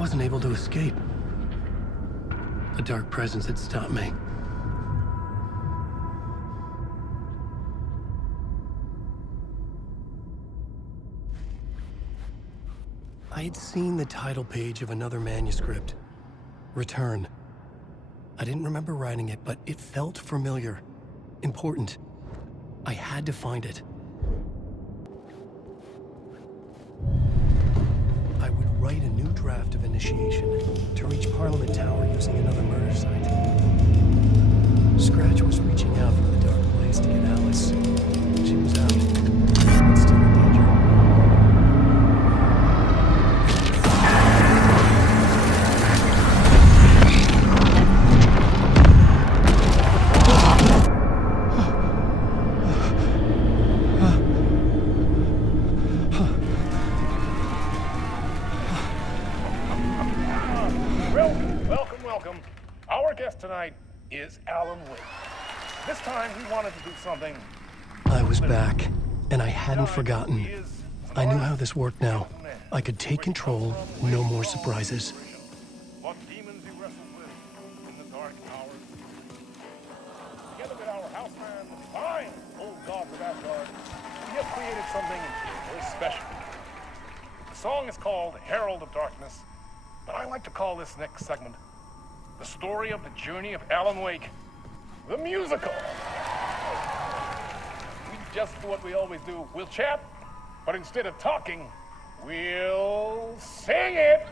wasn't able to escape. A dark presence had stopped me. I had seen the title page of another manuscript, Return. I didn't remember writing it, but it felt familiar, important. I had to find it. I would write a new draft of initiation to reach Parliament Tower using another murder site. Scratch was reaching out from the dark place to get Alice. She was out, but still in danger. Welcome. Our guest tonight is Alan Wake. This time he wanted to do something. I was back, and I hadn't forgotten. I knew how this worked now. I could take control, no more surprises. What demons he wrestled with in the dark hours. Together with our houseman, fine old gods of Asgard, we have created something very special. The song is called Herald of Darkness, but I like to call this next segment the story of the journey of Alan Wake, the musical. We just do what we always do. We'll chat, but instead of talking, we'll sing it.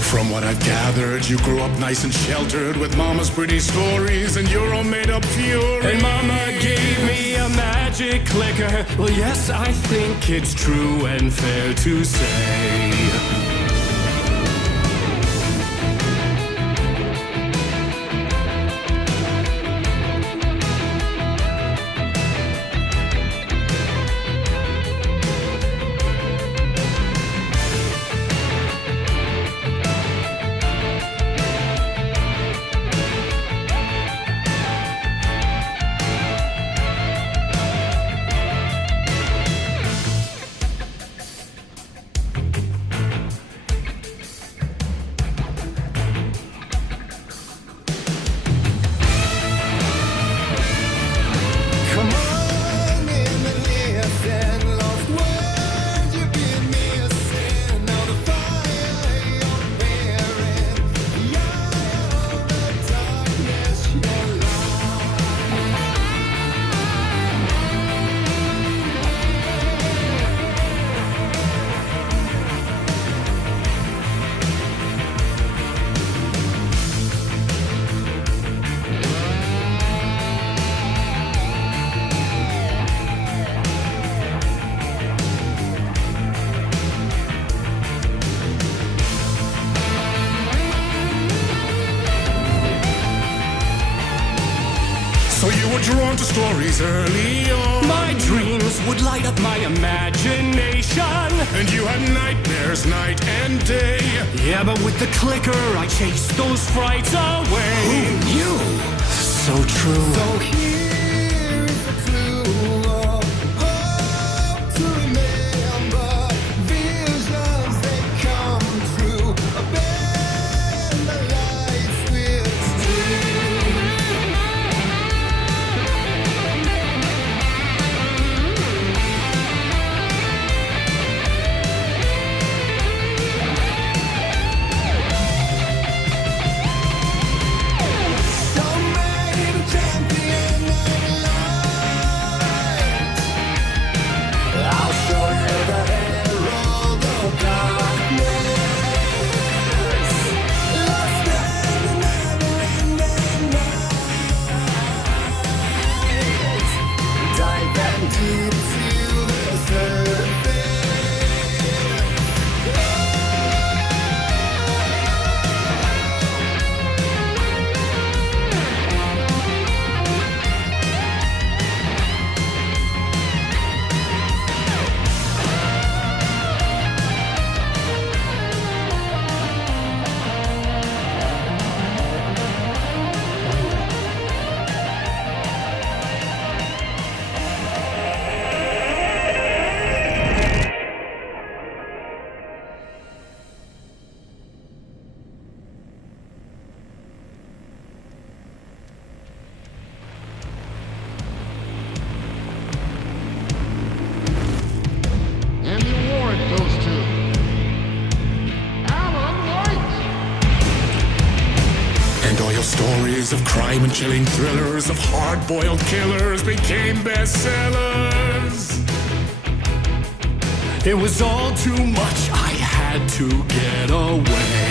From what I've gathered, you grew up nice and sheltered with mama's pretty stories and your own made-up fury. And mama gave me a magic clicker. Well, yes, I think it's true and fair to say. So you were drawn to stories early on. My dreams would light up my imagination. And you had nightmares night and day. Yeah, but with the clicker, I chased those frights away. Who knew? So true. So here is a clue of hope to remember. Visions, they come true. Bend the lights with steel. So many champions. crime and chilling thrillers of hard-boiled killers became bestsellers. It was all too much, I had to get away.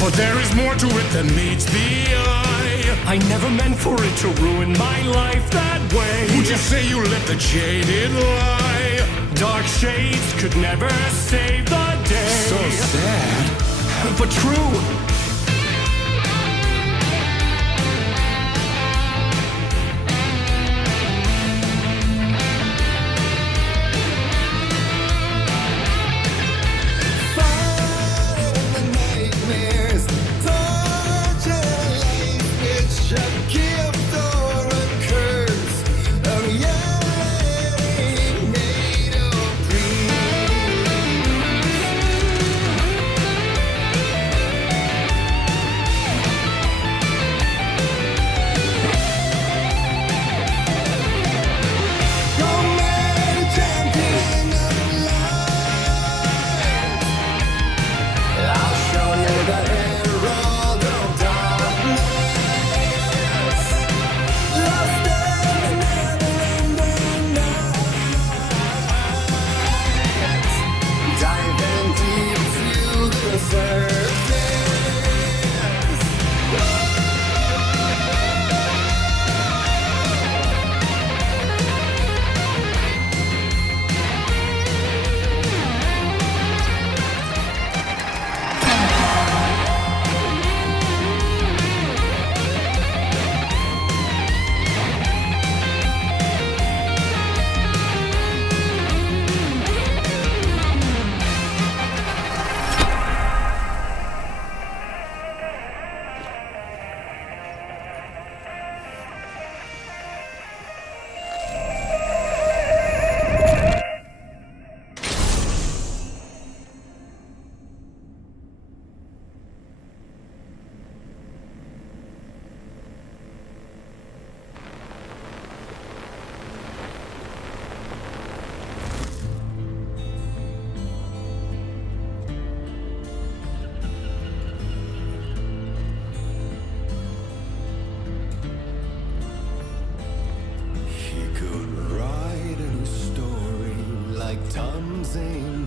But there is more to it than meets the eye. I never meant for it to ruin my life that way. Would you say you let the jaded lie? Dark shades could never save the day. So sad. But true.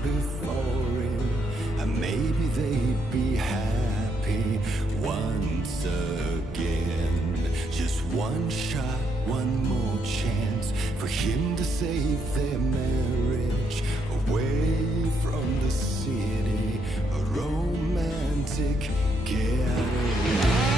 before him, and maybe they'd be happy once again. Just one shot, one more chance for him to save their marriage away from the city, a romantic getaway.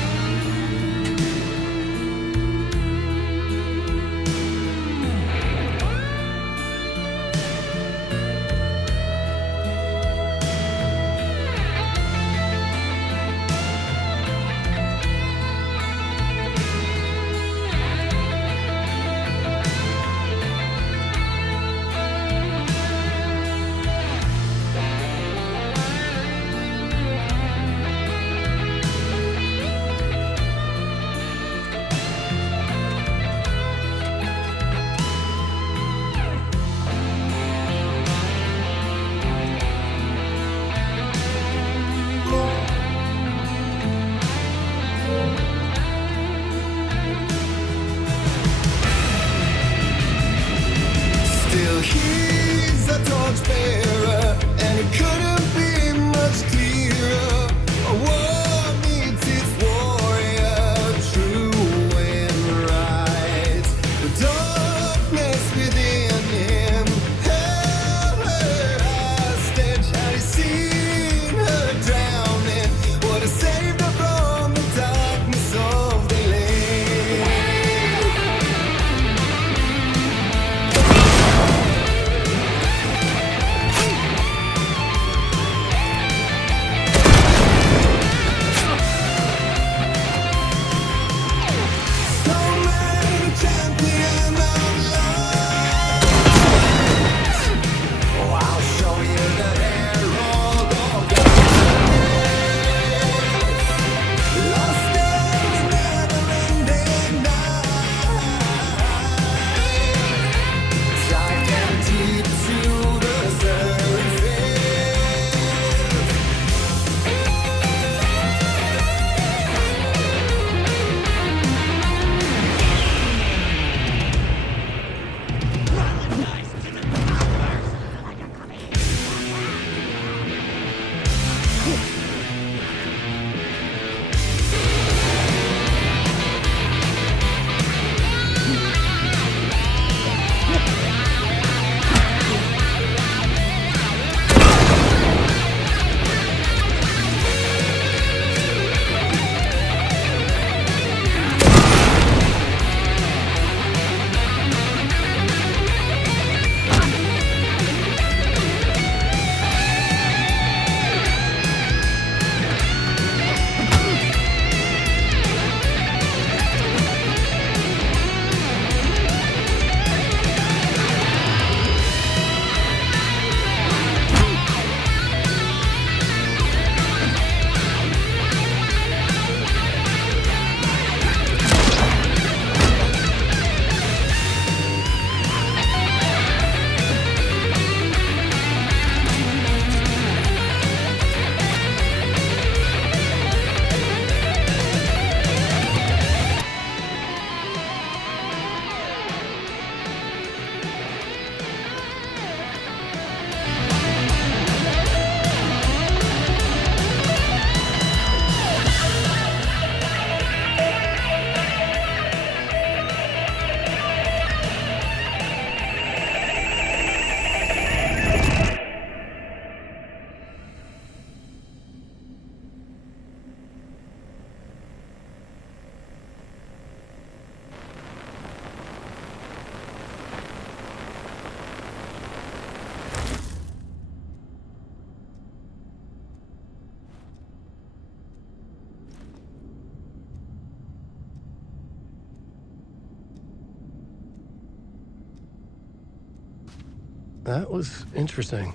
That was interesting.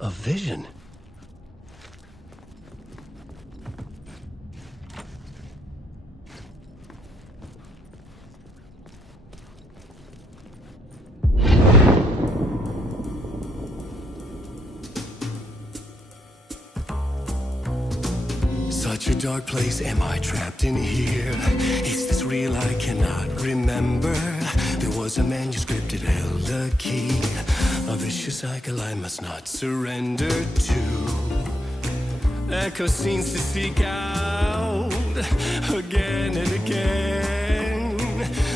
A vision. Such a dark place, am I trapped in here? Is this real? I cannot remember. There was a manuscript, it held a key. A vicious cycle I must not surrender to. Echo scenes to seek out again and again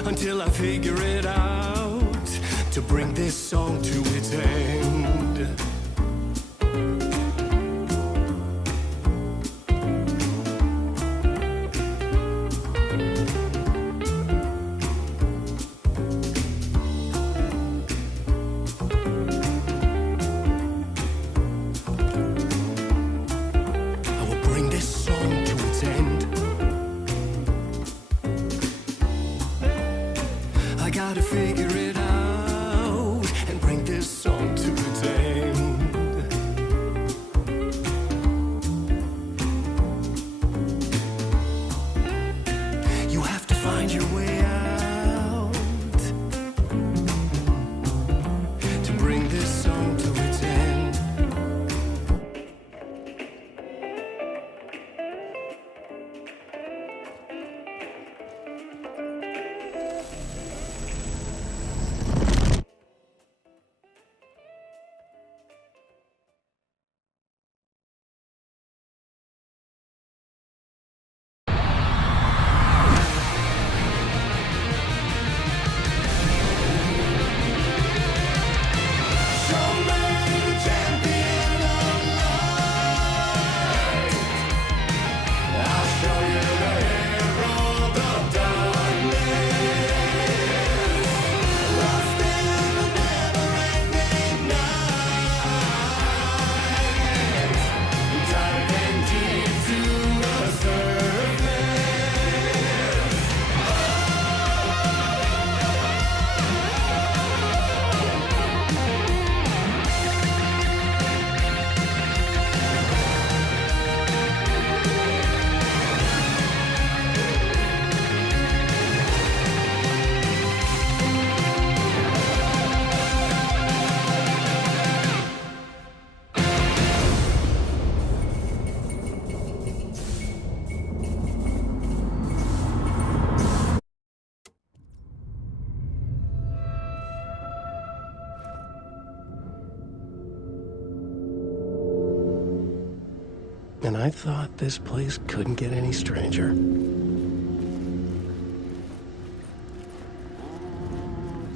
until I figure it out to bring this song to its end. I gotta figure it out and bring this song to its end. You have to find your way out to bring this song to its end. And I thought this place couldn't get any stranger.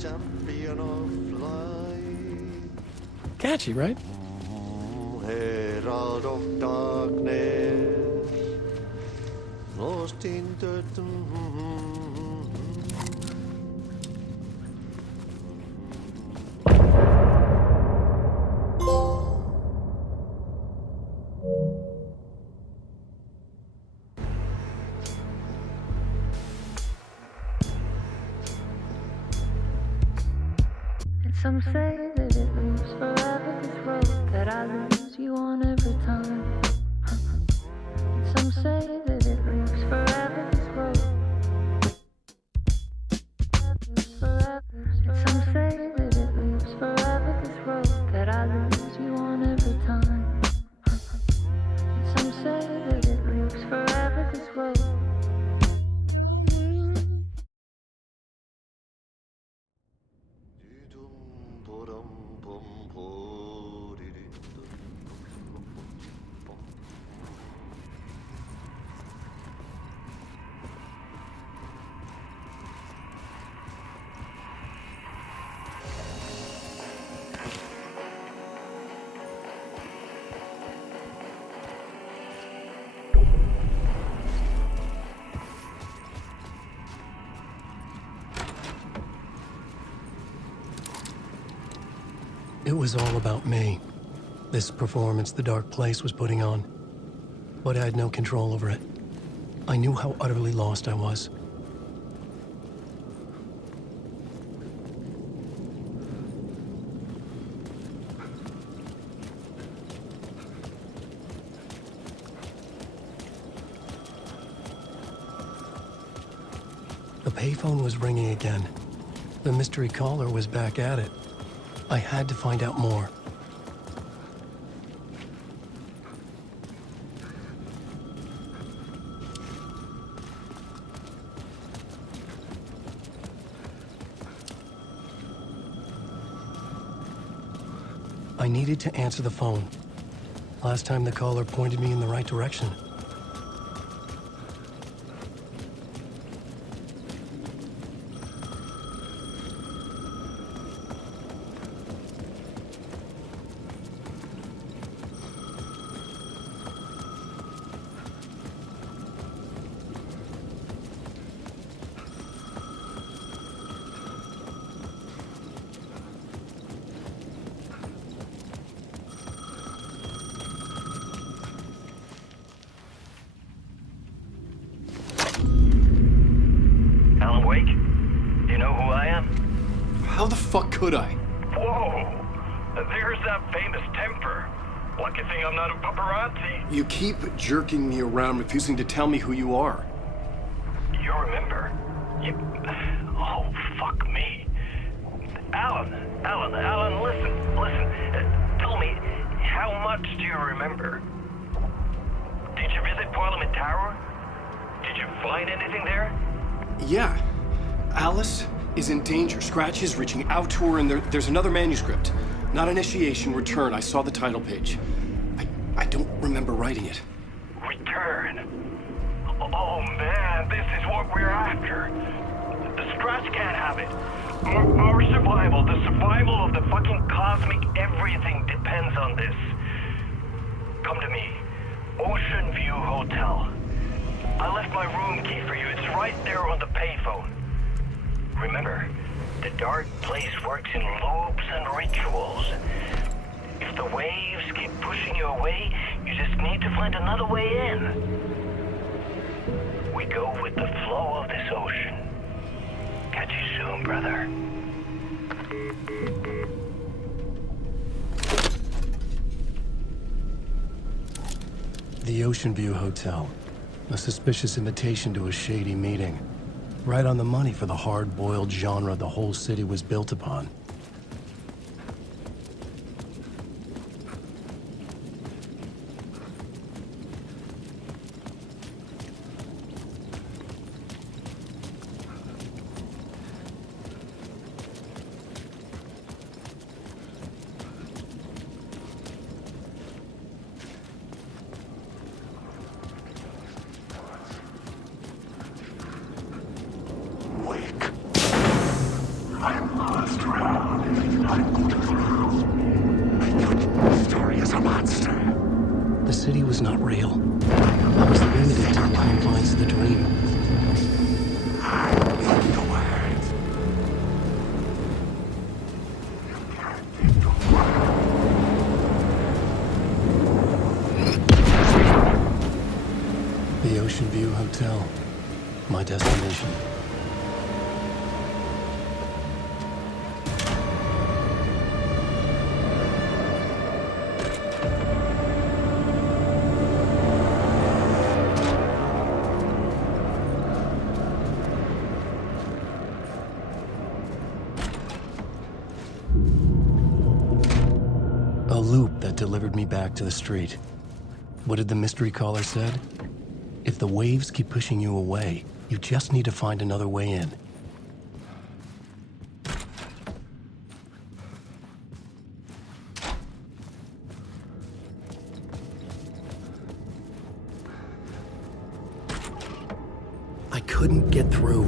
Champion of light, Catchy, right? herald of darkness, lost in the Some say that it moves forever, this road that I lose you on every time. Some say that it moves forever, this road. Some say that it moves forever, this road that I lose you on every time. Some say that it moves forever, this road. It was all about me. This performance the dark place was putting on. But I had no control over it. I knew how utterly lost I was. payphone was ringing again. The mystery caller was back at it. I had to find out more. I needed to answer the phone. Last time the caller pointed me in the right direction. Alan Wake? Do you know who I am? How the fuck could I? Whoa! There's that famous temper. Lucky thing I'm not a paparazzi. You keep jerking me around, refusing to tell me who you are. You remember? Oh, fuck me. Alan, listen. Tell me, how much do you remember? Did you visit Parliament Tower? Did you find anything there? Yeah. Alice is in danger. Scratch is reaching out to her, and there's another manuscript. Not initiation, return. I saw the title page. I don't remember writing it. Return. Oh man, this is what we're after. The Scratch can't have it. Our survival, the survival of the fucking cosmic everything depends on this. Come to me. Ocean View Hotel. I left my room key for you. It's right there on the payphone. Remember, the dark place works in loops and rituals. If the waves keep pushing you away, you just need to find another way in. We go with the flow of this ocean. Catch you soon, brother. The Ocean View Hotel. A suspicious invitation to a shady meeting. Right on the money for the hard-boiled genre the whole city was built upon. The city was not real. I was limited to the confines of the dream. The Ocean View Hotel. My destination. A loop that delivered me back to the street. What did the mystery caller said? If the waves keep pushing you away, you just need to find another way in. I couldn't get through.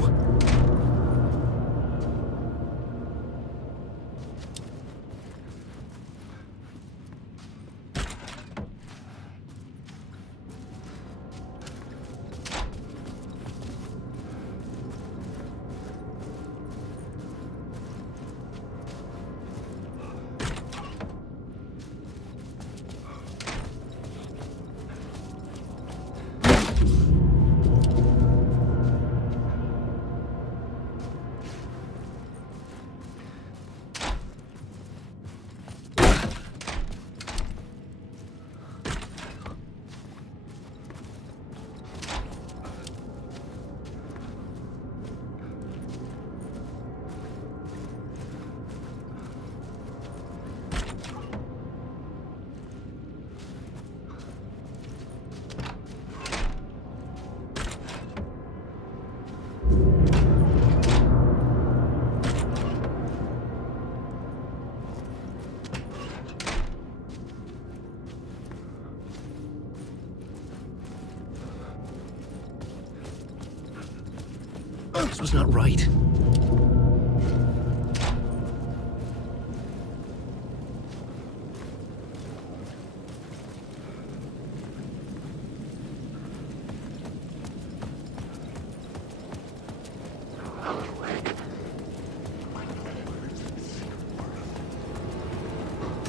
This was not right.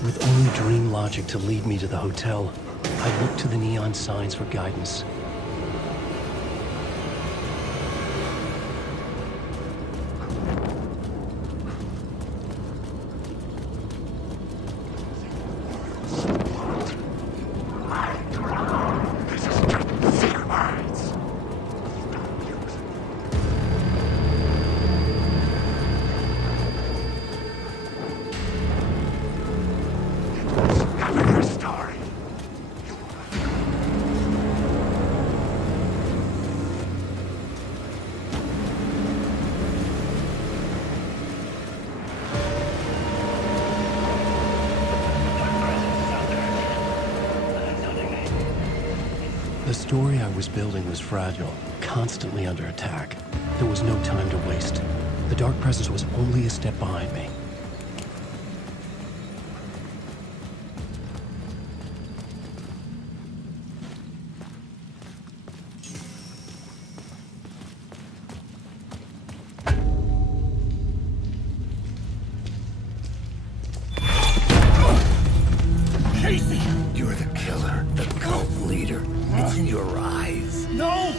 With only dream logic to lead me to the hotel, I looked to the neon signs for guidance. The story I was building was fragile, constantly under attack. There was no time to waste. The dark presence was only a step behind me. Casey! You're the killer, the cult leader. It's in your eyes. No!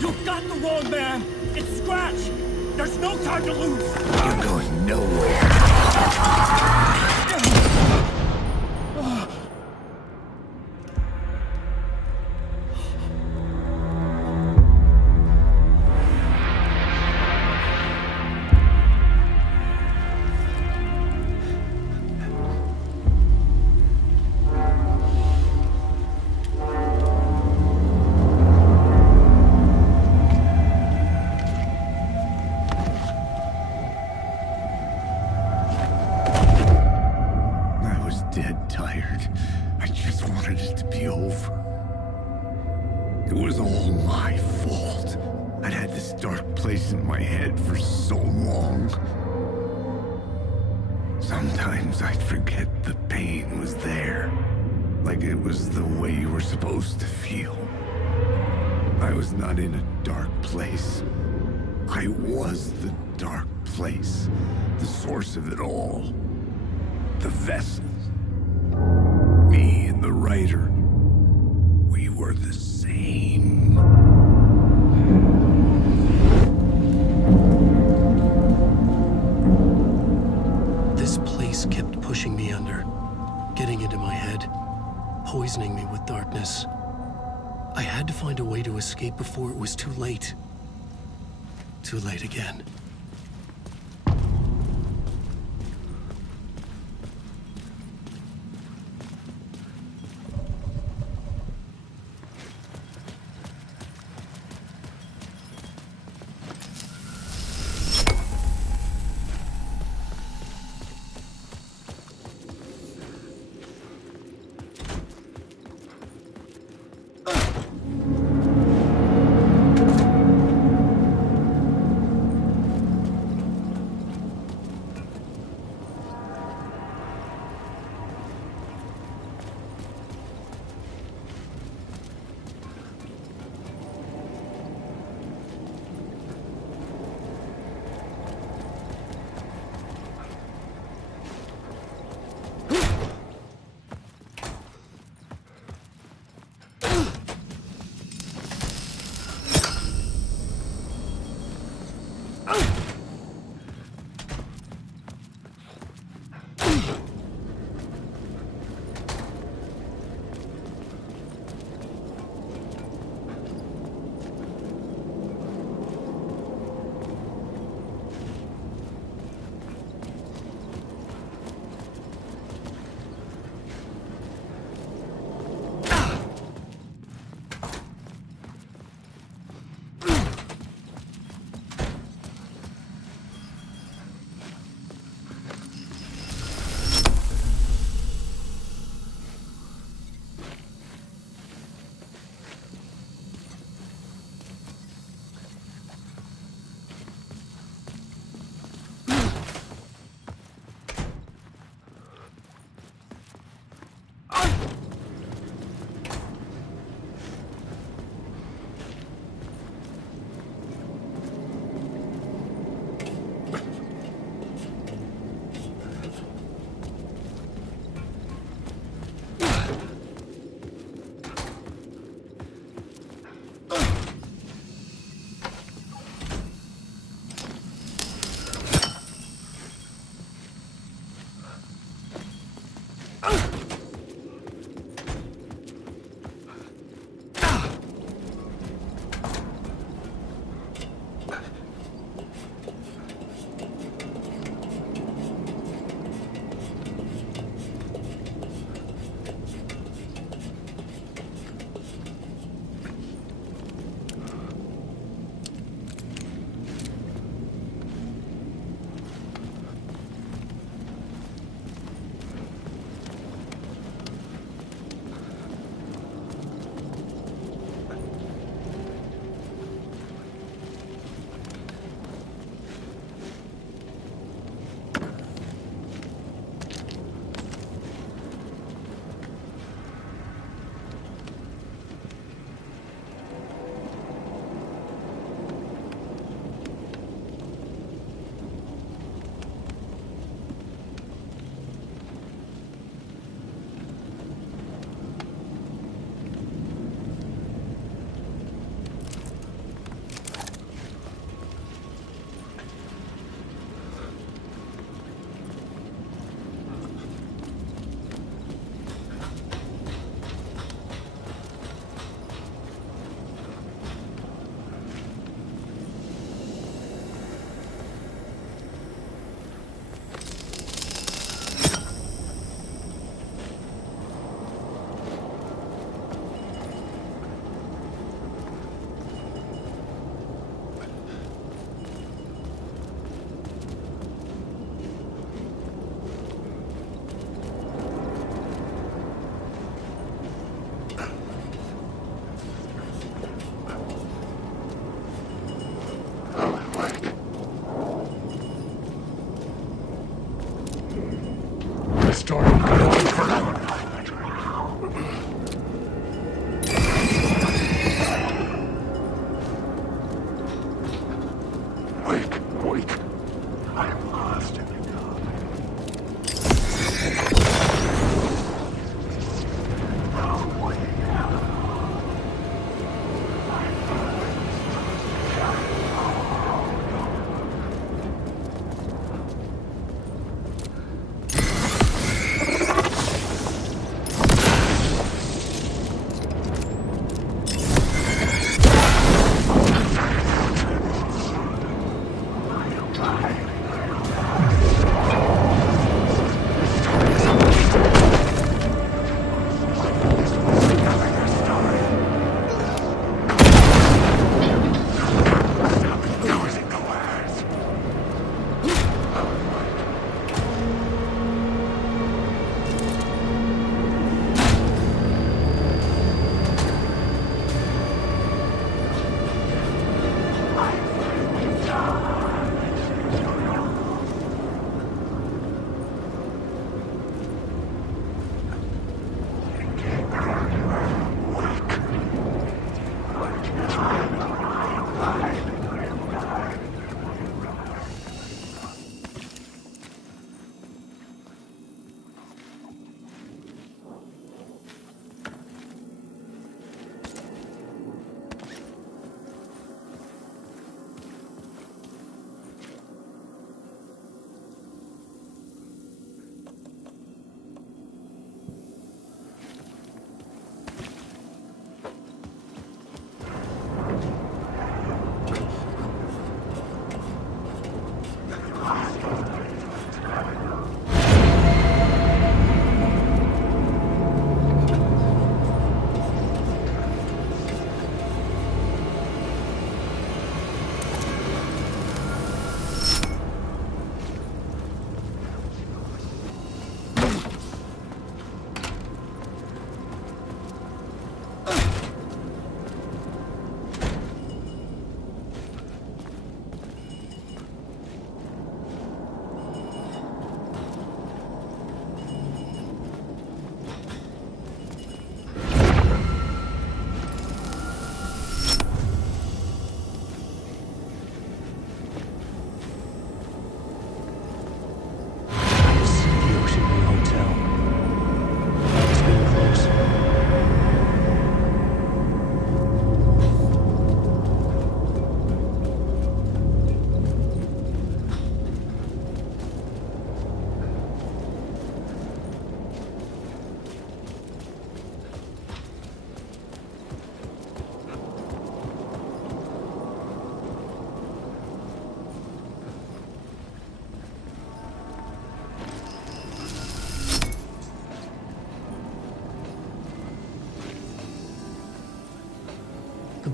You've got the wrong man! It's Scratch! There's no time to lose! You're going nowhere. I was dead tired. I just wanted it to be over. It was all my fault. I'd had this dark place in my head for so long. Sometimes I'd forget the pain was there. Like it was the way you were supposed to feel. I was not in a dark place. I was the dark place. The source of it all. The vessel. Me and the writer. We were the same. This place kept pushing me under, getting into my head, poisoning me with darkness. I had to find a way to escape before it was too late. Too late again.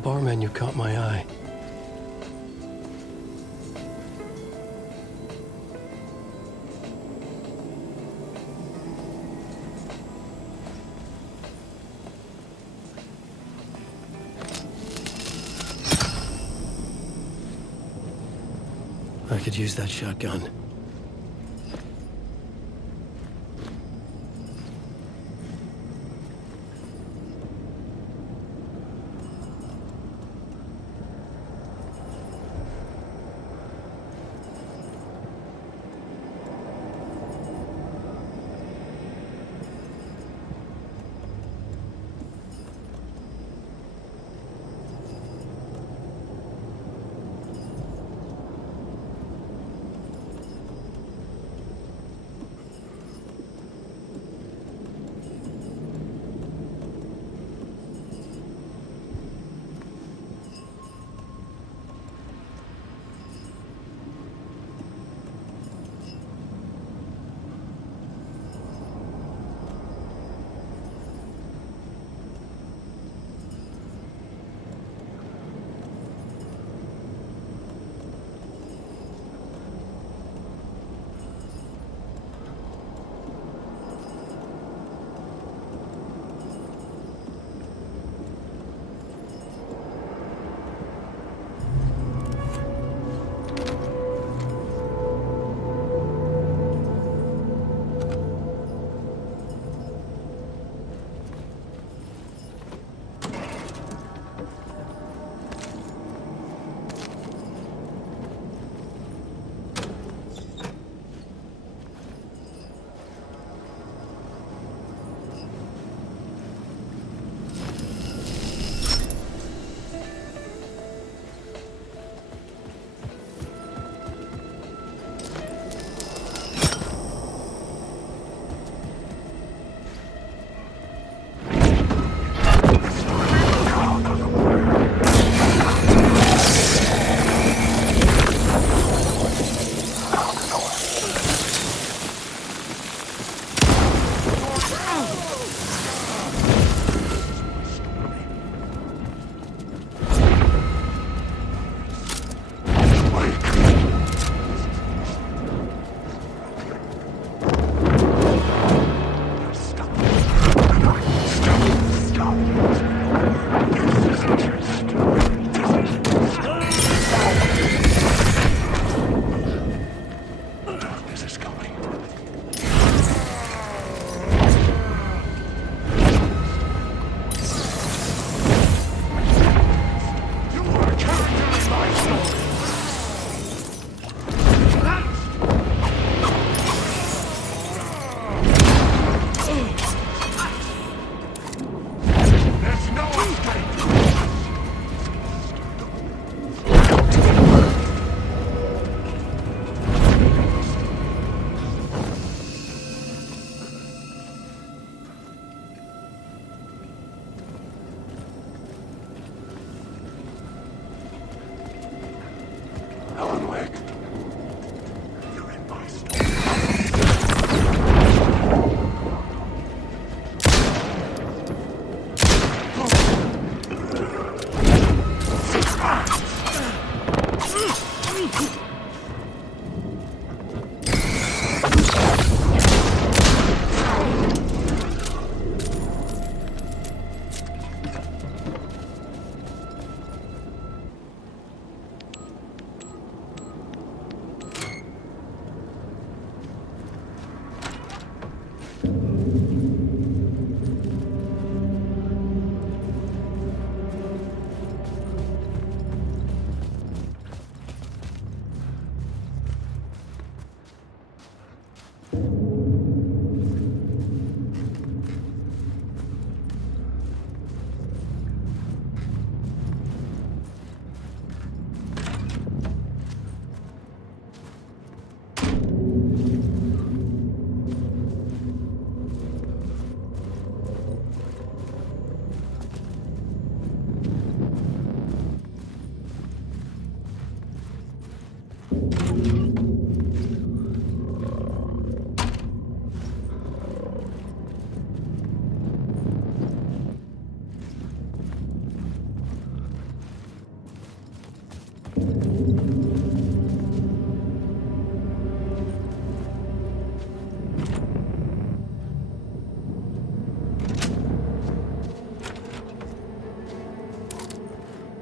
bar menu caught my eye. I could use that shotgun.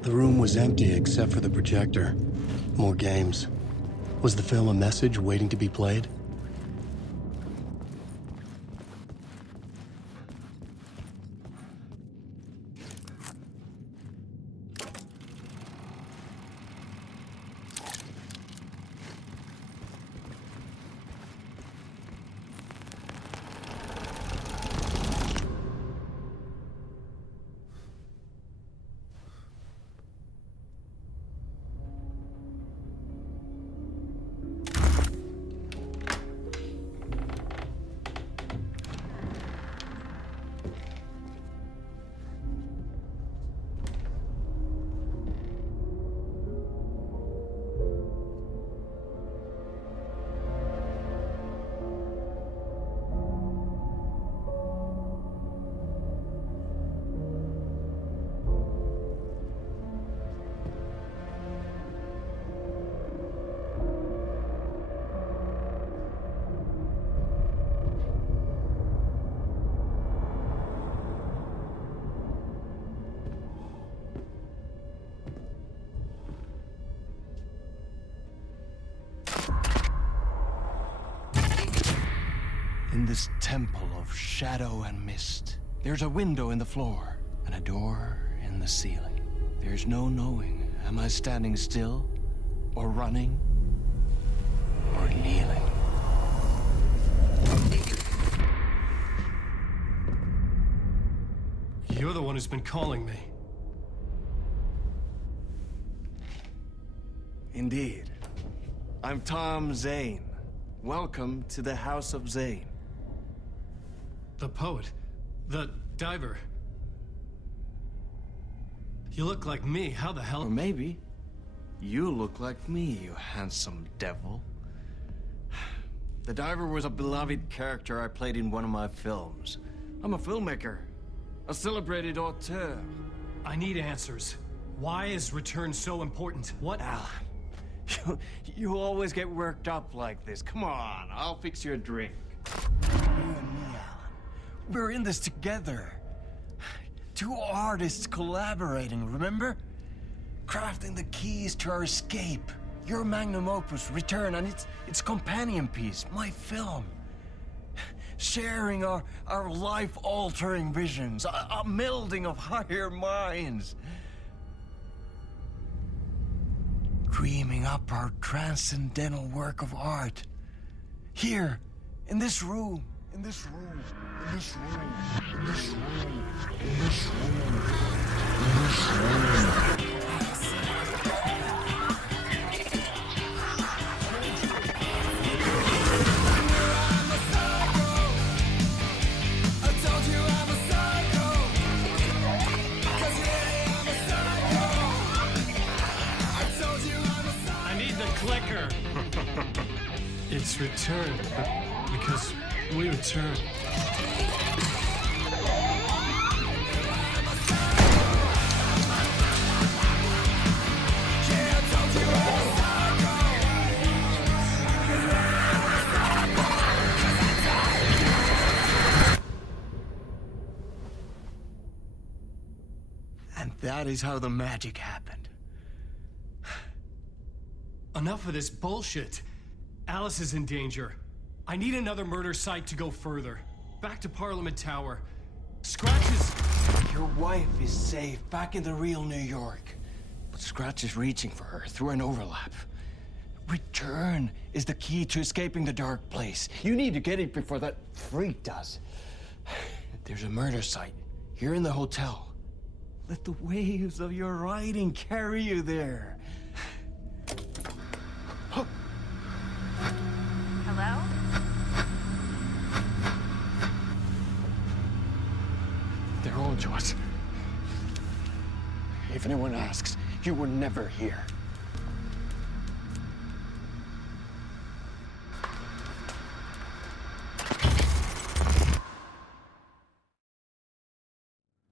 The room was empty except for the projector. More games. Was the film a message waiting to be played? In this temple of shadow and mist, there's a window in the floor and a door in the ceiling. There's no knowing, am I standing still, or running, or kneeling? You're the one who's been calling me. Indeed. I'm Tom Zane. Welcome to the House of Zane. The poet. The diver. You look like me. How the hell? Or maybe you look like me, you handsome devil. The diver was a beloved character I played in one of my films. I'm a filmmaker, a celebrated auteur. I need answers. Why is Return so important? What? Alan, you always get worked up like this. Come on, I'll fix you a drink. You and me, Alan. We're in this together. Two artists collaborating, remember? Crafting the keys to our escape. Your magnum opus, Return, and its companion piece, my film. Sharing our life-altering visions, a melding of higher minds. Dreaming up our transcendental work of art. Here, in this room, in this room, in this room, in this room, in this room, in this room. Clicker. It's Return, because we return. And that is how the magic happened. Enough of this bullshit. Alice is in danger. I need another murder site to go further. Back to Parliament Tower. Scratch is... Your wife is safe, back in the real New York. But Scratch is reaching for her through an overlap. Return is the key to escaping the dark place. You need to get it before that freak does. There's a murder site here in the hotel. Let the waves of your writing carry you there. Hello? They're all yours. If anyone asks, you were never here.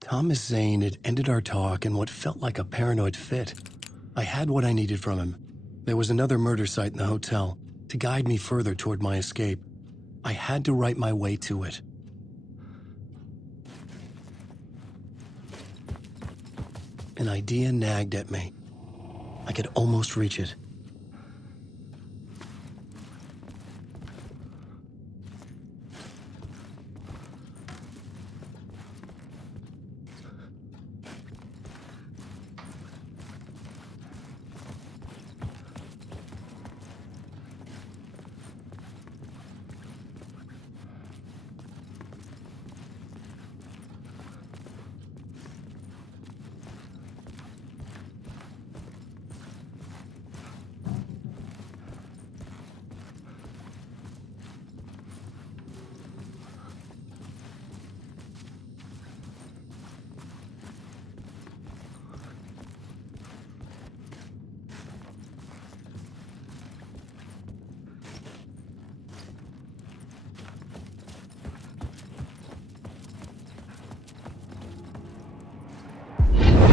Thomas Zane had ended our talk in what felt like a paranoid fit. I had what I needed from him. There was another murder site in the hotel to guide me further toward my escape. I had to write my way to it. An idea nagged at me. I could almost reach it.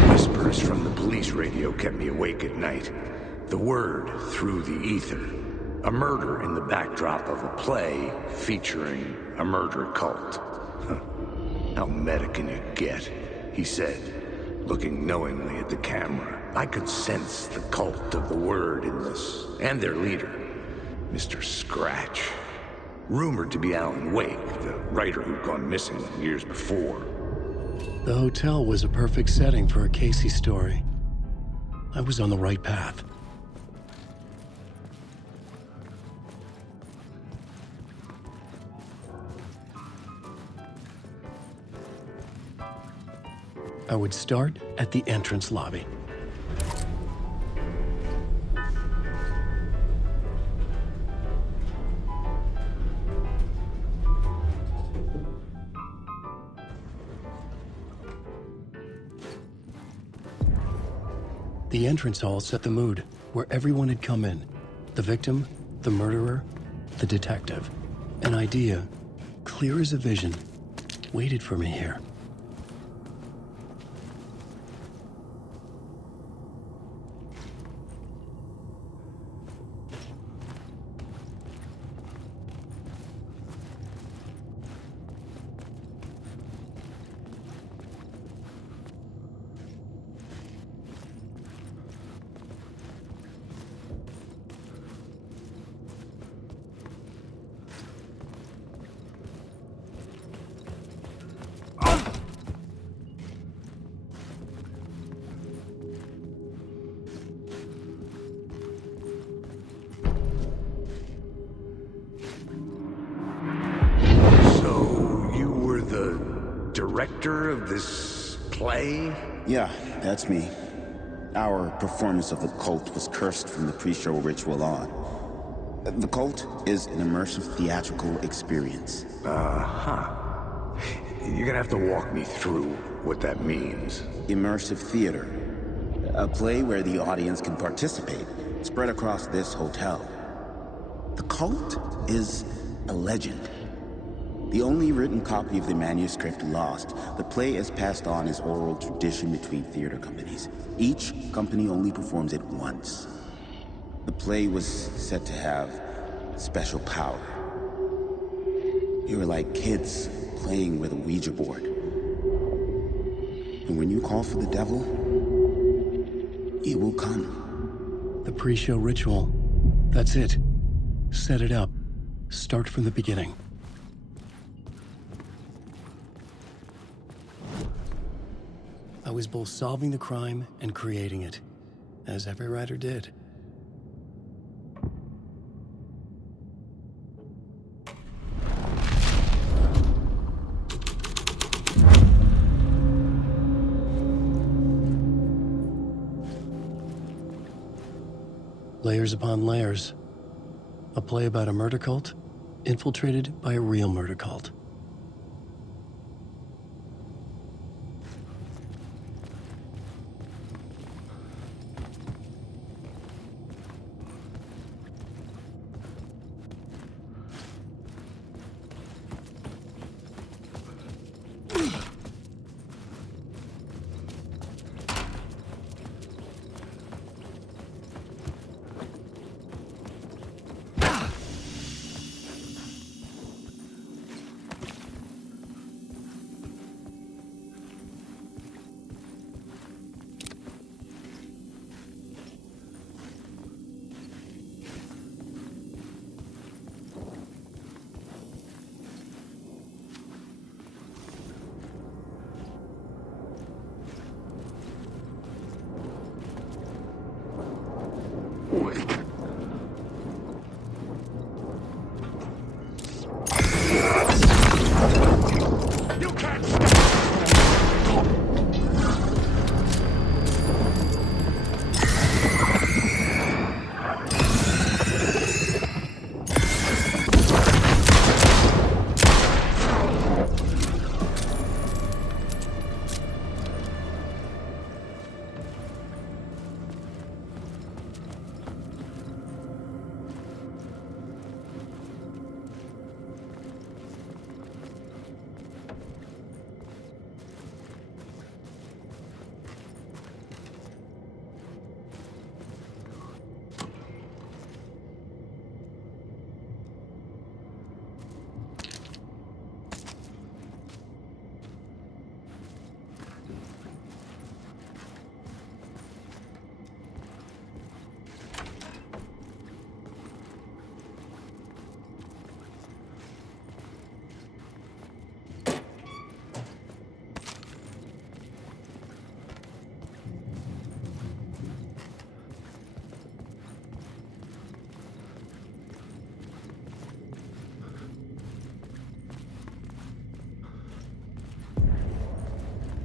Whispers from the police radio kept me awake at night. The word through the ether. A murder in the backdrop of a play featuring a murder cult. Huh. How meta can you get? He said, looking knowingly at the camera. I could sense the cult of the word in this, and their leader, Mr. Scratch. Rumored to be Alan Wake, the writer who'd gone missing years before. The hotel was a perfect setting for a Casey story. I was on the right path. I would start at the entrance lobby. The entrance hall set the mood, where everyone had come in. The victim, the murderer, the detective. An idea, clear as a vision, waited for me here. Director of this play? Yeah, that's me. Our performance of the cult was cursed from the pre-show ritual on. The cult is an immersive theatrical experience. Uh-huh. You're gonna have to walk me through what that means. Immersive theater. A play where the audience can participate, spread across this hotel. The cult is a legend. The only written copy of the manuscript lost, the play is passed on as oral tradition between theater companies. Each company only performs it once. The play was said to have special power. You were like kids playing with a Ouija board. And when you call for the devil, he will come. The pre-show ritual. That's it. Set it up. Start from the beginning. I was both solving the crime and creating it, as every writer did. Layers upon layers. A play about a murder cult, infiltrated by a real murder cult.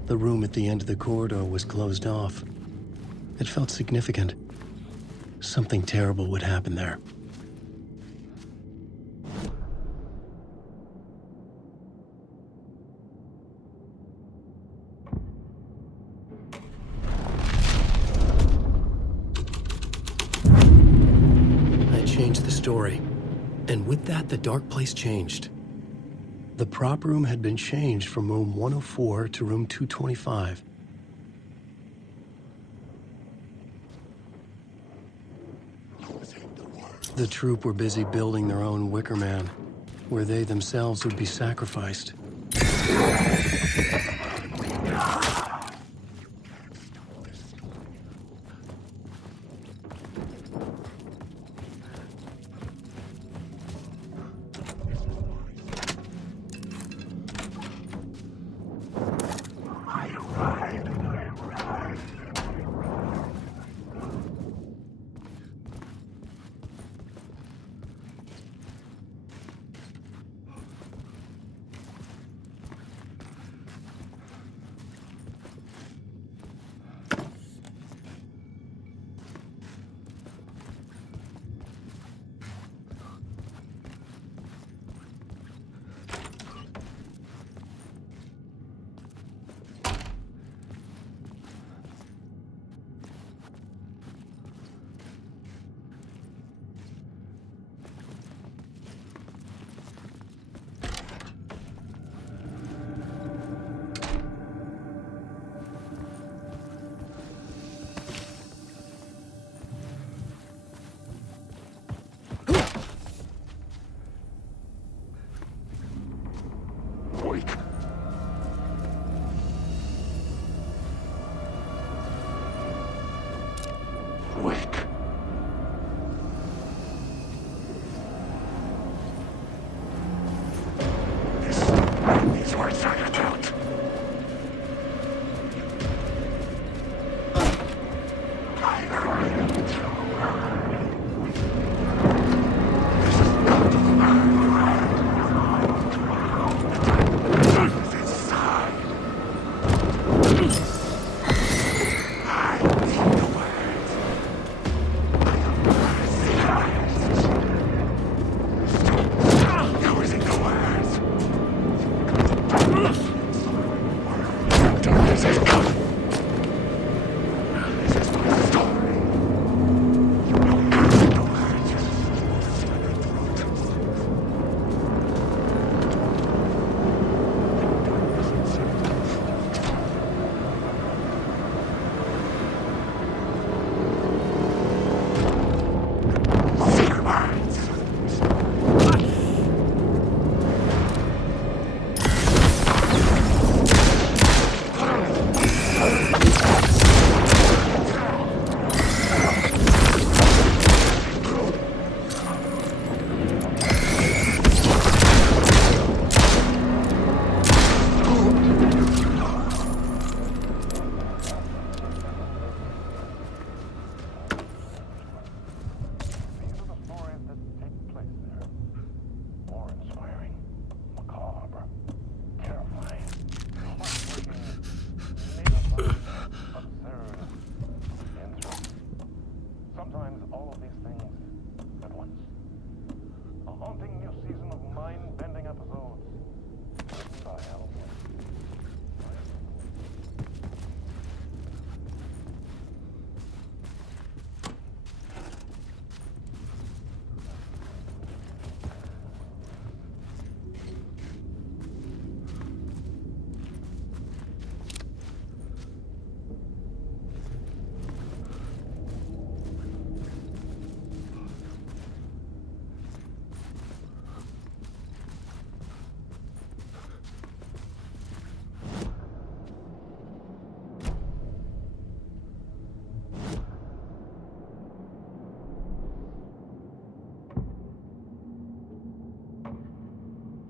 The room at the end of the corridor was closed off. It felt significant. Something terrible would happen there. I changed the story. And with that, the dark place changed. The prop room had been changed from room 104 to room 225. The troop were busy building their own Wicker Man, where they themselves would be sacrificed.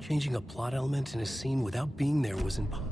Changing a plot element in a scene without being there was impossible.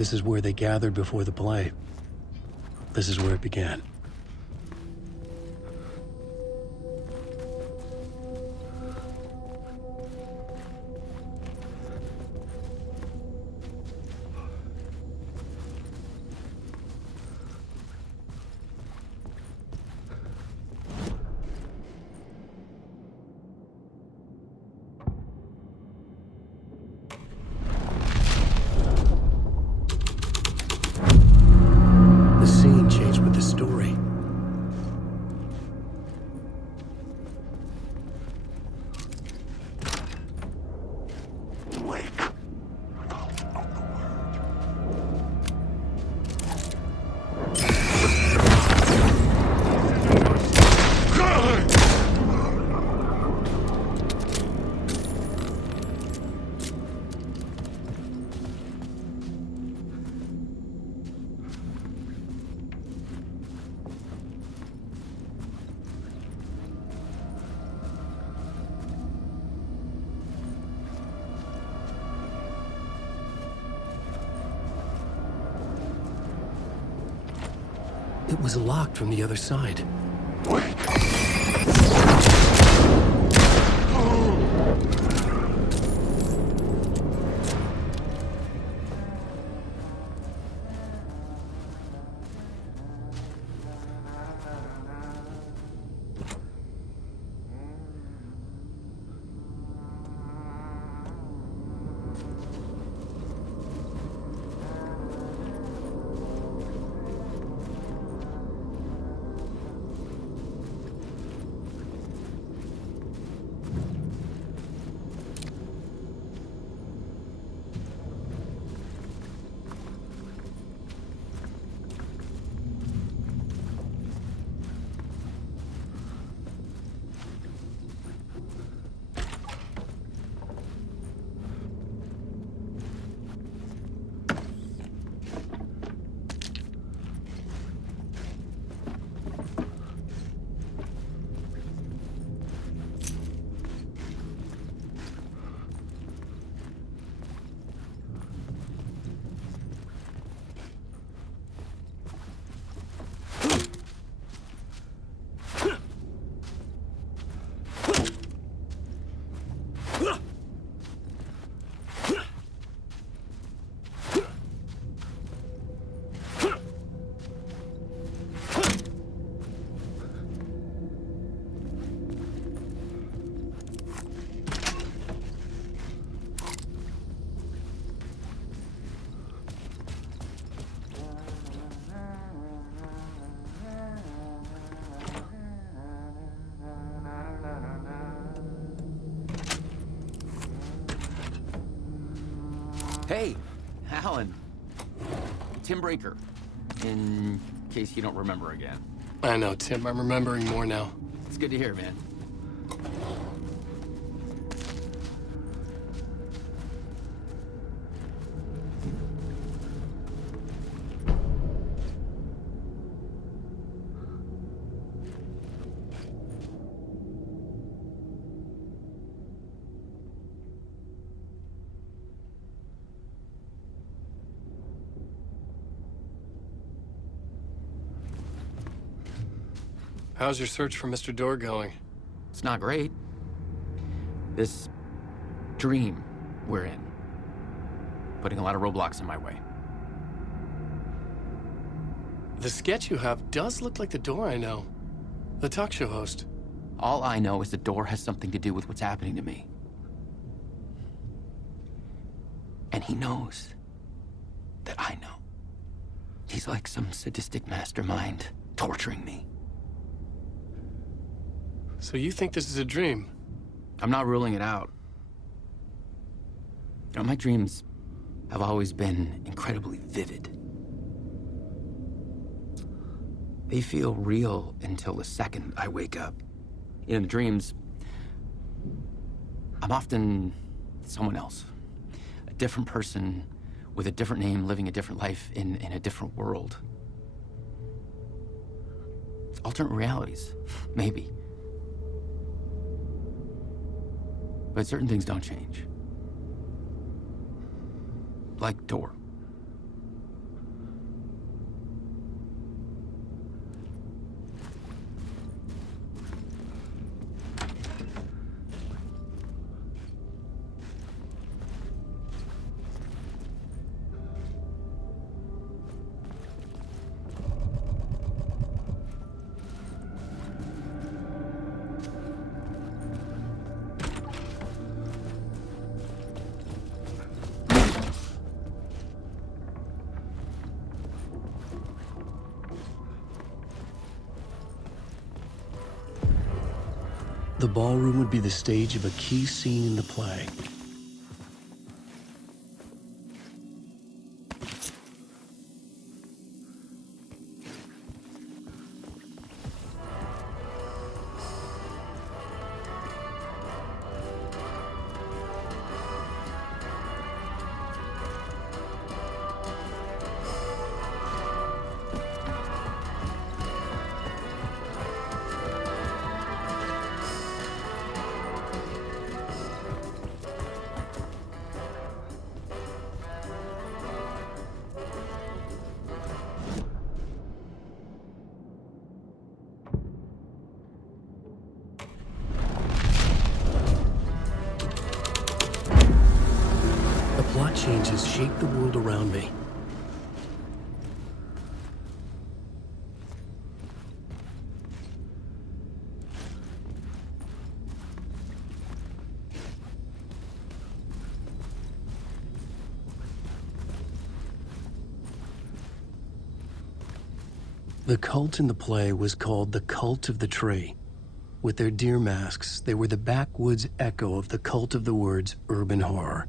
This is where they gathered before the play. This is where it began. The scene changed with the story. It was locked from the other side. Hey, Alan. Tim Breaker, in case you don't remember again. I know, Tim. I'm remembering more now. It's good to hear, man. How's your search for Mr. Door going? It's not great. This dream we're in, putting a lot of roadblocks in my way. The sketch you have does look like the Door I know. The talk show host. All I know is the Door has something to do with what's happening to me. And he knows that I know. He's like some sadistic mastermind torturing me. So you think this is a dream? I'm not ruling it out. You know, my dreams have always been incredibly vivid. They feel real until the second I wake up. In the dreams, I'm often someone else. A different person with a different name, living a different life in a different world. It's alternate realities, maybe. But certain things don't change. Like Door. The ballroom would be the stage of a key scene in the play. Plot changes shape the world around me. The cult in the play was called the Cult of the Tree. With their deer masks, they were the backwoods echo of the cult of the words urban horror.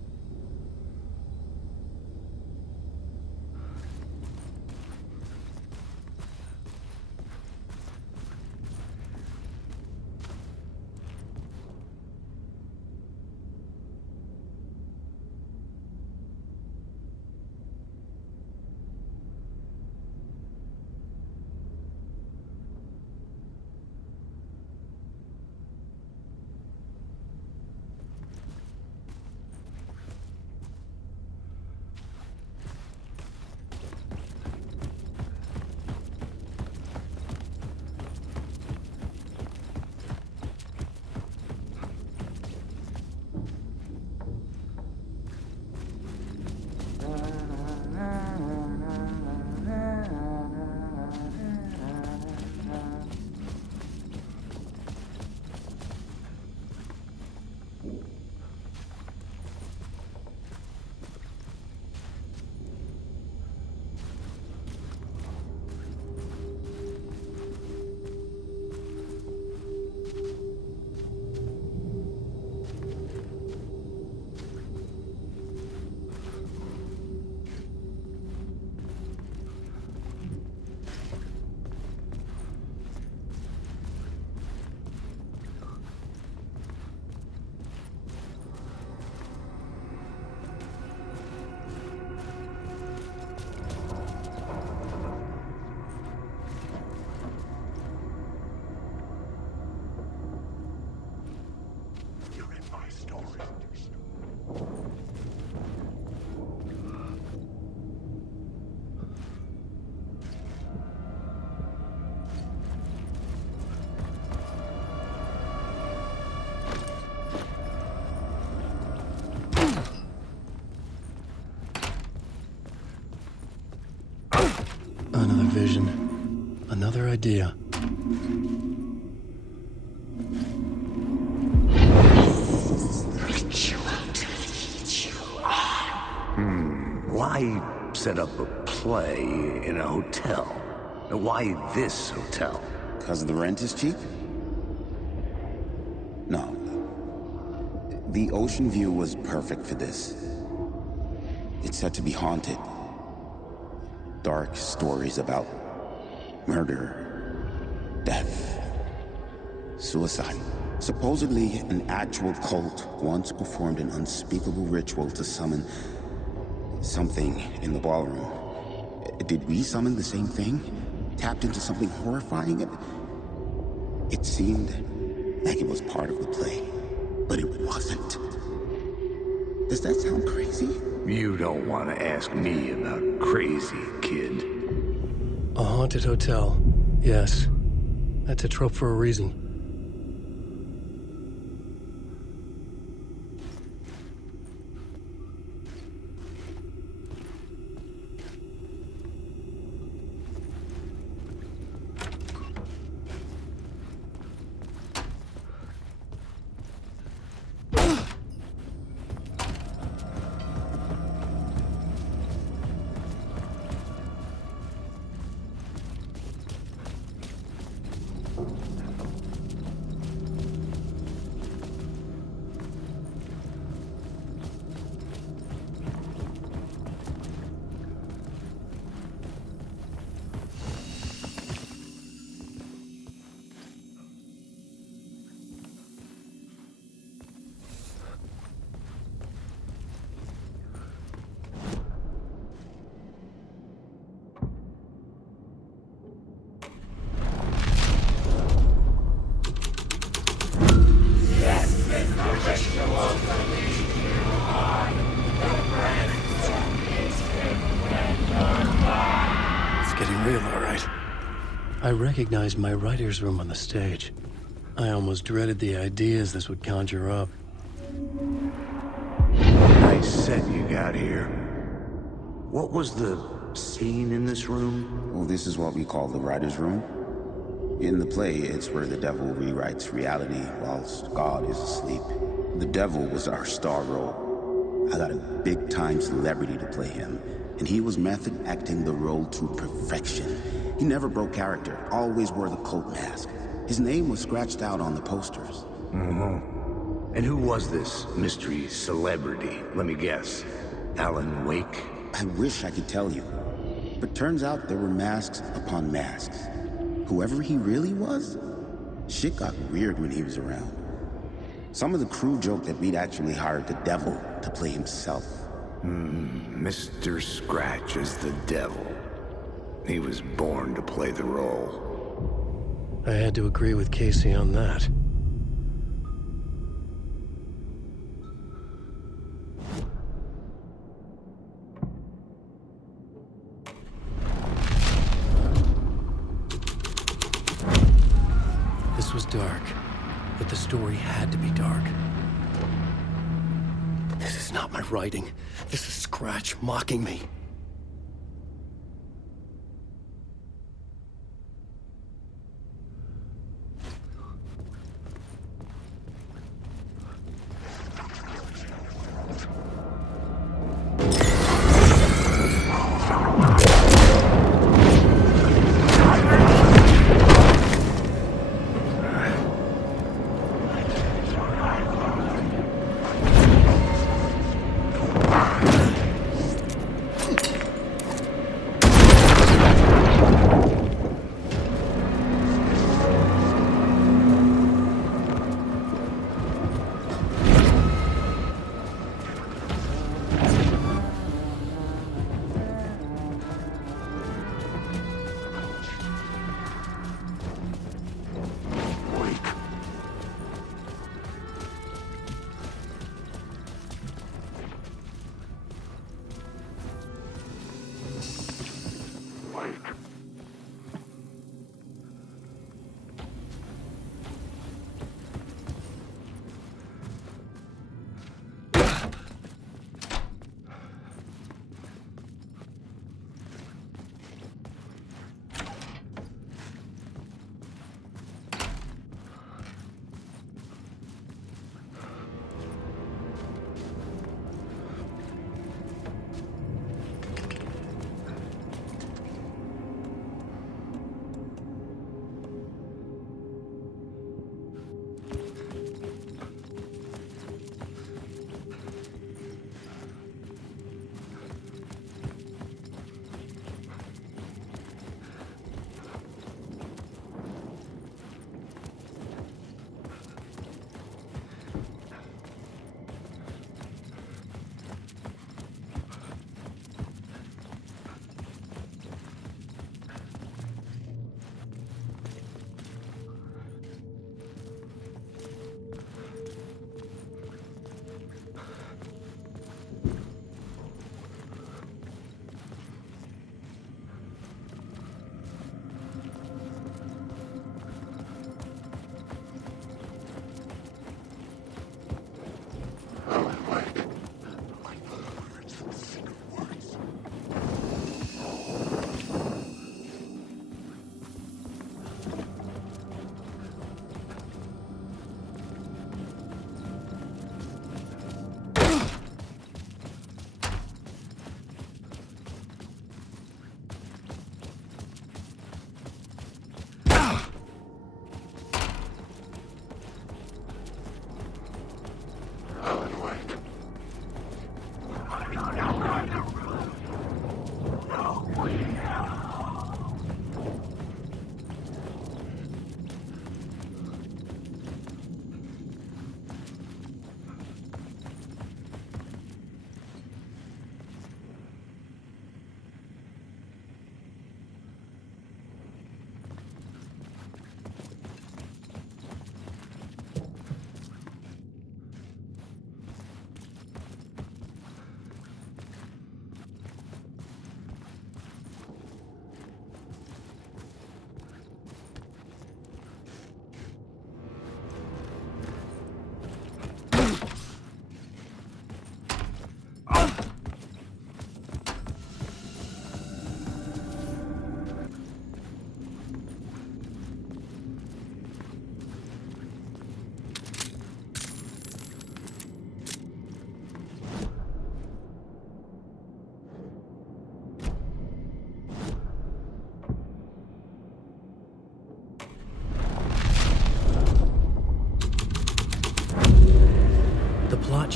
Another vision. Another idea. Why set up a play in a hotel? Why this hotel? Because the rent is cheap? No. The ocean view was perfect for this. It's said to be haunted. Dark stories about murder, death, suicide. Supposedly, an actual cult once performed an unspeakable ritual to summon something in the ballroom. Did we summon the same thing? Tapped into something horrifying? It seemed like it was part of the play, but it wasn't. Does that sound crazy? You don't want to ask me about crazy, kid. A haunted hotel. Yes. That's a trope for a reason. I recognized my writer's room on the stage. I almost dreaded the ideas this would conjure up. Nice set you got here. What was the scene in this room? Well, this is what we call the writer's room. In the play, it's where the devil rewrites reality whilst God is asleep. The devil was our star role. I got a big-time celebrity to play him, and he was method acting the role to perfection. He never broke character, always wore the cult mask. His name was scratched out on the posters. Mm-hmm. And who was this mystery celebrity? Let me guess. Alan Wake? I wish I could tell you. But turns out there were masks upon masks. Whoever he really was, shit got weird when he was around. Some of the crew joked that we'd actually hired the devil to play himself. Mr. Scratch is the devil. He was born to play the role. I had to agree with Casey on that. This was dark, but the story had to be dark. This is not my writing. This is Scratch mocking me.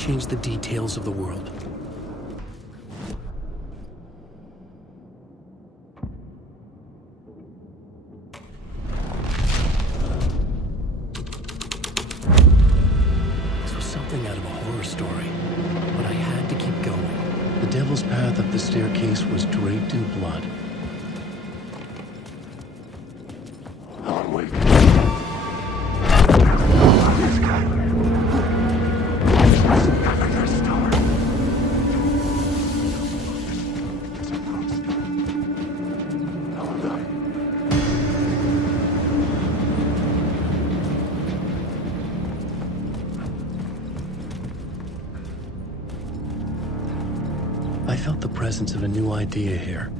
change the details of the world. This was something out of a horror story, but I had to keep going. The devil's path up the staircase was draped in blood. Alan, wait. I felt the presence of a new idea here.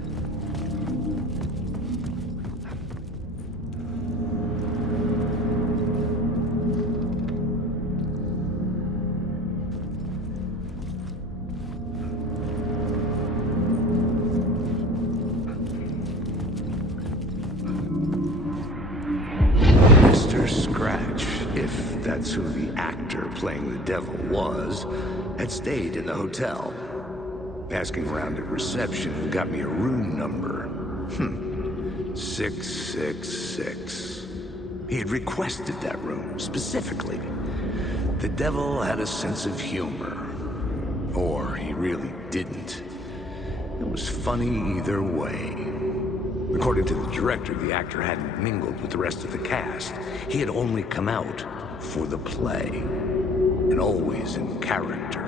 Mr. Scratch, if that's who the actor playing the devil was, had stayed in the hotel. Asking around at reception got me a room number. 666. He had requested that room, specifically. The devil had a sense of humor. Or he really didn't. It was funny either way. According to the director, the actor hadn't mingled with the rest of the cast. He had only come out for the play. And always in character.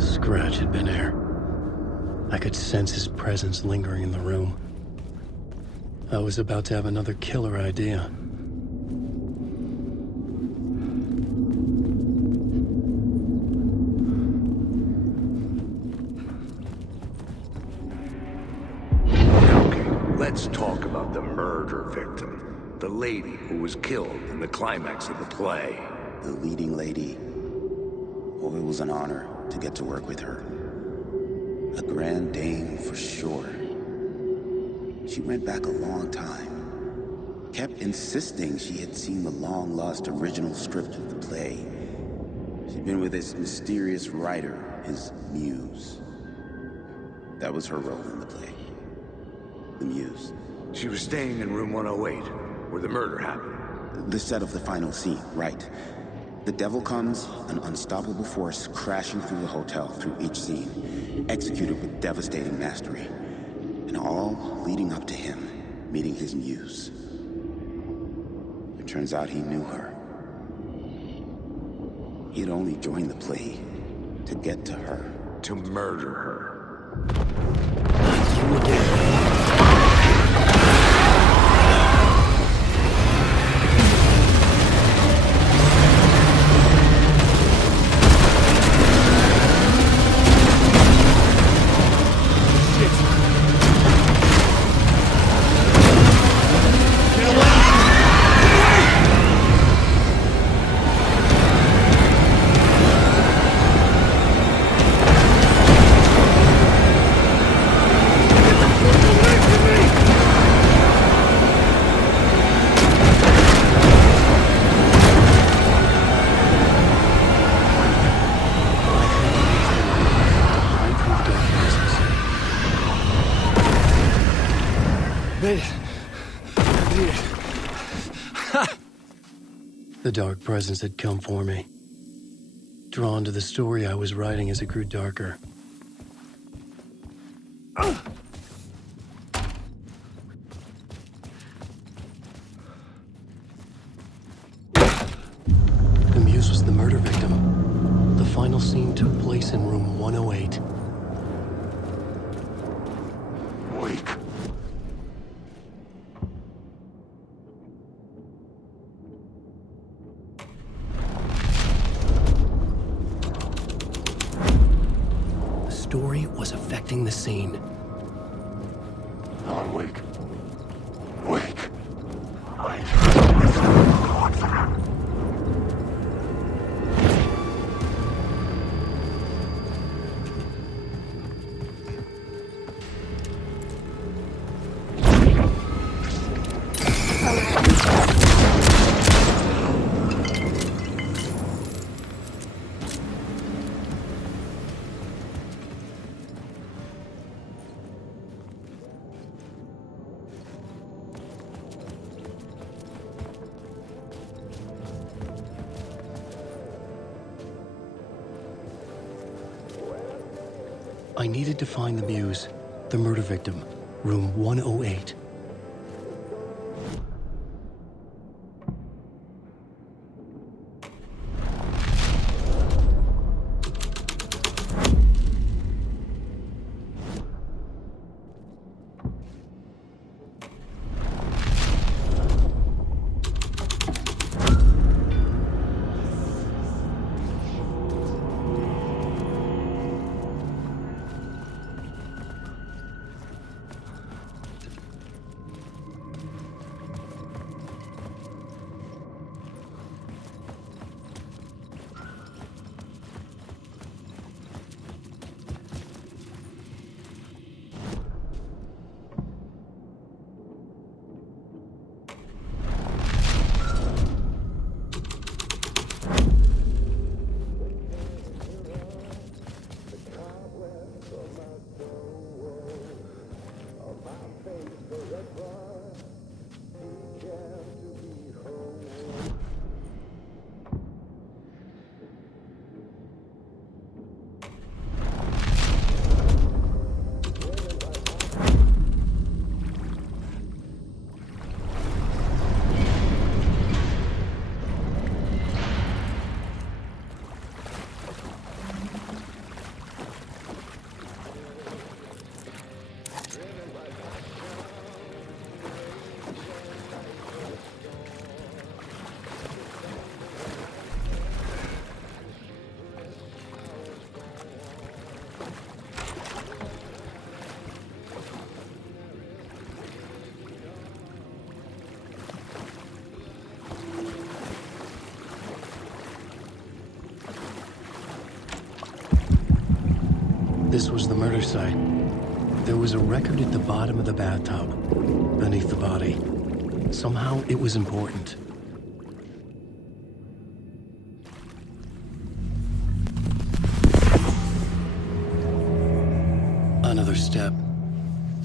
Scratch had been here. I could sense his presence lingering in the room. I was about to have another killer idea. Okay, let's talk about the murder victim. The lady who was killed in the climax of the play. The leading lady. Oh, it was an honor to get to work with her. A grand dame for sure. She went back a long time. Kept insisting she had seen the long-lost original script of the play. She'd been with this mysterious writer, his muse. That was her role in the play. The muse. She was staying in room 108, where the murder happened. The set of the final scene, right. The devil comes, an unstoppable force crashing through the hotel through each scene, executed with devastating mastery. And all leading up to him meeting his muse. It turns out he knew her. He had only joined the play to get to her. To murder her. You again. Made it. I did it. The dark presence had come for me. Drawn to the story I was writing as it grew darker. The muse was the murder victim. The final scene took place in room 108. Wake. The story was affecting the scene. Alan, wake. Wake. I needed to find the muse, the murder victim, room 108. This was the murder site. There was a record at the bottom of the bathtub, beneath the body. Somehow it was important. Another step.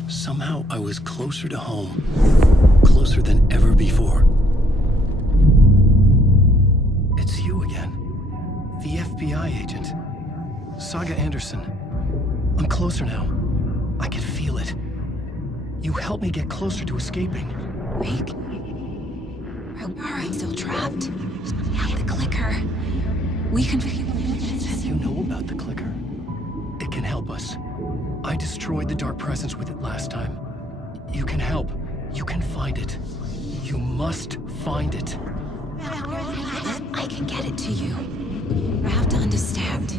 Somehow I was closer to home. Closer than ever before. It's you again. The FBI agent. Saga Anderson. I'm closer now. I can feel it. You helped me get closer to escaping. Wake. Are you still trapped? Have the clicker. We can figure this. You know about the clicker. It can help us. I destroyed the dark presence with it last time. You can help. You can find it. You must find it. I can get it to you. I have to understand.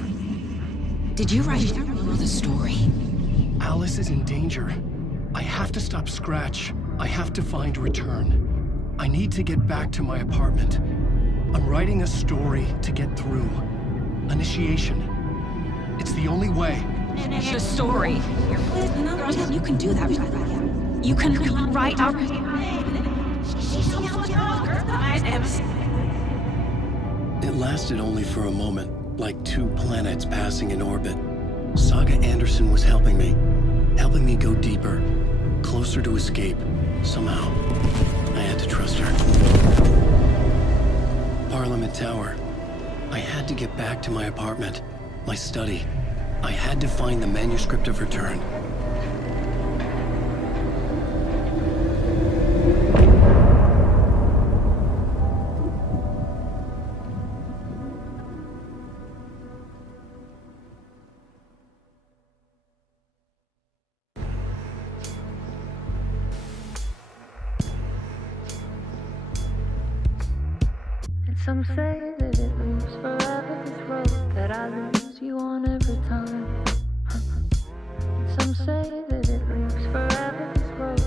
Did you write the story? Alice is in danger. I have to stop Scratch. I have to find Return. I need to get back to my apartment. I'm writing a story to get through. Initiation. It's the only way. The story. You can do that. You can write our... It lasted only for a moment, like two planets passing in orbit. Saga Anderson was helping me go deeper. closer to escape. Somehow, I had to trust her. Parliament Tower. I had to get back to my apartment, my study. I had to find the manuscript of Return. And some say that it moves forever, this road that I lose you on every time. And some say that it moves forever, this road.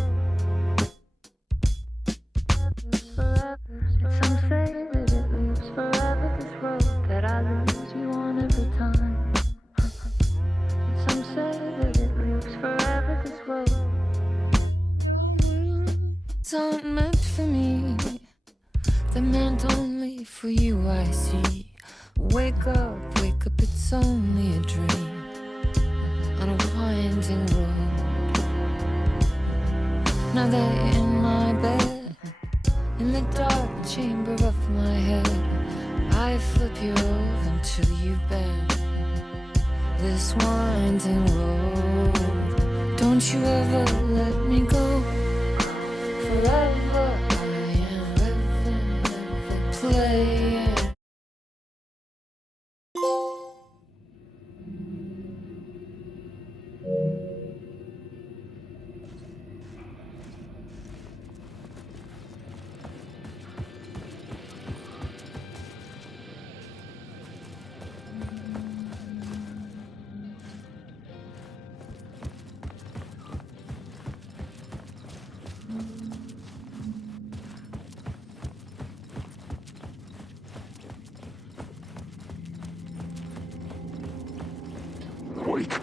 And some say that it moves forever, this road that I lose you on every time. And some say that it moves forever, this road. It's not meant for me. They're meant only for you, I see. Wake up, it's only a dream on a winding road. Now they're in my bed, in the dark chamber of my head. I flip you over until you bend this winding road. Don't you ever let me go. Forever I am living, playing. Wait.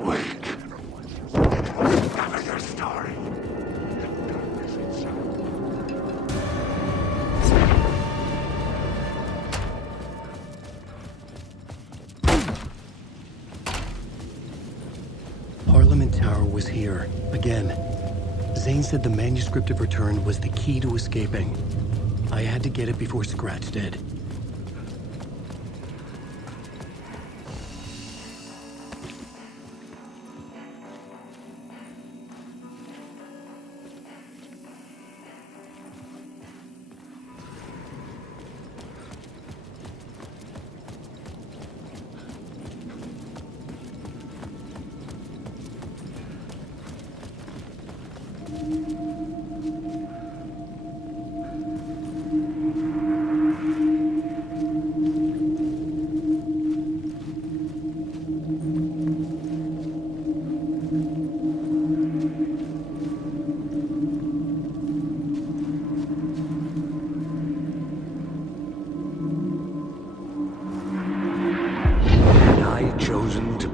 Wait. Tell me your story. Parliament Tower was here, again. Zane said the manuscript of Return was the key to escaping. I had to get it before Scratch did.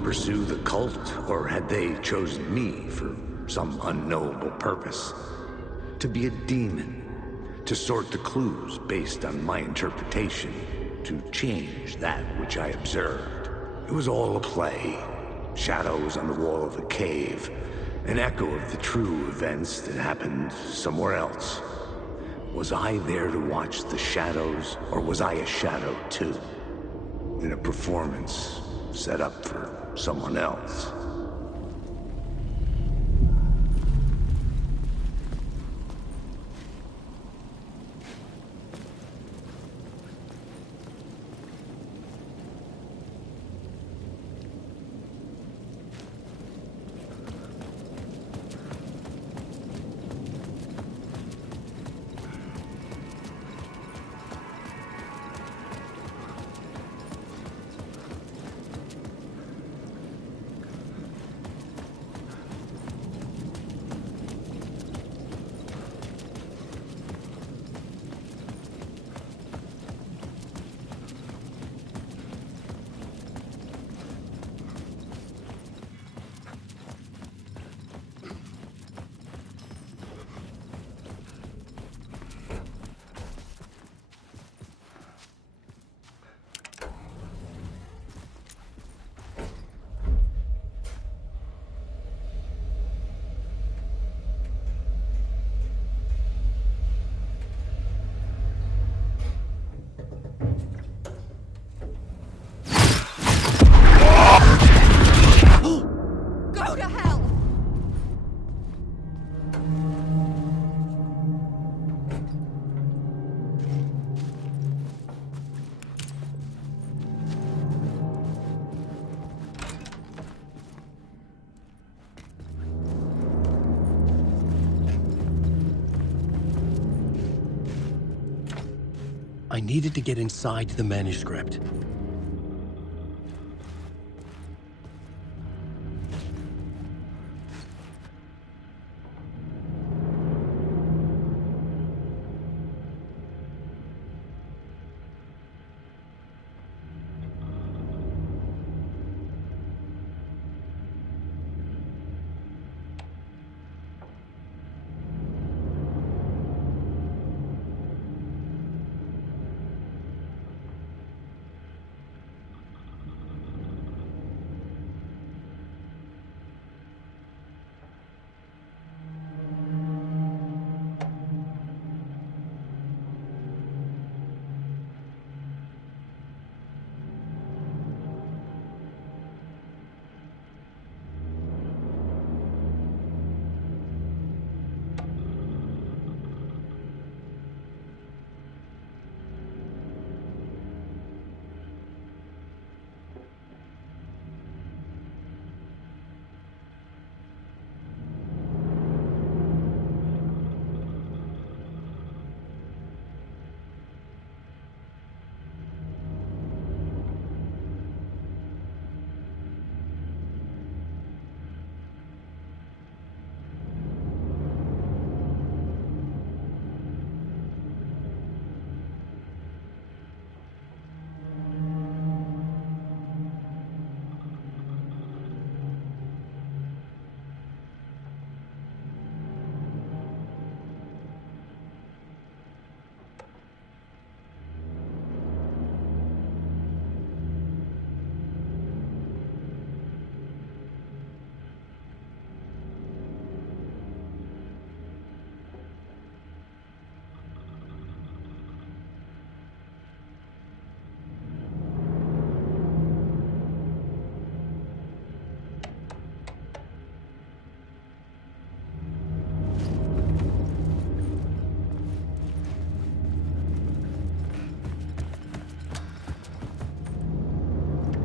Pursue the cult, or had they chosen me for some unknowable purpose? To be a demon, to sort the clues based on my interpretation, to change that which I observed. It was all a play. Shadows on the wall of the cave, an echo of the true events that happened somewhere else. Was I there to watch the shadows, or was I a shadow too? In a performance set up for someone else. I needed to get inside the manuscript.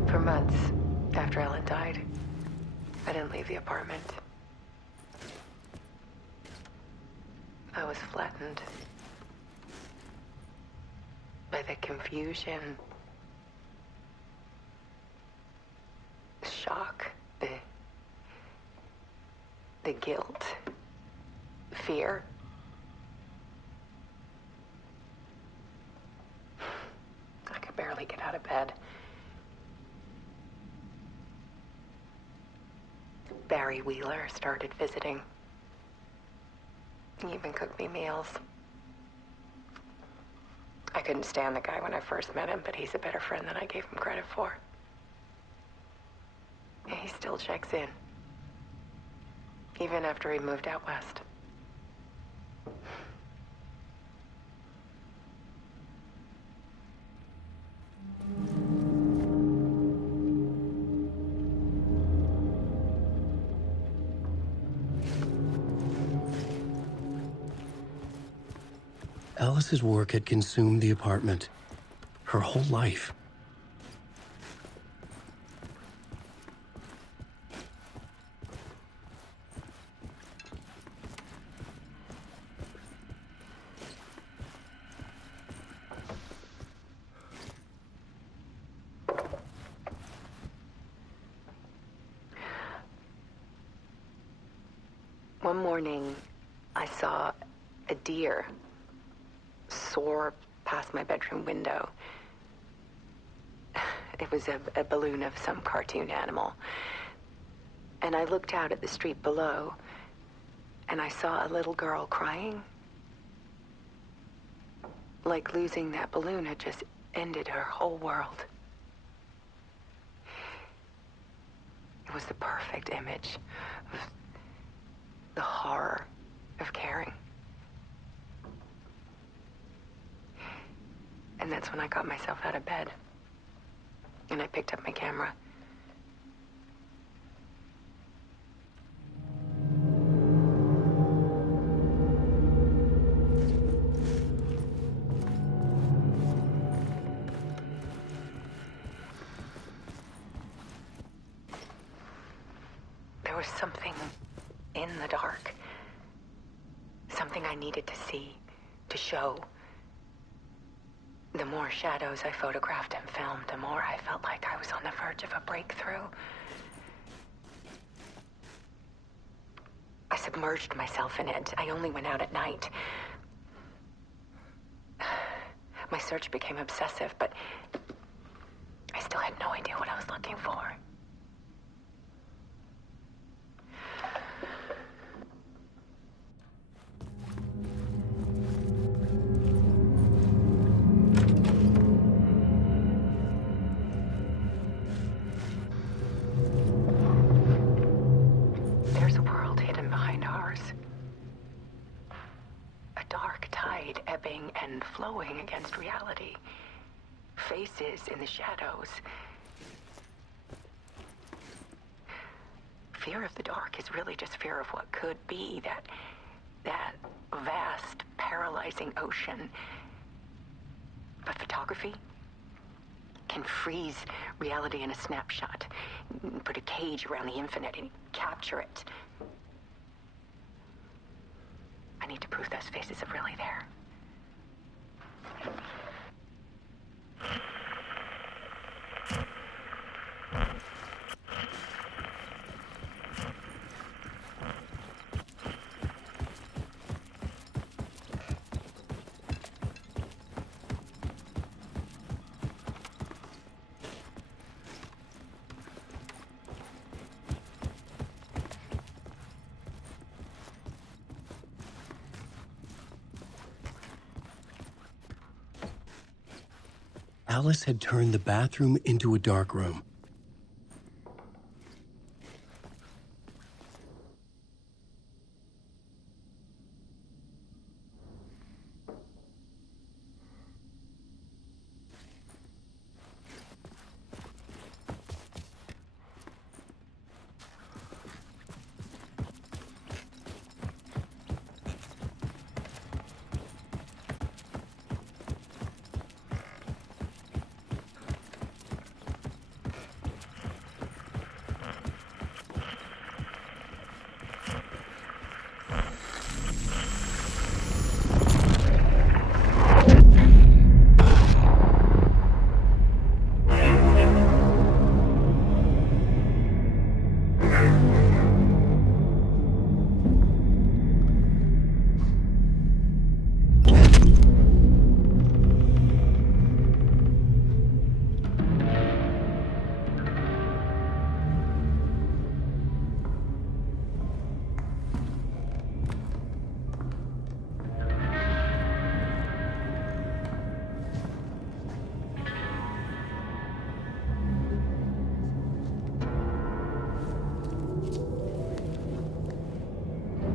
For months after Ellen died, I didn't leave the apartment. I was flattened by the confusion, shock, the guilt, fear. I could barely get out of bed. Barry Wheeler started visiting. He even cooked me meals. I couldn't stand the guy when I first met him, but he's a better friend than I gave him credit for. And he still checks in, even after he moved out west. Alice's work had consumed the apartment. Her whole life. One morning, I saw a deer soar past my bedroom window. It was a balloon of some cartoon animal. And I looked out at the street below, and I saw a little girl crying. Like losing that balloon had just ended her whole world. It was the perfect image of the horror of caring. And that's when I got myself out of bed. And I picked up my camera. There was something in the dark. Something I needed to see, to show. The more shadows I photographed and filmed, the more I felt like I was on the verge of a breakthrough. I submerged myself in it. I only went out at night. My search became obsessive, but I still had no idea what I was looking for. There's a world hidden behind ours. A dark tide ebbing and flowing against reality. Faces in the shadows. Fear of the dark is really just fear of what could be, that vast, paralyzing ocean. But photography can freeze reality in a snapshot, put a cage around the infinite and capture it. I need to prove those faces are really there. Alice had turned the bathroom into a dark room.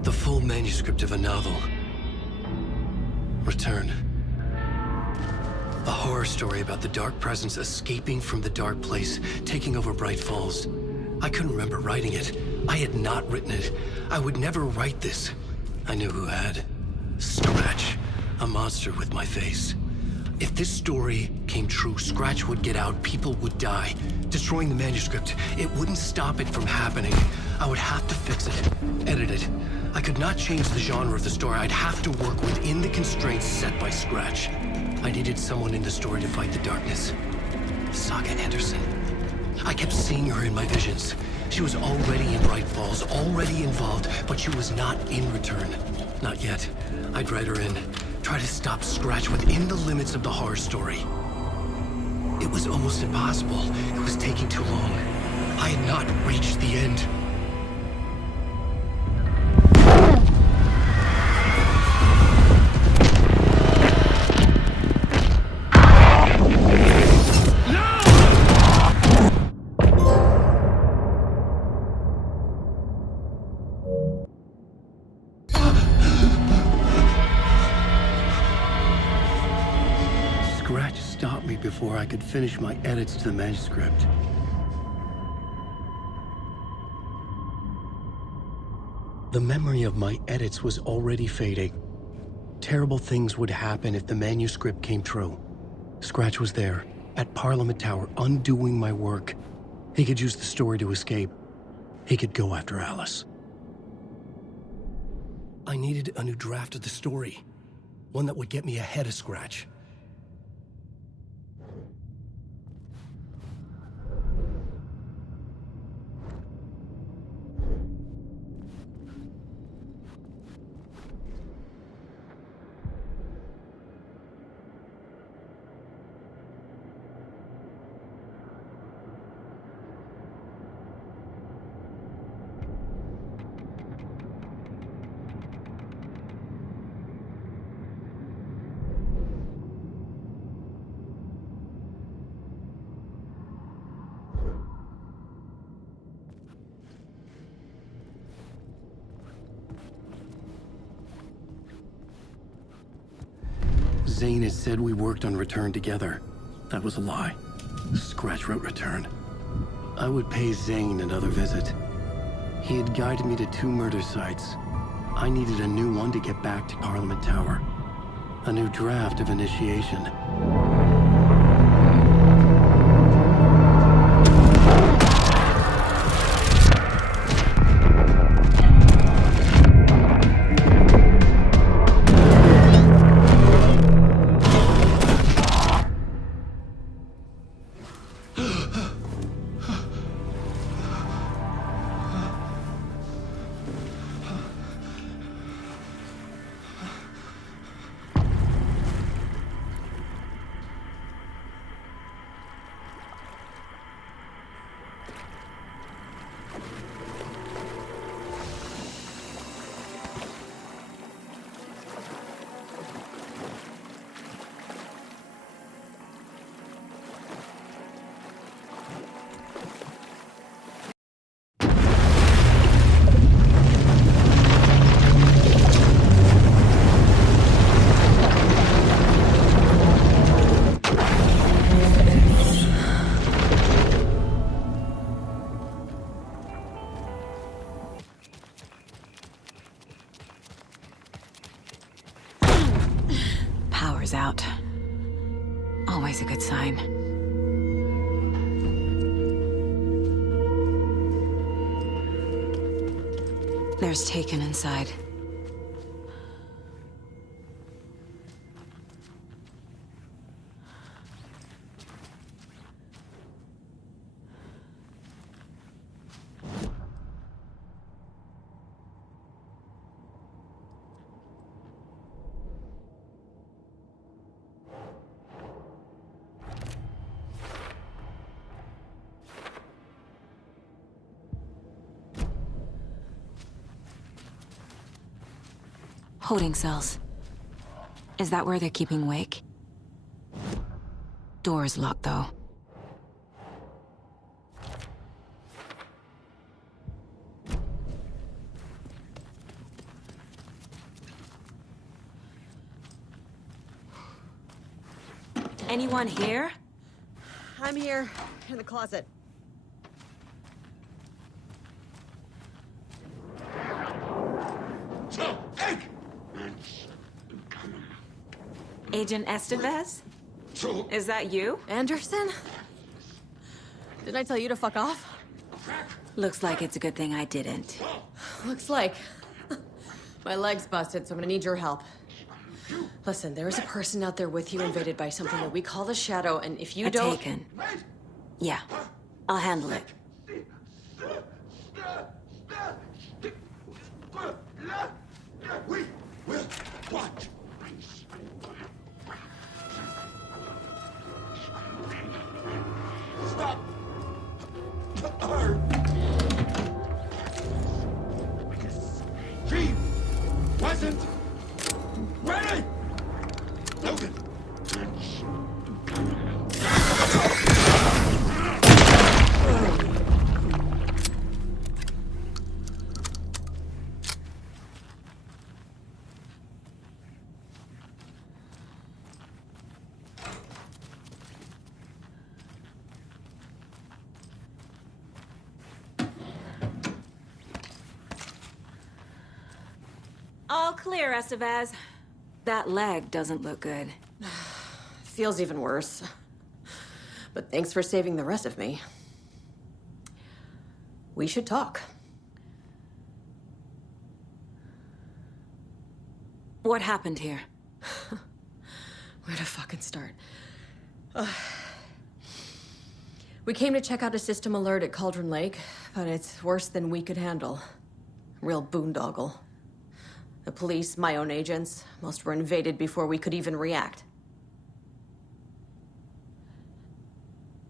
The full manuscript of a novel. Return. A horror story about the dark presence escaping from the dark place, taking over Bright Falls. I couldn't remember writing it. I had not written it. I would never write this. I knew who had. Scratch. A monster with my face. If this story came true, Scratch would get out, people would die. Destroying the manuscript, it wouldn't stop it from happening. I would have to fix it, edit it. I could not change the genre of the story. I'd have to work within the constraints set by Scratch. I needed someone in the story to fight the darkness. Saga Anderson. I kept seeing her in my visions. She was already in Bright Falls, already involved, but she was not in Return. Not yet. I'd write her in. Try to stop Scratch within the limits of the horror story. It was almost impossible. It was taking too long. I had not reached the end. Before I could finish my edits to the manuscript. The memory of my edits was already fading. Terrible things would happen if the manuscript came true. Scratch was there, at Parliament Tower, undoing my work. He could use the story to escape. He could go after Alice. I needed a new draft of the story. One that would get me ahead of Scratch. Zane had said we worked on Return together. That was a lie. Scratch wrote Return. I would pay Zane another visit. He had guided me to 2 murder sites. I needed a new one to get back to Parliament Tower. A new draft of Initiation. Power's out. Always a good sign. There's Taken inside. Holding cells. Is that where they're keeping Wake? Door's locked, though. Anyone here? I'm here, in the closet. Agent Estevez? Is that you? Anderson? Didn't I tell you to fuck off? Looks like it's a good thing I didn't. Looks like. My leg's busted, so I'm gonna need your help. Listen, there is a person out there with you invaded by something that we call the Shadow, and if you don't... Taken. Yeah, I'll handle it. We will watch. Stop her. She wasn't ready. Logan. All clear, Estevez. That leg doesn't look good. Feels even worse. But thanks for saving the rest of me. We should talk. What happened here? Where to fucking start? We came to check out a system alert at Cauldron Lake, but it's worse than we could handle. Real boondoggle. The police, my own agents, most were invaded before we could even react.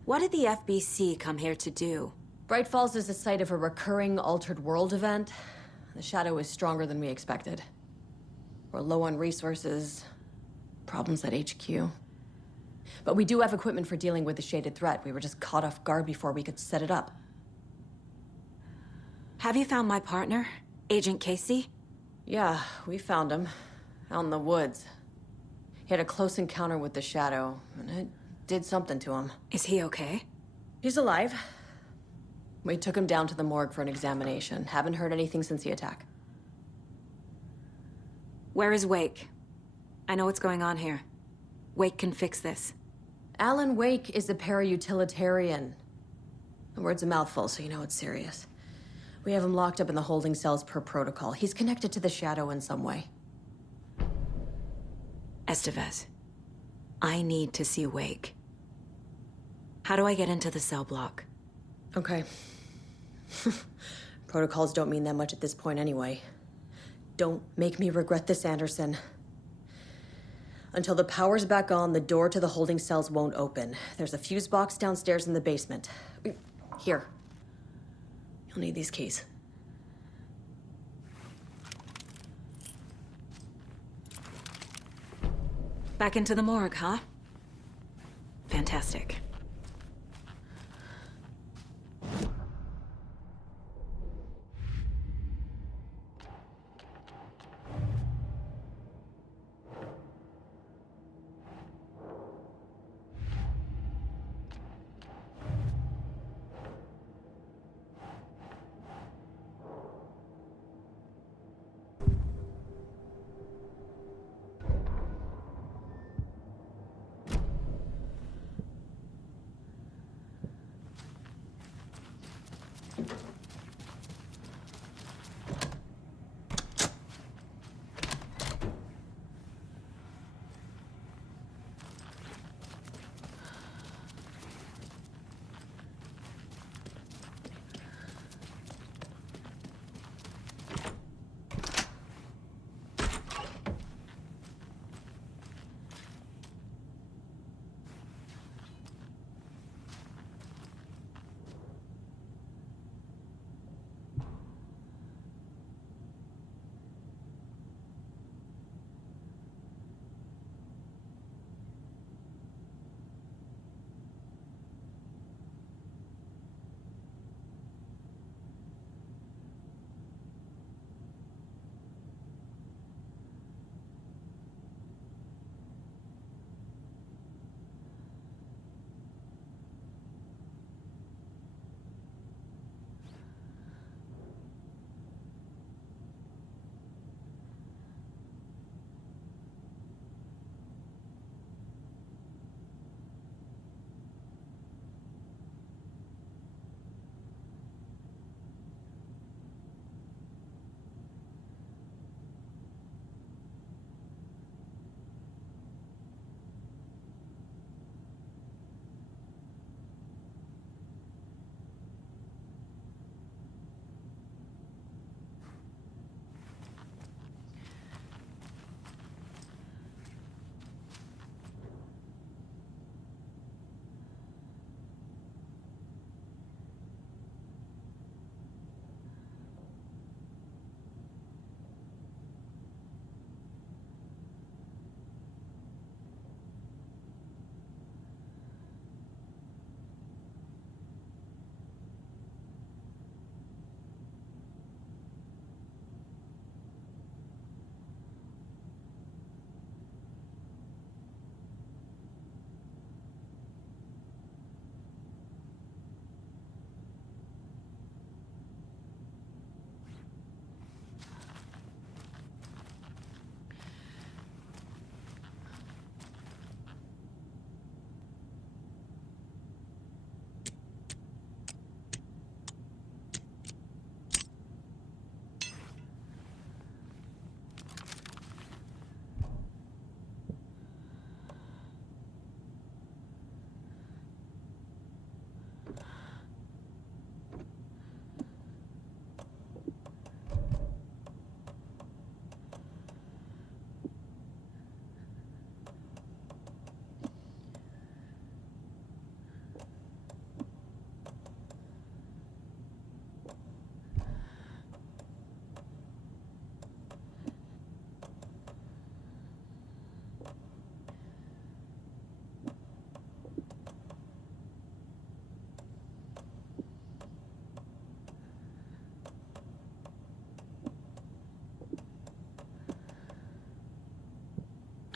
What did the FBC come here to do? Bright Falls is the site of a recurring Altered World event. The Shadow is stronger than we expected. We're low on resources, problems at HQ. But we do have equipment for dealing with the shaded threat. We were just caught off guard before we could set it up. Have you found my partner, Agent Casey? Yeah, we found him. Out in the woods. He had a close encounter with the Shadow, and it did something to him. Is he okay? He's alive. We took him down to the morgue for an examination. Haven't heard anything since the attack. Where is Wake? I know what's going on here. Wake can fix this. Alan Wake is a para-utilitarian. The word's a mouthful, so you know it's serious. We have him locked up in the holding cells per protocol. He's connected to the Shadow in some way. Estevez, I need to see Wake. How do I get into the cell block? Okay. Protocols don't mean that much at this point anyway. Don't make me regret this, Anderson. Until the power's back on, the door to the holding cells won't open. There's a fuse box downstairs in the basement. Here. You'll need these keys. Back into the morgue, huh? Fantastic.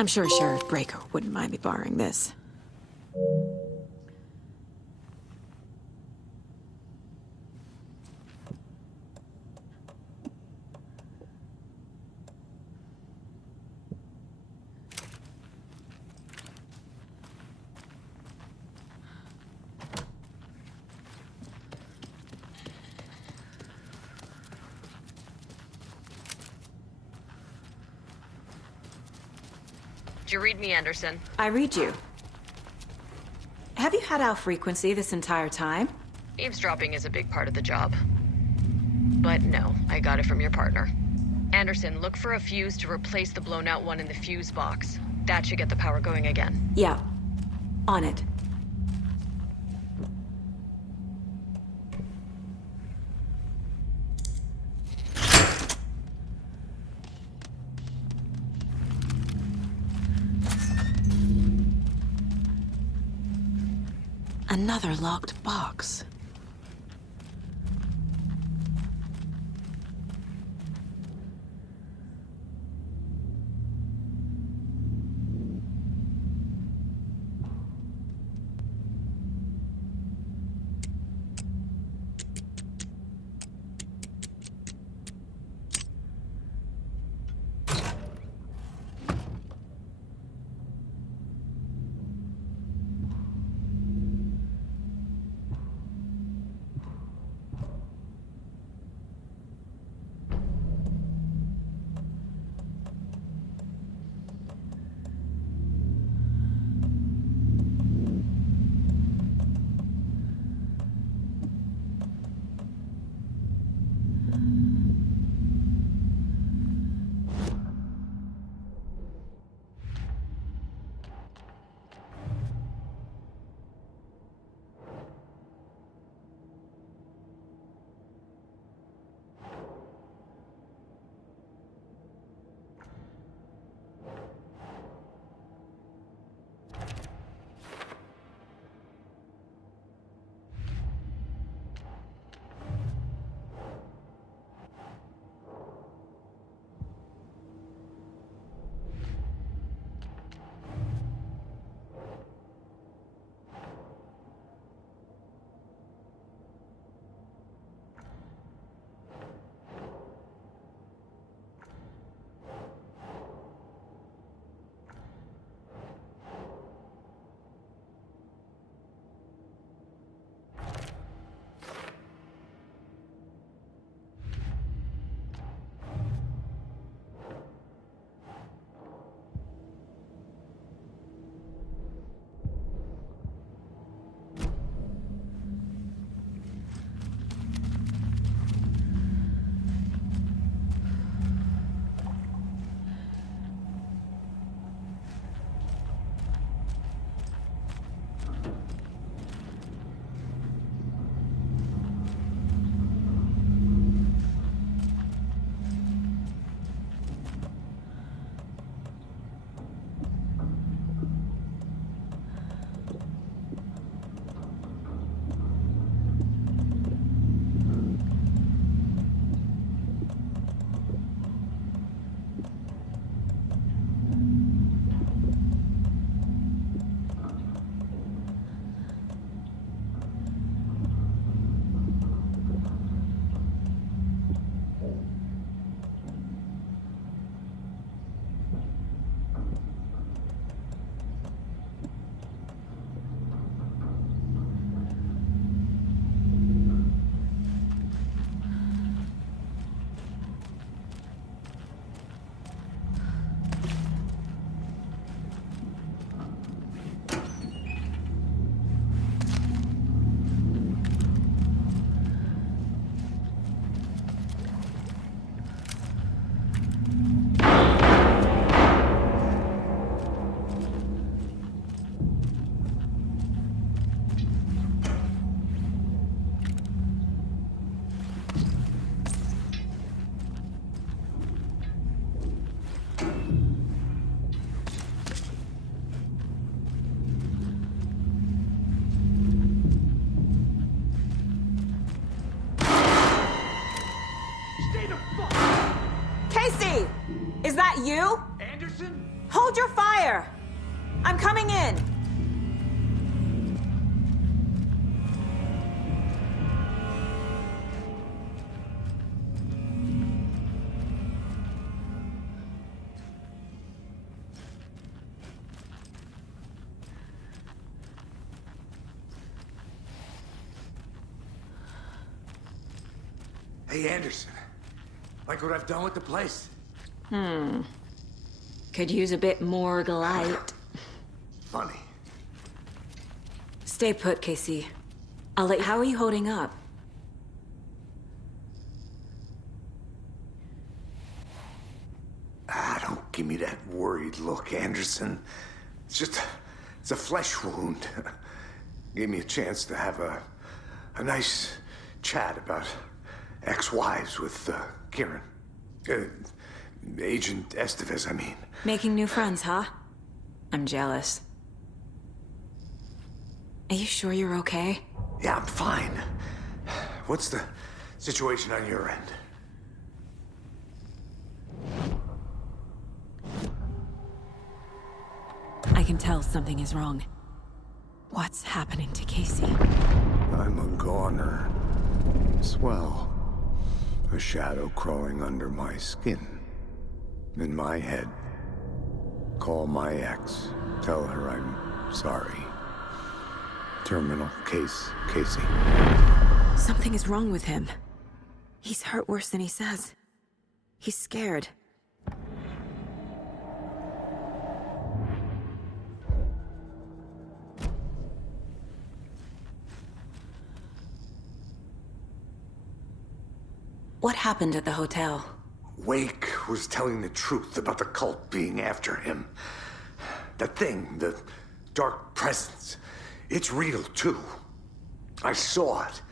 I'm sure Sheriff Breaker wouldn't mind me borrowing this. Did you read me, Anderson? I read you. Have you had our frequency this entire time? Eavesdropping is a big part of the job. But no, I got it from your partner. Anderson, look for a fuse to replace the blown out one in the fuse box. That should get the power going again. Yeah. On it. Another locked box. Casey! Is that you? Anderson? Hold your fire! I'm coming in! Hey, Anderson. Like what I've done with the place? Could use a bit more light. Funny. Stay put, Casey. How are you holding up? Don't give me that worried look, Anderson. It's a flesh wound. Gave me a chance to have a nice chat about ex-wives with Kieran. Agent Estevez, I mean. Making new friends, huh? I'm jealous. Are you sure you're okay? Yeah, I'm fine. What's the situation on your end? I can tell something is wrong. What's happening to Casey? I'm a goner. Swell. A shadow crawling under my skin. In my head. Call my ex. Tell her I'm sorry. Terminal case, Casey. Something is wrong with him. He's hurt worse than he says. He's scared. What happened at the hotel? Wake was telling the truth about the cult being after him. That thing, the dark presence, it's real too. I saw it.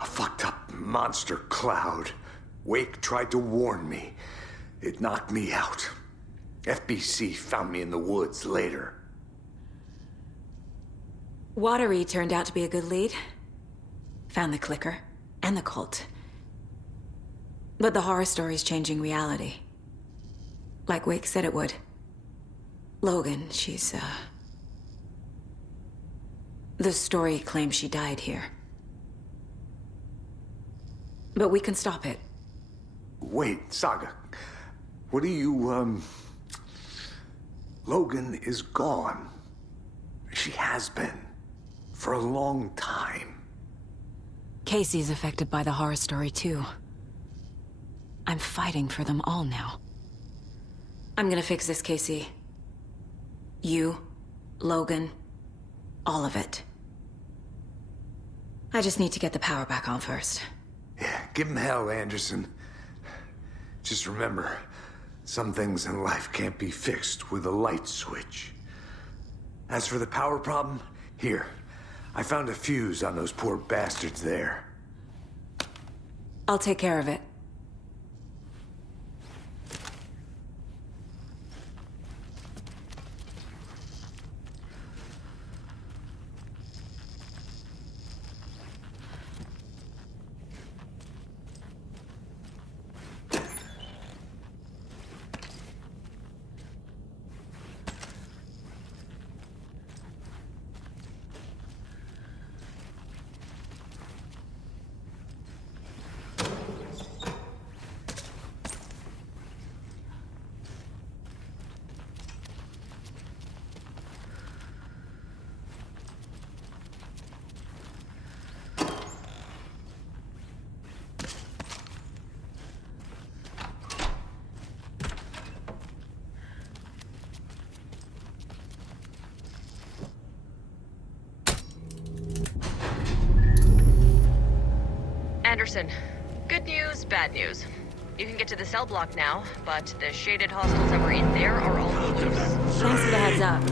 A fucked up monster cloud. Wake tried to warn me. It knocked me out. FBC found me in the woods later. Watery turned out to be a good lead. Found the clicker and the cult. But the horror story's changing reality. Like Wake said it would. Logan, she's, the story claims she died here. But we can stop it. Wait, Saga. What do you, Logan is gone. She has been. For a long time. Casey's affected by the horror story, too. I'm fighting for them all now. I'm gonna fix this, Casey. You, Logan, all of it. I just need to get the power back on first. Yeah, give him hell, Anderson. Just remember, some things in life can't be fixed with a light switch. As for the power problem, here. I found a fuse on those poor bastards there. I'll take care of it. Anderson, good news, bad news. You can get to the cell block now, but the shaded hostiles that were in there are all loose. Thanks for the heads up.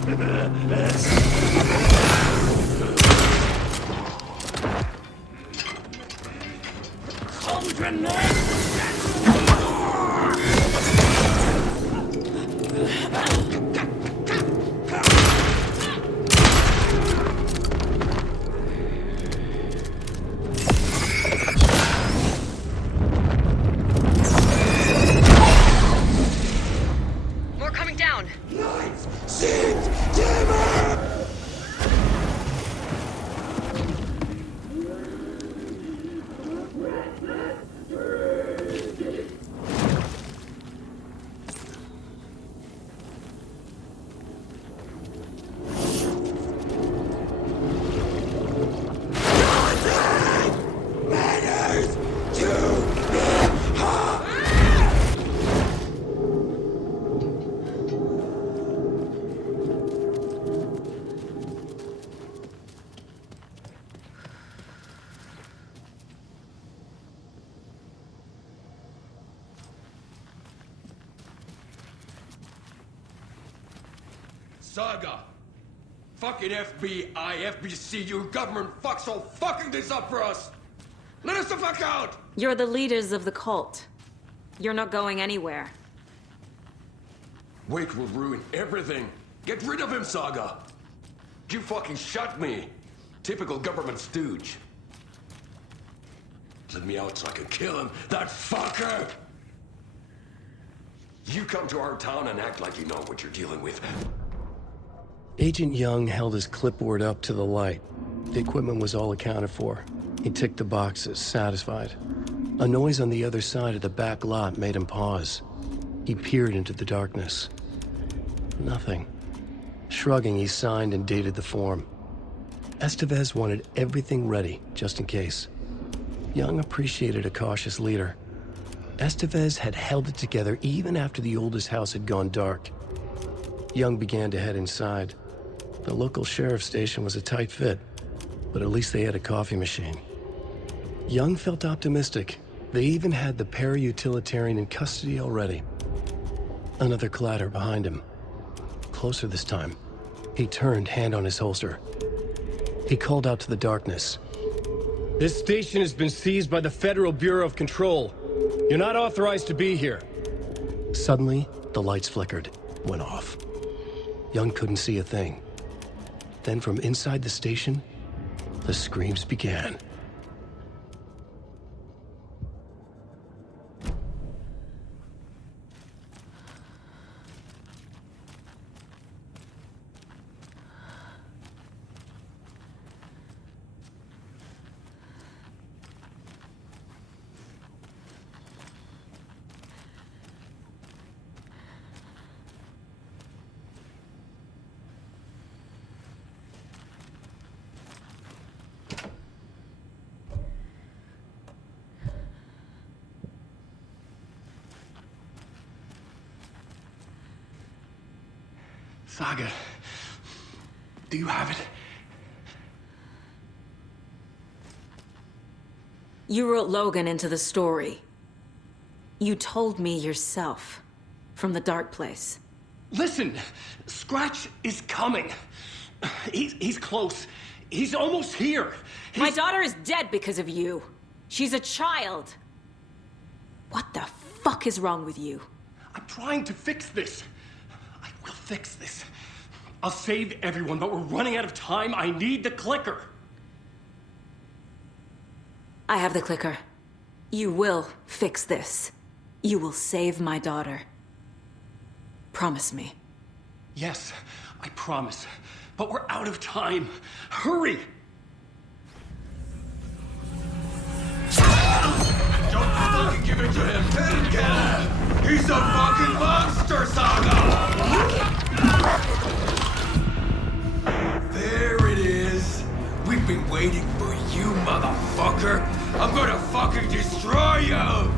More coming down. Saga! Fucking FBI, FBC, your government fucks all fucking this up for us! Let us the fuck out! You're the leaders of the cult. You're not going anywhere. Wake will ruin everything. Get rid of him, Saga! You fucking shot me! Typical government stooge. Let me out so I can kill him, that fucker! You come to our town and act like you know what you're dealing with. Agent Young held his clipboard up to the light. The equipment was all accounted for. He ticked the boxes, satisfied. A noise on the other side of the back lot made him pause. He peered into the darkness. Nothing. Shrugging, he signed and dated the form. Estevez wanted everything ready, just in case. Young appreciated a cautious leader. Estevez had held it together even after the oldest house had gone dark. Young began to head inside. The local sheriff's station was a tight fit, but at least they had a coffee machine. Young felt optimistic. They even had the para-utilitarian in custody already. Another clatter behind him. Closer this time. He turned, hand on his holster. He called out to the darkness. "This station has been seized by the Federal Bureau of Control. You're not authorized to be here." Suddenly, the lights flickered, went off. Young couldn't see a thing. Then from inside the station, the screams began. Saga, do you have it? You wrote Logan into the story. You told me yourself, from the dark place. Listen, Scratch is coming. He's close. He's almost here. My daughter is dead because of you. She's a child. What the fuck is wrong with you? I'm trying to fix this. I will fix this. I'll save everyone, but we're running out of time. I need the clicker. I have the clicker. You will fix this. You will save my daughter. Promise me. Yes, I promise. But we're out of time. Hurry! Don't fucking give it to him! Get him! He's a fucking monster, Saga! There it is! We've been waiting for you, motherfucker! I'm gonna fucking destroy you!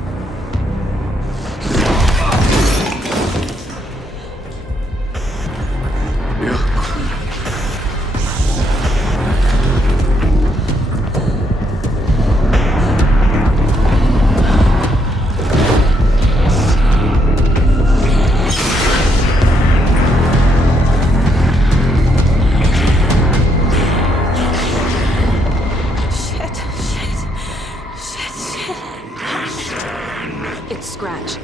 Scratch.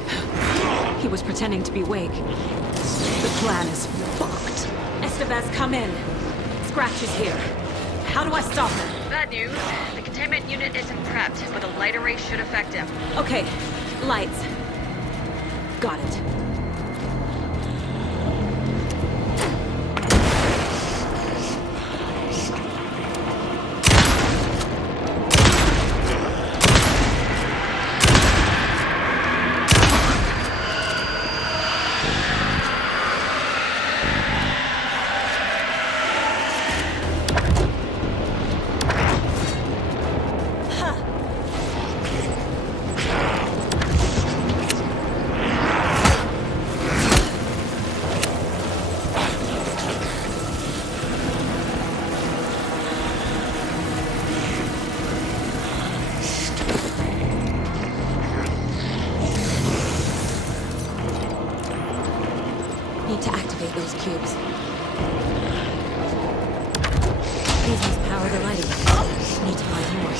He was pretending to be awake. The plan is fucked. Estevez, come in. Scratch is here. How do I stop him? Bad news. The containment unit isn't prepped, but a light array should affect him. Okay, lights. Got it. Need to activate those cubes. These must power the lighting. Need to find more.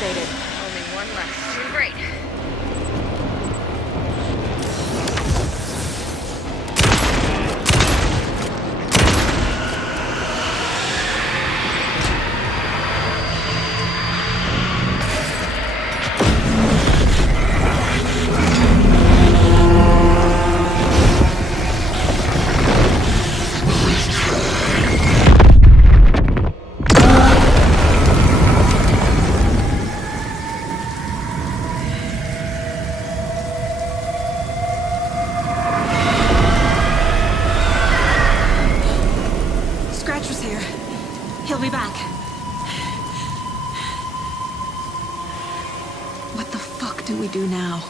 Only one left. Doing great. He'll be back. What the fuck do we do now?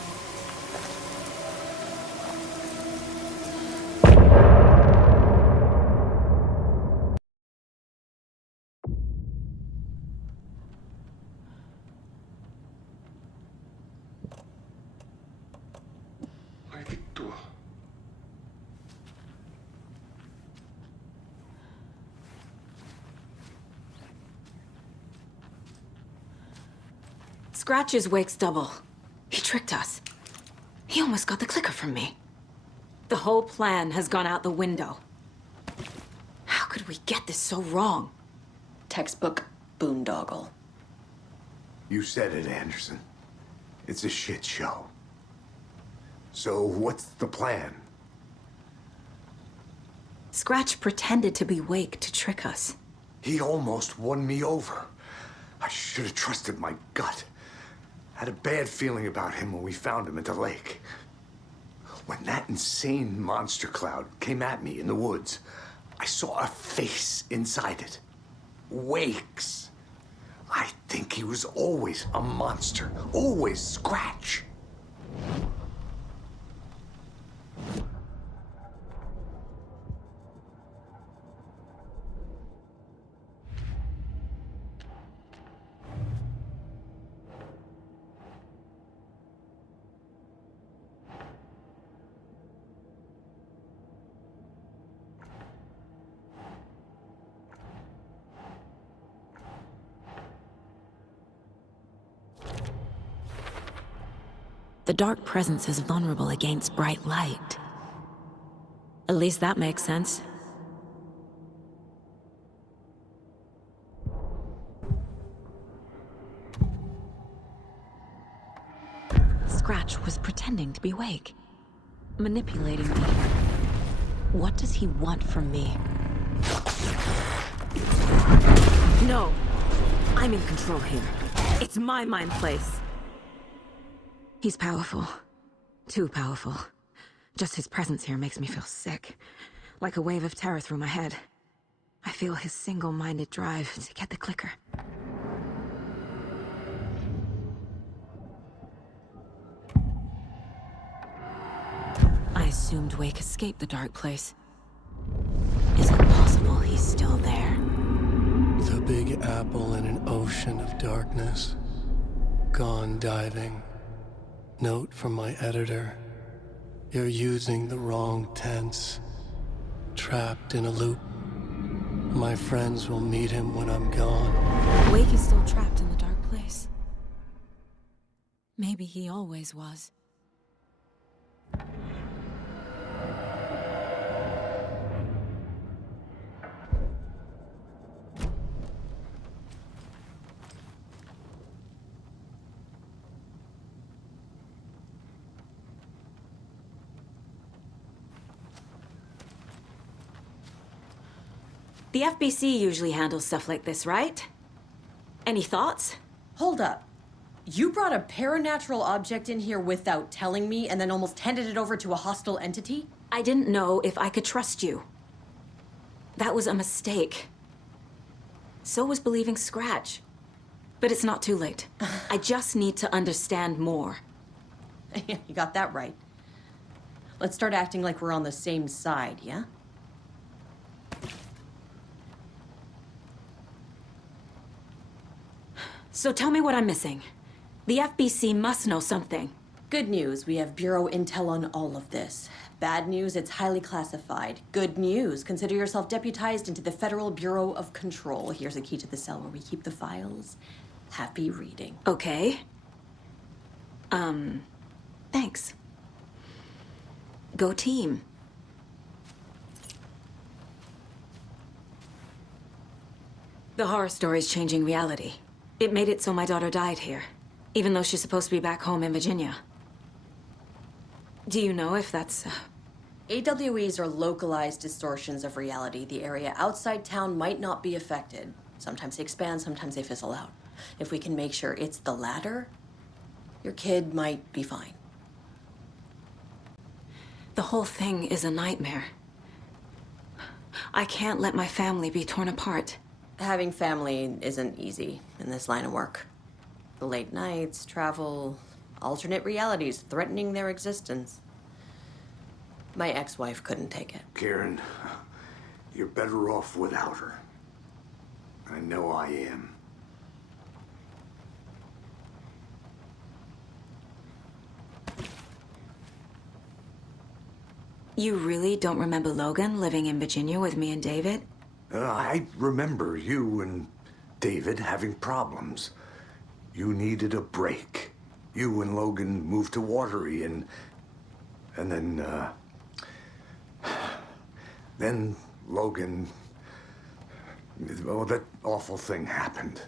Ai vittua. Scratch's wake's double. He tricked us. He almost got the clicker from me. The whole plan has gone out the window. How could we get this so wrong? Textbook boondoggle. You said it, Anderson. It's a shit show. So what's the plan? Scratch pretended to be Wake to trick us. He almost won me over. I should have trusted my gut. Had a bad feeling about him when we found him at the lake. When that insane monster cloud came at me in the woods, I saw a face inside it. Wake's. I think he was always a monster. Always Scratch. The dark presence is vulnerable against bright light. At least that makes sense. Scratch was pretending to be Wake, manipulating me. What does he want from me? No! I'm in control here. It's my mind place. He's powerful. Too powerful. Just his presence here makes me feel sick. Like a wave of terror through my head. I feel his single-minded drive to get the clicker. I assumed Wake escaped the dark place. Is it possible he's still there? apple in an ocean of darkness. Gone diving. Note from my editor. You're using the wrong tense. Trapped in a loop. My friends will meet him when I'm gone. Wake is still trapped in the dark place. Maybe he always was. The FBC usually handles stuff like this, right? Any thoughts? Hold up. You brought a paranatural object in here without telling me and then almost handed it over to a hostile entity? I didn't know if I could trust you. That was a mistake. So was believing Scratch. But it's not too late. I just need to understand more. You got that right. Let's start acting like we're on the same side, yeah? So tell me what I'm missing. The FBC must know something. Good news, we have Bureau intel on all of this. Bad news, it's highly classified. Good news, consider yourself deputized into the Federal Bureau of Control. Here's a key to the cell where we keep the files. Happy reading. Okay. Thanks. Go team. The horror story's changing reality. It made it so my daughter died here, even though she's supposed to be back home in Virginia. Do you know if that's... AWEs are localized distortions of reality. The area outside town might not be affected. Sometimes they expand, sometimes they fizzle out. If we can make sure it's the latter, your kid might be fine. The whole thing is a nightmare. I can't let my family be torn apart. Having family isn't easy in this line of work. The late nights, travel, alternate realities threatening their existence. My ex-wife couldn't take it. Karen, you're better off without her. I know I am. You really don't remember Logan living in Virginia with me and David? I remember you and David having problems. You needed a break. You and Logan moved to Watery and then Logan, well, that awful thing happened.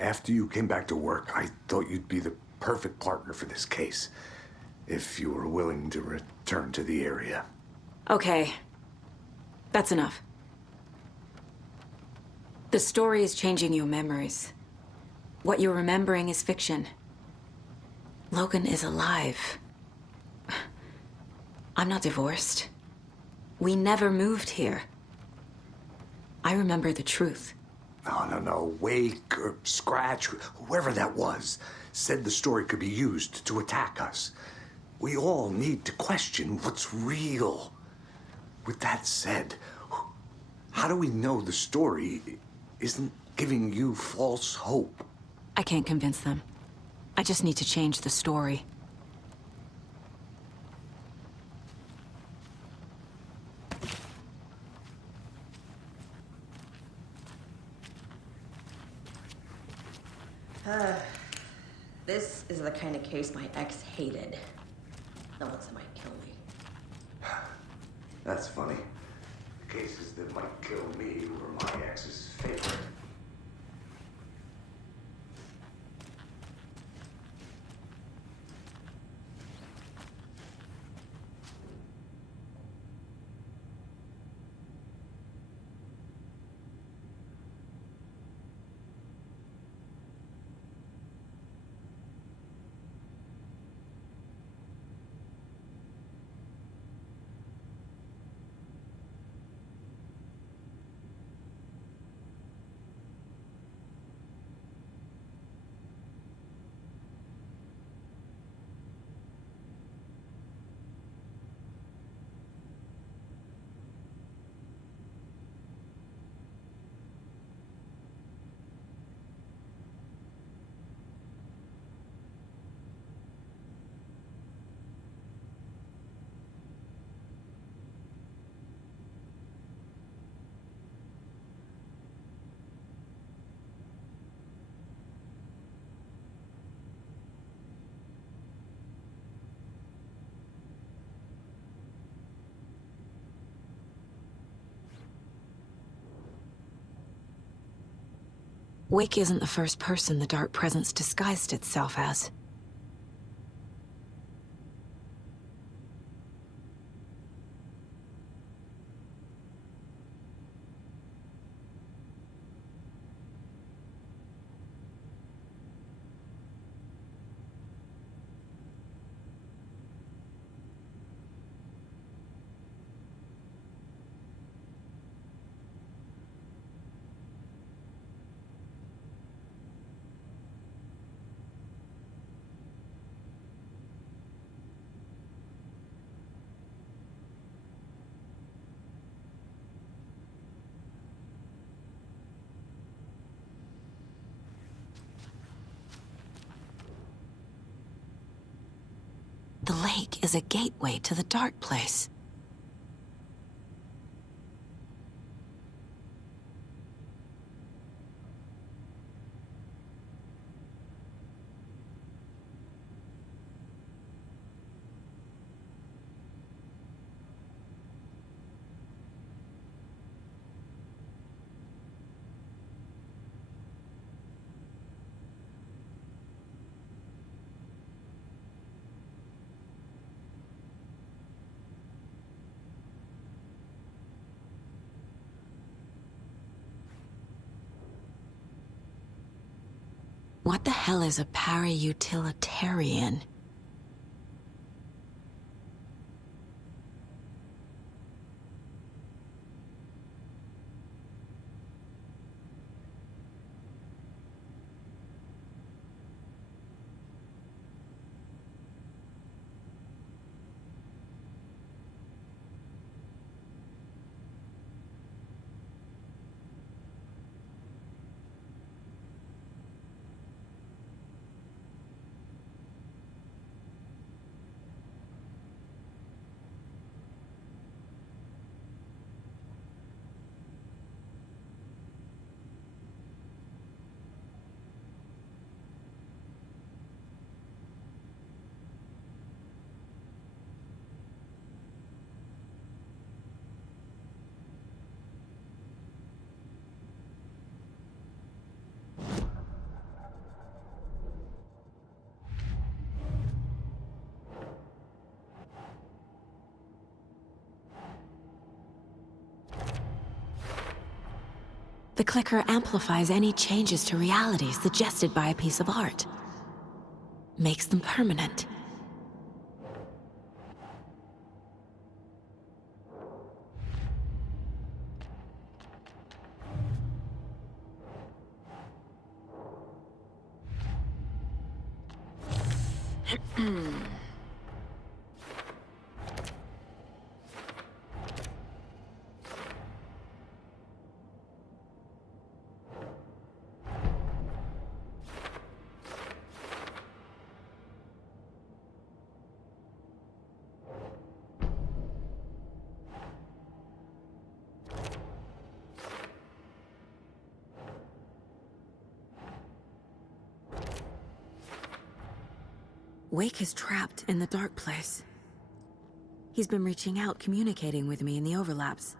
After you came back to work, I thought you'd be the perfect partner for this case, if you were willing to return to the area. Okay. That's enough. The story is changing your memories. What you're remembering is fiction. Logan is alive. I'm not divorced. We never moved here. I remember the truth. No. Wake or Scratch, whoever that was, said the story could be used to attack us. We all need to question what's real. With that said, how do we know the story isn't giving you false hope? I can't convince them. I just need to change the story. This is the kind of case my ex hated. The ones that might kill me. That's funny. Cases that might kill me were my ex's favorite. Wake isn't the first person the dark presence disguised itself as. The lake is a gateway to the dark place. What the hell is a para-utilitarian? The clicker amplifies any changes to reality suggested by a piece of art. Makes them permanent. Wake is trapped in the dark place. He's been reaching out, communicating with me in the overlaps.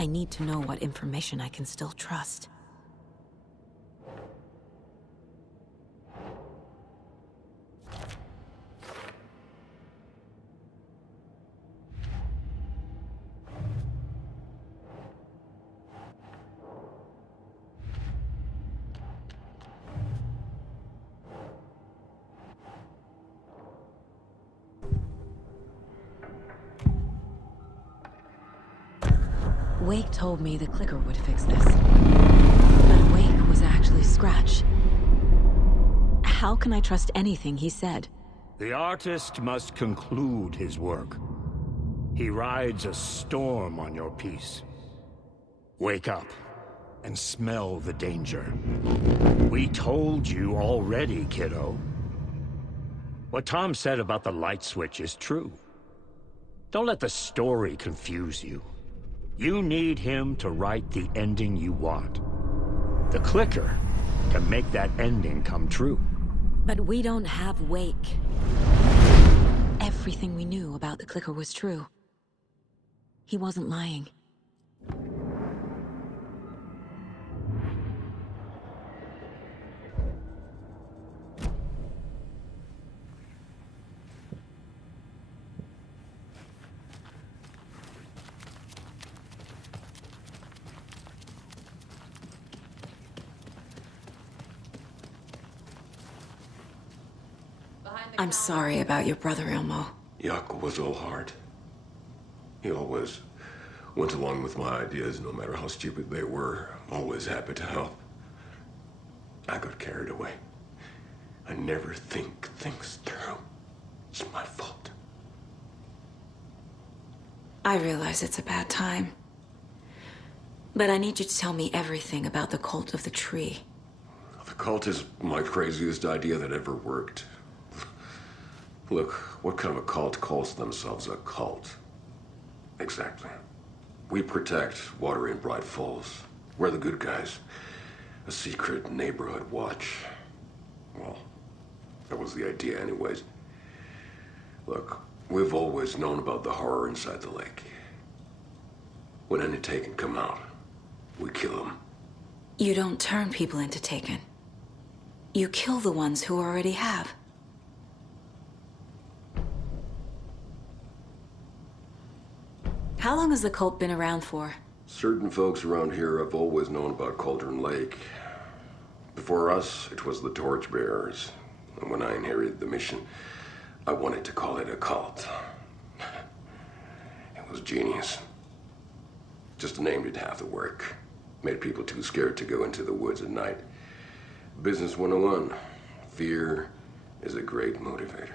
I need to know what information I can still trust. Wake told me the clicker would fix this. But Wake was actually Scratch. How can I trust anything he said? The artist must conclude his work. He rides a storm on your peace. Wake up and smell the danger. We told you already, kiddo. What Tom said about the light switch is true. Don't let the story confuse you. You need him to write the ending you want. The clicker can make that ending come true. But we don't have Wake. Everything we knew about the clicker was true. He wasn't lying. I'm sorry about your brother, Elmo. Yaakov was all heart. He always went along with my ideas, no matter how stupid they were. Always happy to help. I got carried away. I never think things through. It's my fault. I realize it's a bad time. But I need you to tell me everything about the cult of the tree. The cult is my craziest idea that ever worked. Look, what kind of a cult calls themselves a cult? Exactly. We protect water in Bright Falls. We're the good guys. A secret neighborhood watch. Well, that was the idea anyways. Look, we've always known about the horror inside the lake. When any Taken come out, we kill them. You don't turn people into Taken. You kill the ones who already have. How long has the cult been around for? Certain folks around here have always known about Cauldron Lake. Before us, it was the Torchbearers. And when I inherited the mission, I wanted to call it a cult. It was genius. Just a name did half the work. Made people too scared to go into the woods at night. Business 101. Fear is a great motivator.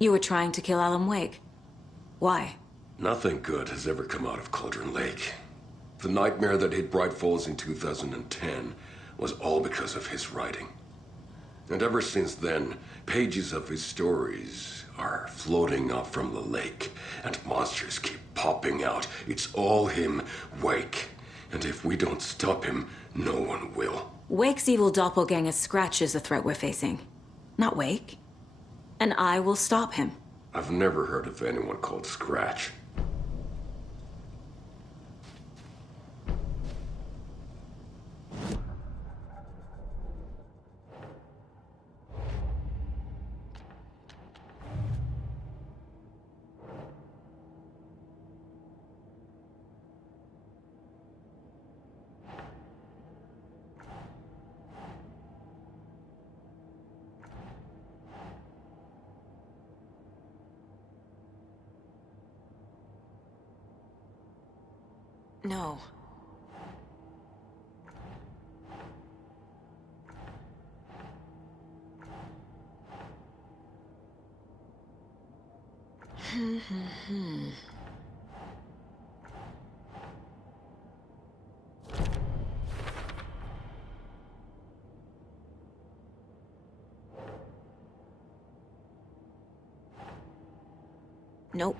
You were trying to kill Alan Wake. Why? Nothing good has ever come out of Cauldron Lake. The nightmare that hit Bright Falls in 2010 was all because of his writing. And ever since then, pages of his stories are floating up from the lake, and monsters keep popping out. It's all him, Wake. And if we don't stop him, no one will. Wake's evil doppelganger Scratch is the threat we're facing, not Wake. And I will stop him. I've never heard of anyone called Scratch. No. Nope.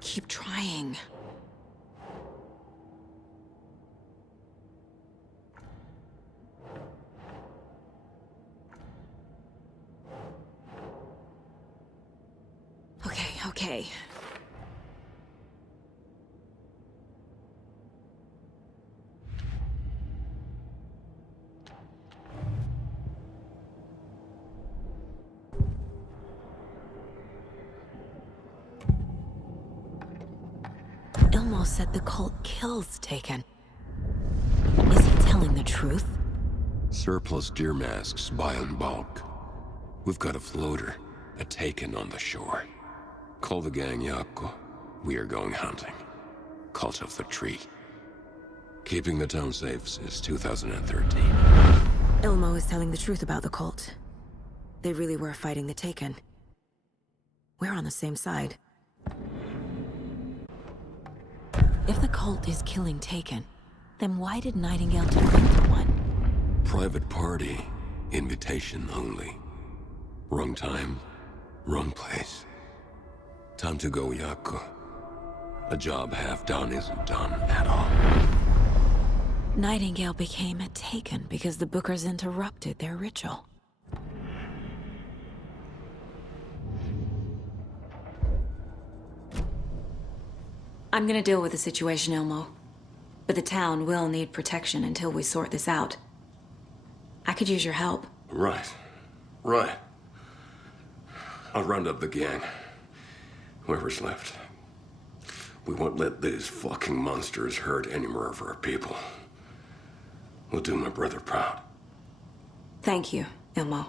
Keep trying. Okay. Ilmo said the cult kills Taken. Is he telling the truth? Surplus deer masks buy in bulk. We've got a floater, a Taken on the shore. Call the gang Yako. We are going hunting. Cult of the Tree. Keeping the town safe since 2013. Ilmo is telling the truth about the cult. They really were fighting the Taken. We're on the same side. If the cult is killing Taken, then why did Nightingale turn into one? Private party. Invitation only. Wrong time, wrong place. Time to go, Yako. A job half done isn't done at all. Nightingale became a Taken because the Bookers interrupted their ritual. I'm gonna deal with the situation, Ilmo. But the town will need protection until we sort this out. I could use your help. Right. I'll round up the gang. Whoever's left. We won't let these fucking monsters hurt any more of our people. We'll do my brother proud. Thank you, Ilmo.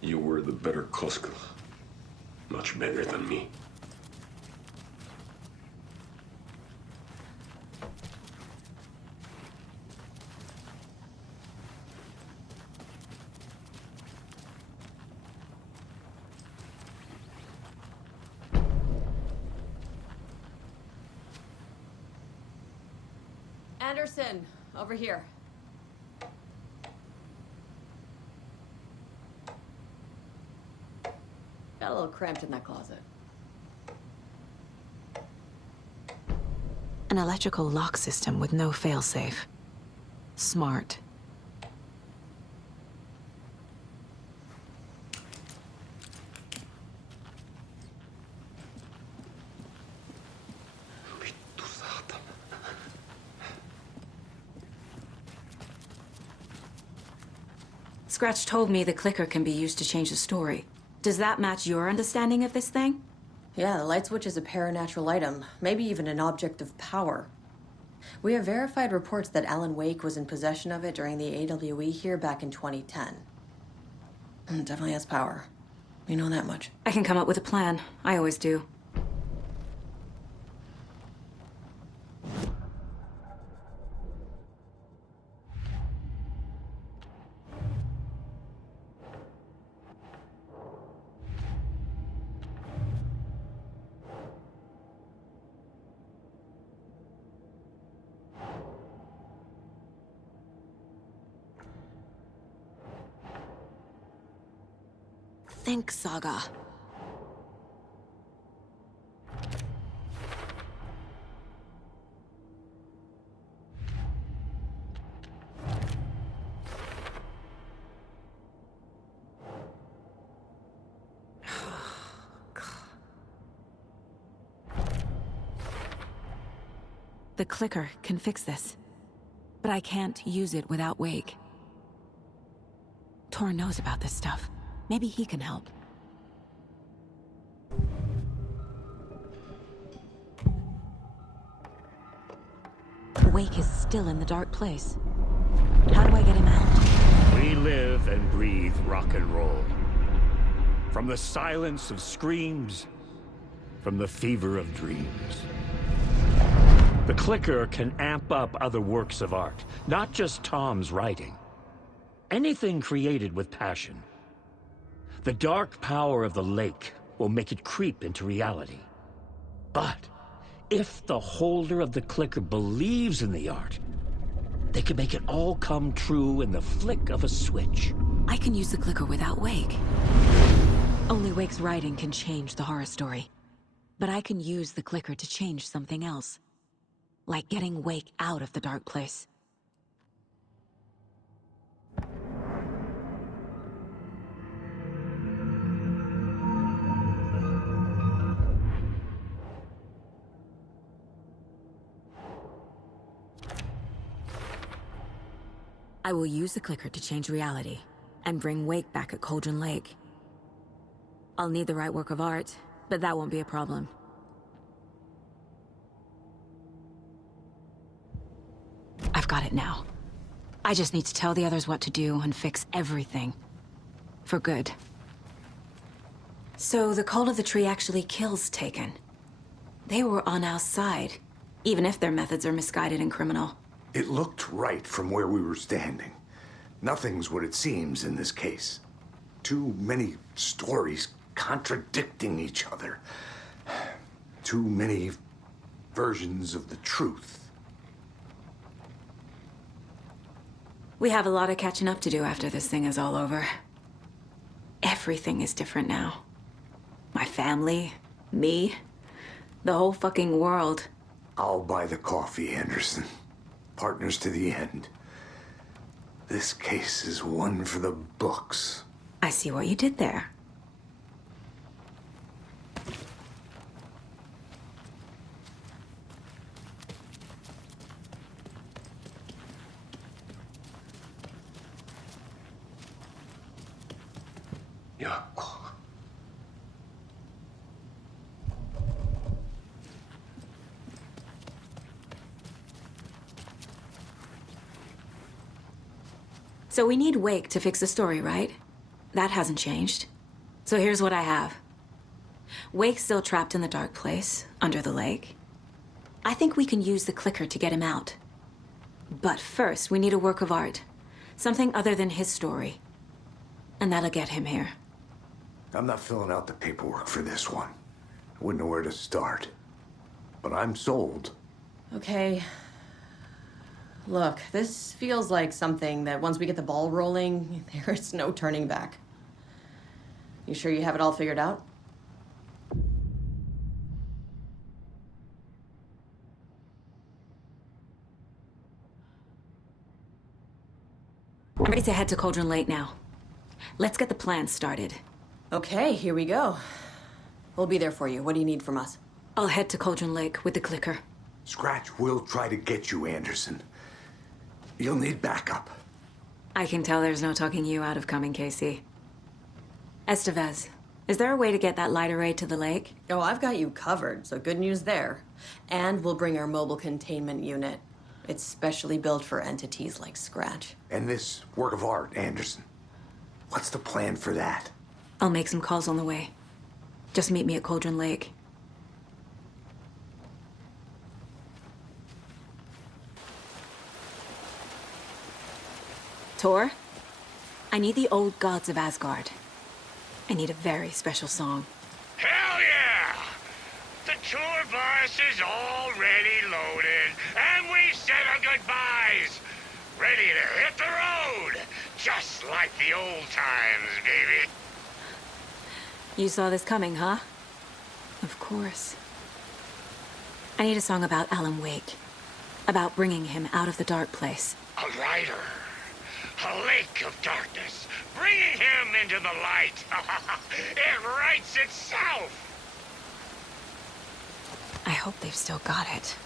You were the better Koska. Much better than me. Anderson, over here. Got a little cramped in that closet. An electrical lock system with no failsafe. Smart. Scratch told me the clicker can be used to change the story. Does that match your understanding of this thing? Yeah, the light switch is a paranatural item, maybe even an object of power. We have verified reports that Alan Wake was in possession of it during the AWE here back in 2010. It definitely has power. We know that much. I can come up with a plan. I always do. Think, Saga. The clicker can fix this, but I can't use it without Wake. Tor knows about this stuff. Maybe he can help. Wake is still in the dark place. How do I get him out? We live and breathe rock and roll. From the silence of screams, from the fever of dreams. The clicker can amp up other works of art, not just Tom's writing. Anything created with passion. The dark power of the lake will make it creep into reality. But if the holder of the clicker believes in the art, they can make it all come true in the flick of a switch. I can use the clicker without Wake. Only Wake's writing can change the horror story. But I can use the clicker to change something else. Like getting Wake out of the dark place. I will use the clicker to change reality and bring Wake back at Cauldron Lake. I'll need the right work of art, but that won't be a problem. I've got it now. I just need to tell the others what to do and fix everything. For good. So the Cult of the Tree actually kills Taken. They were on our side, even if their methods are misguided and criminal. It looked right from where we were standing. Nothing's what it seems in this case. Too many stories contradicting each other. Too many versions of the truth. We have a lot of catching up to do after this thing is all over. Everything is different now. My family, me, the whole fucking world. I'll buy the coffee, Anderson. Partners to the end. This case is one for the books. I see what you did there. Yeah. So we need Wake to fix the story, right? That hasn't changed. So here's what I have. Wake's still trapped in the dark place, under the lake. I think we can use the clicker to get him out. But first, we need a work of art. Something other than his story. And that'll get him here. I'm not filling out the paperwork for this one. I wouldn't know where to start. But I'm sold. Okay. Look, this feels like something that once we get the ball rolling, there's no turning back. You sure you have it all figured out? I'm ready to head to Cauldron Lake now. Let's get the plan started. Okay, here we go. We'll be there for you. What do you need from us? I'll head to Cauldron Lake with the clicker. Scratch will try to get you, Anderson. You'll need backup. I can tell there's no talking you out of coming, Casey. Estevez, is there a way to get that light array to the lake? Oh, I've got you covered, so good news there. And we'll bring our mobile containment unit. It's specially built for entities like Scratch. And this work of art, Anderson. What's the plan for that? I'll make some calls on the way. Just meet me at Cauldron Lake. Tor, I need the old gods of Asgard. I need a very special song. Hell yeah! The tour bus is already loaded, and we said our goodbyes. Ready to hit the road, just like the old times, baby. You saw this coming, huh? Of course. I need a song about Alan Wake. About bringing him out of the dark place. A rider. A lake of darkness, bringing him into the light. It writes itself. I hope they've still got it.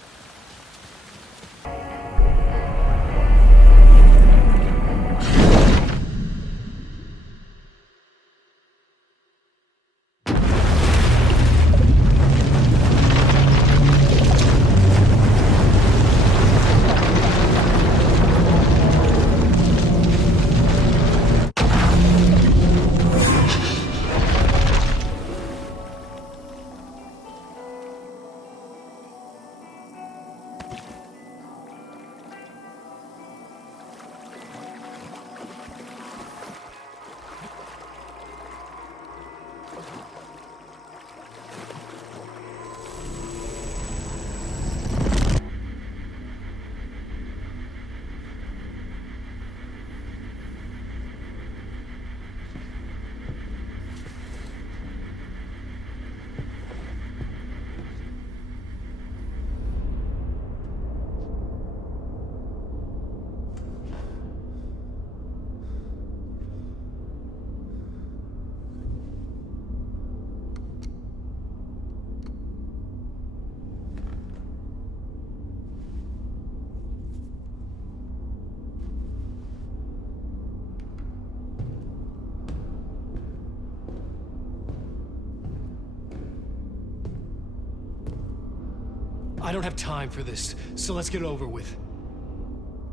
I don't have time for this, so let's get it over with.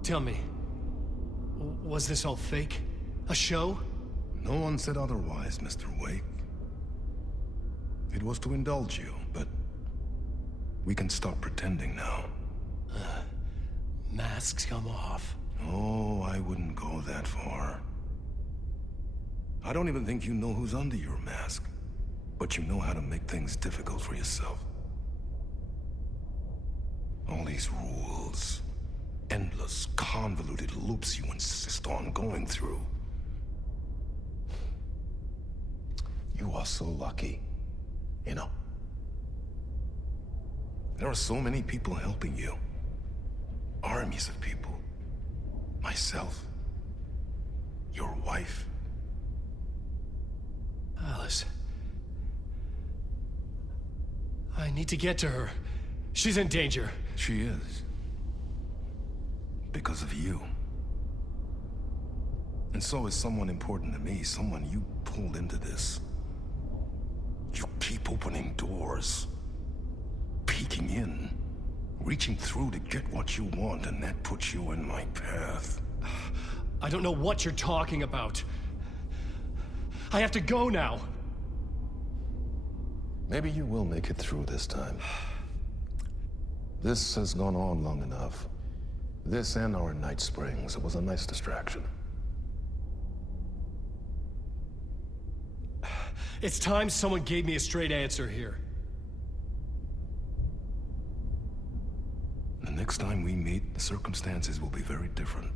Tell me, was this all fake? A show? No one said otherwise, Mr. Wake. It was to indulge you, but we can stop pretending now. Masks come off. Oh, I wouldn't go that far. I don't even think you know who's under your mask, but you know how to make things difficult for yourself. All these rules, endless, convoluted loops you insist on going through. You are so lucky, you know. There are so many people helping you. Armies of people. Myself. Your wife. Alice. I need to get to her. She's in danger. She is. Because of you. And so is someone important to me, someone you pulled into this. You keep opening doors. Peeking in. Reaching through to get what you want, and that puts you in my path. I don't know what you're talking about. I have to go now. Maybe you will make it through this time. This has gone on long enough. This and our Night Springs. It was a nice distraction. It's time someone gave me a straight answer here. The next time we meet, the circumstances will be very different.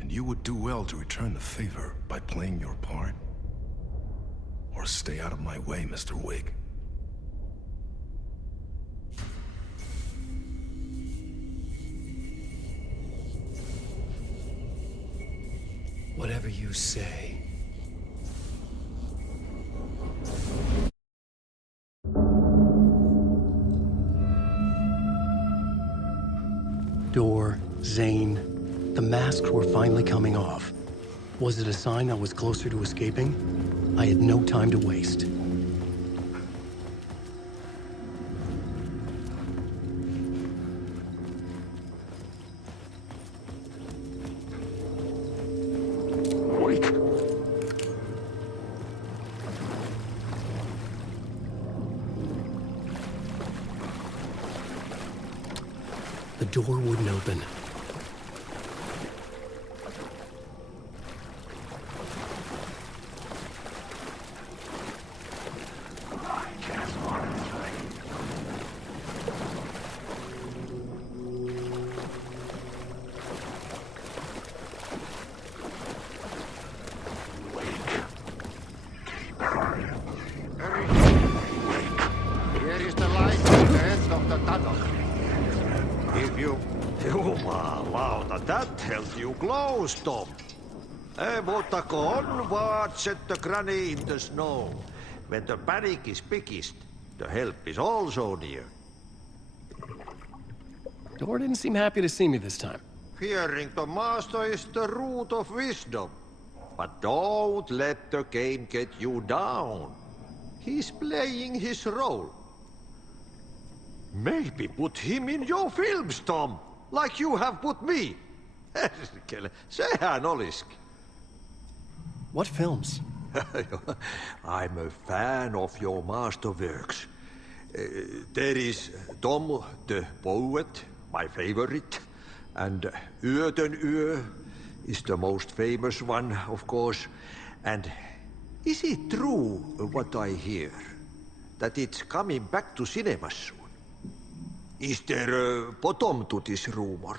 And you would do well to return the favor by playing your part. Or stay out of my way, Mr. Wake. Whatever you say. Door, Zane, the masks were finally coming off. Was it a sign I was closer to escaping? I had no time to waste. Wake. The door wouldn't open. Here is the light at the end of the tunnel. If you... Jumalauta, that held you close, Tom. Mutta go on, watch at the granny in the snow. When the panic is biggest, the help is also near. Door didn't seem happy to see me this time. Fearing the master is the root of wisdom. But don't let the game get you down. He's playing his role. Maybe put him in your films, Tom. Like you have put me. Sehän oliski. What films? I'm a fan of your masterworks. There is Tom the Poet, my favorite. And Yöten Yö is the most famous one, of course. And is it true what I hear? That it's coming back to cinemas soon? Is there a bottom to this rumor?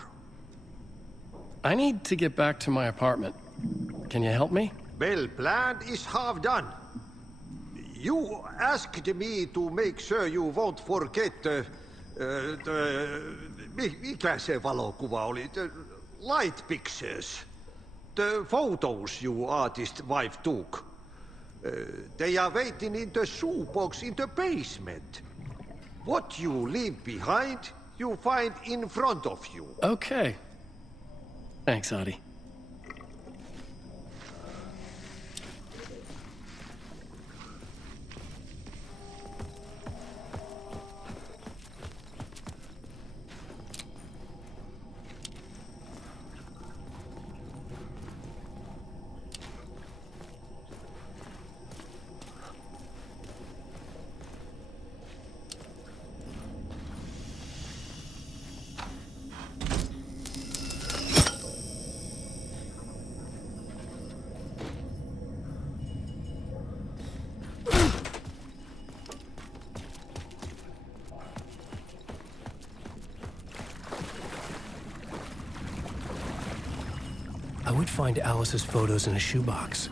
I need to get back to my apartment. Can you help me? Well, plan is half done. You asked me to make sure you won't forget mikä se valokuva oli? The light pictures. The photos your artist wife took. They are waiting in the shoebox in the basement. What you leave behind, you find in front of you. Okay. Thanks, Adi. would find Alice's photos in a shoebox.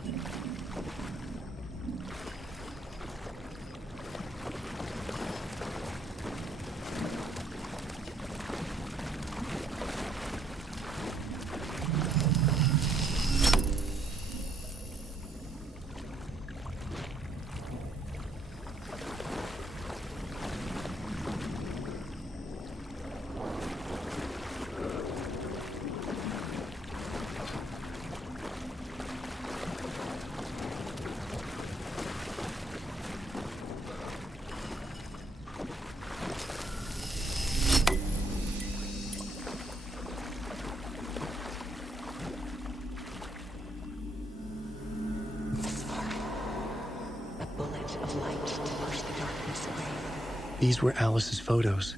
These were Alice's photos.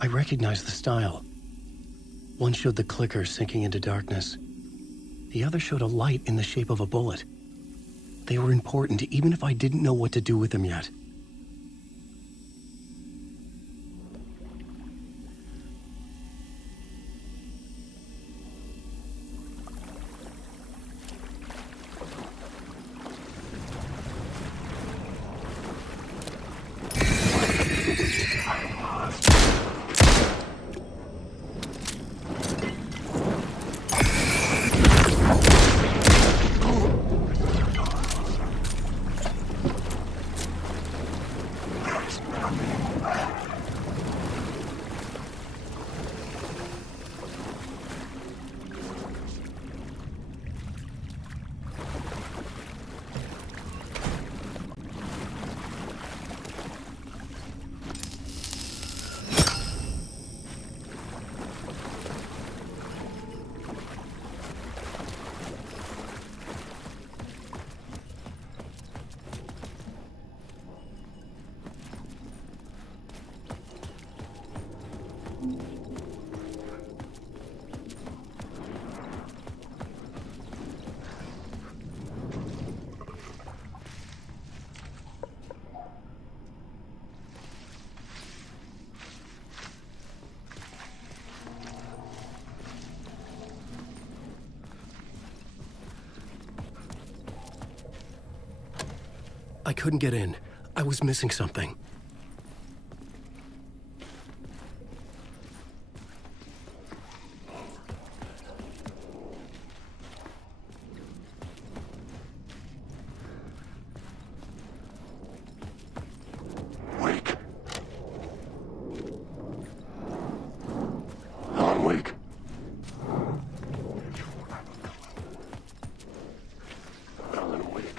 I recognized the style. One showed the clicker sinking into darkness. The other showed a light in the shape of a bullet. They were important, even if I didn't know what to do with them yet. I couldn't get in. I was missing something. Wake. Alan, wake. Alan, wake.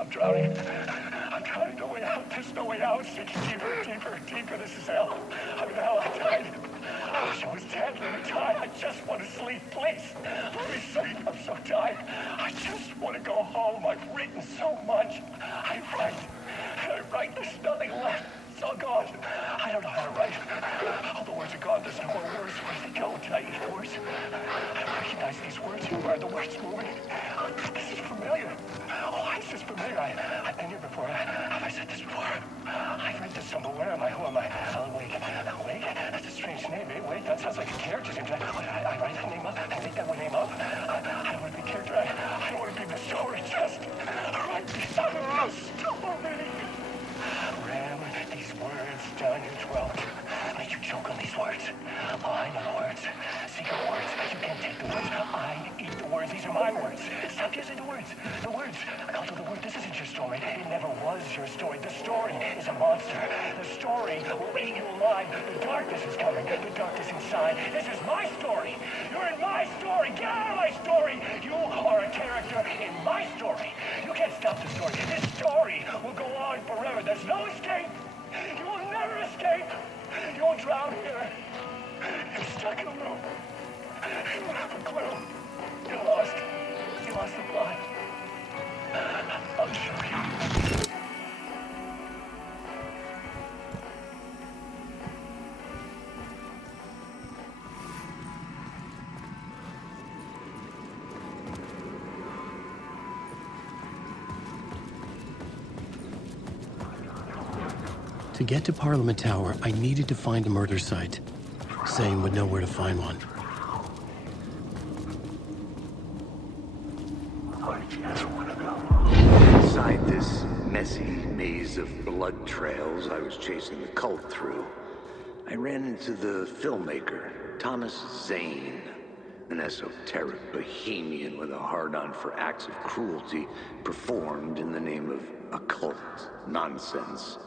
I'm drowning. I'm drowning. No way out. There's no way out. It's deeper, deeper, deeper. This is hell. I'm in hell. I died. I wish I was dead. Let me die. I just want to sleep. Please. Let me sleep. I'm so tired. I just want to go home. I've written so much. I write. There's nothing left. It's all gone. I don't know how to write. All the words are gone. There's no more words. Where do they go? Did I eat words? I recognize these words. Who are the words moving? This is familiar. Oh, this is familiar. I've been here before. Have I said this before? I've read this somewhere. Where am I? Who am I? Alan Wake. Alan Wake? That's a strange name, eh? Wake? That sounds like a character's name. I write that name up? I make that one name up? I don't want to be a character. I don't want to be the story. Just write the story. Ram these words down your throat. Make you choke on these words. Oh, I know the words. Secret words. You can't take the words. I eat the words. These are my words. Stop using the words. The words. I call it the word. This isn't your story. It never was your story. The story is a monster. The story will eat you alive. The darkness is coming. The darkness inside. This is my story. You're in my story. Get out of my story. You are a character in my story. You can't stop the story. This story will go on forever. There's no escape. You will never escape. You'll drown here. You're stuck in a room. You don't have a clue. You're lost. You lost the plot. I'll show you. To get to Parliament Tower, I needed to find a murder site. Zane would know where to find one. Inside this messy maze of blood trails I was chasing the cult through, I ran into the filmmaker, Thomas Zane, an esoteric bohemian with a hard-on for acts of cruelty performed in the name of occult nonsense.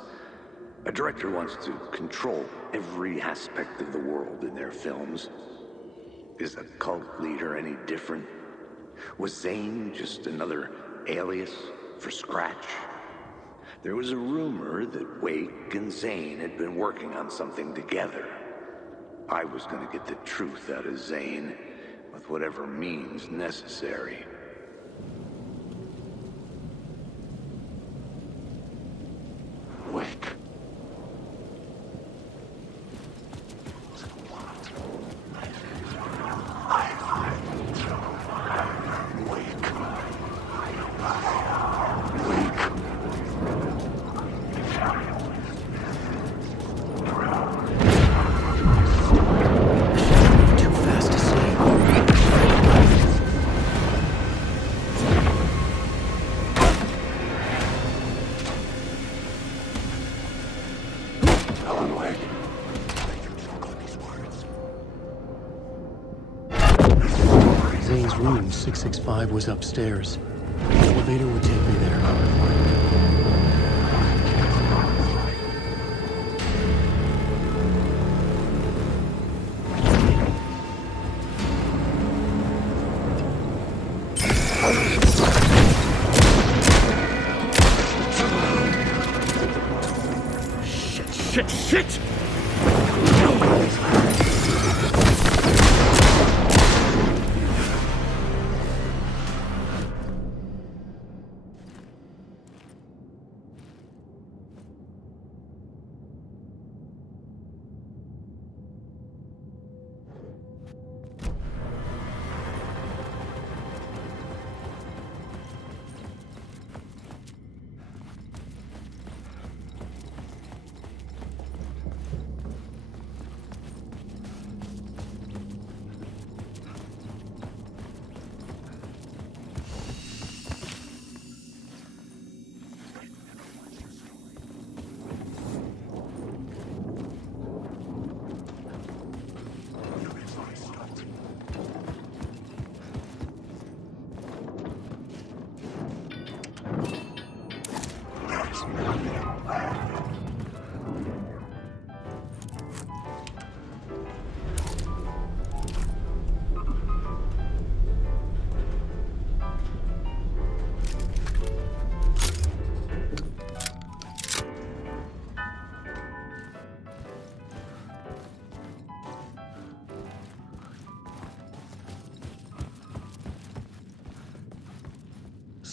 A director wants to control every aspect of the world in their films. Is a cult leader any different? Was Zane just another alias for Scratch? There was a rumor that Wake and Zane had been working on something together. I was going to get the truth out of Zane with whatever means necessary. Wake. Zane's room, 665, was upstairs. The elevator would take me there. Shit!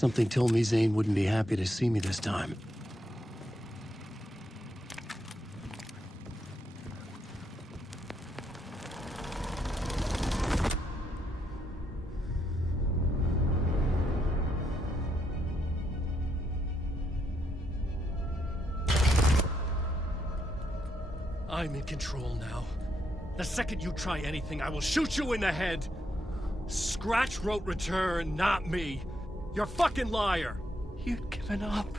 Something told me Zane wouldn't be happy to see me this time. I'm in control now. The second you try anything, I will shoot you in the head. Scratch wrote Return, not me. You're a fucking liar. You'd given up.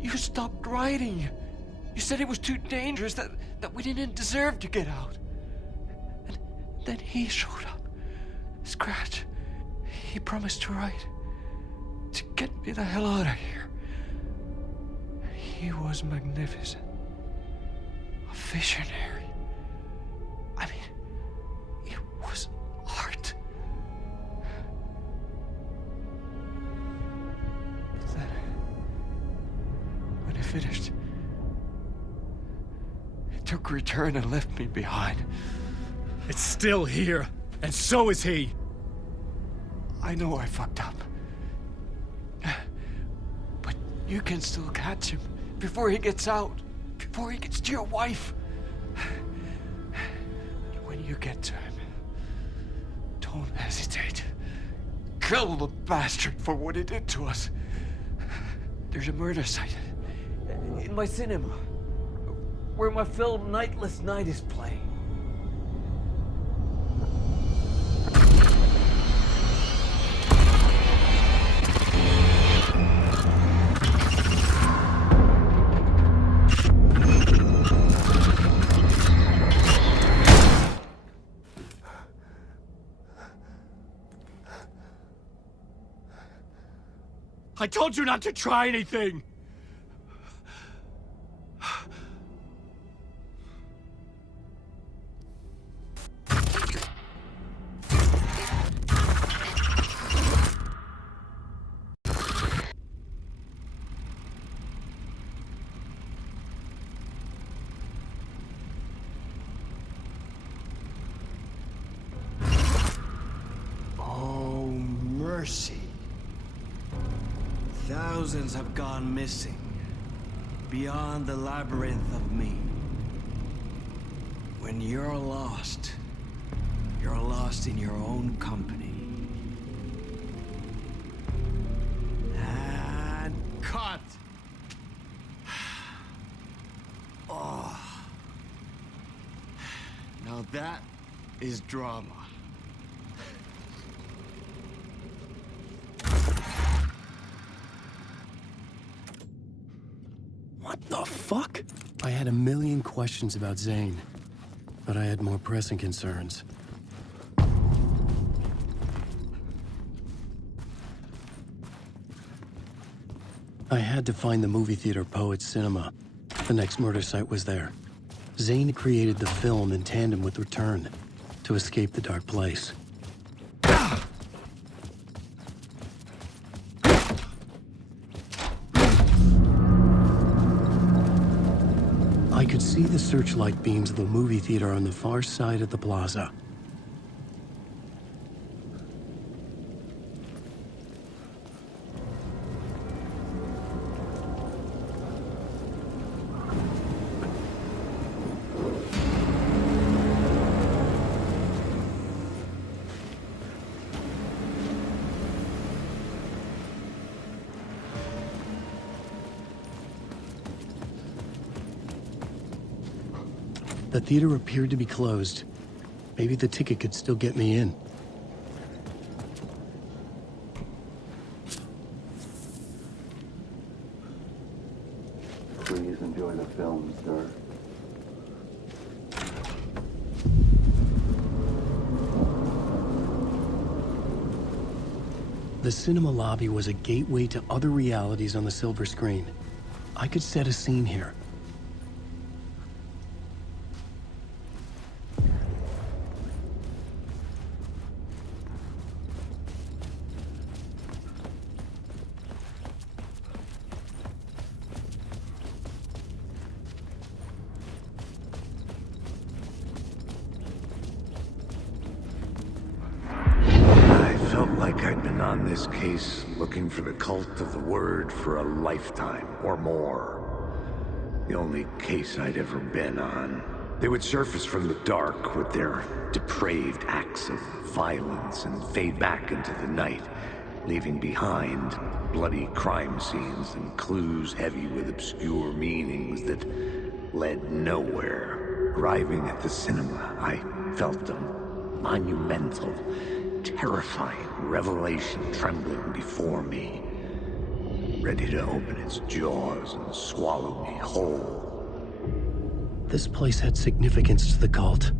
You stopped writing. You said it was too dangerous, that we didn't deserve to get out. And then he showed up. Scratch. He promised to write. To get me the hell out of here. He was magnificent. A visionary. I mean, it was art. Then, when he finished, took Return and left me behind. It's still here, and so is he. I know I fucked up. But you can still catch him before he gets out, before he gets to your wife. When you get to him, don't hesitate. Kill the bastard for what he did to us. There's a murder site in my cinema where my film Nightless Night is playing. I told you not to try anything! Oh, mercy. Thousands have gone missing, beyond the labyrinth of me. When you're lost in your own company. And cut! Oh. Now that is drama. What the fuck? I had a million questions about Zane, but I had more pressing concerns. I had to find the movie theater Poet Cinema. The next murder site was there. Zane created the film in tandem with Return to escape the dark place. I could see the searchlight beams of the movie theater on the far side of the plaza. The theater appeared to be closed. Maybe the ticket could still get me in. Please enjoy the film, sir. The cinema lobby was a gateway to other realities on the silver screen. I could set a scene here. This case, looking for the cult of the word for a lifetime or more. The only case I'd ever been on. They would surface from the dark with their depraved acts of violence and fade back into the night, leaving behind bloody crime scenes and clues heavy with obscure meanings that led nowhere. Arriving at the cinema, I felt a monumental, terrifying revelation trembling before me, ready to open its jaws and swallow me whole. This place had significance to the cult.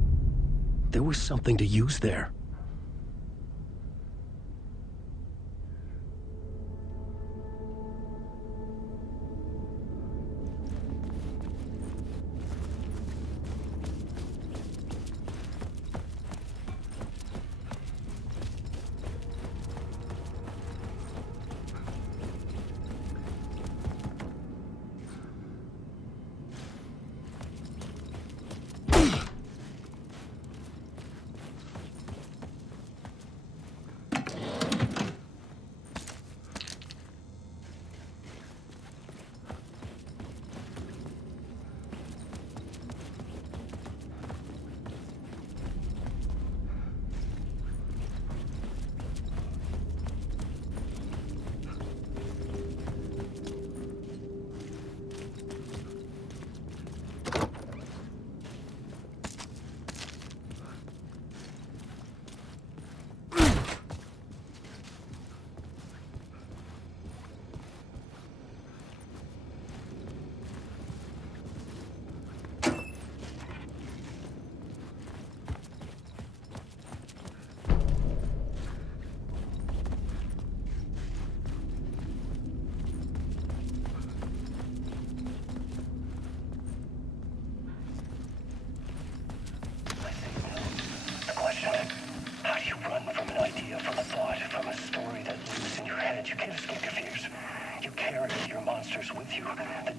There was something to use there.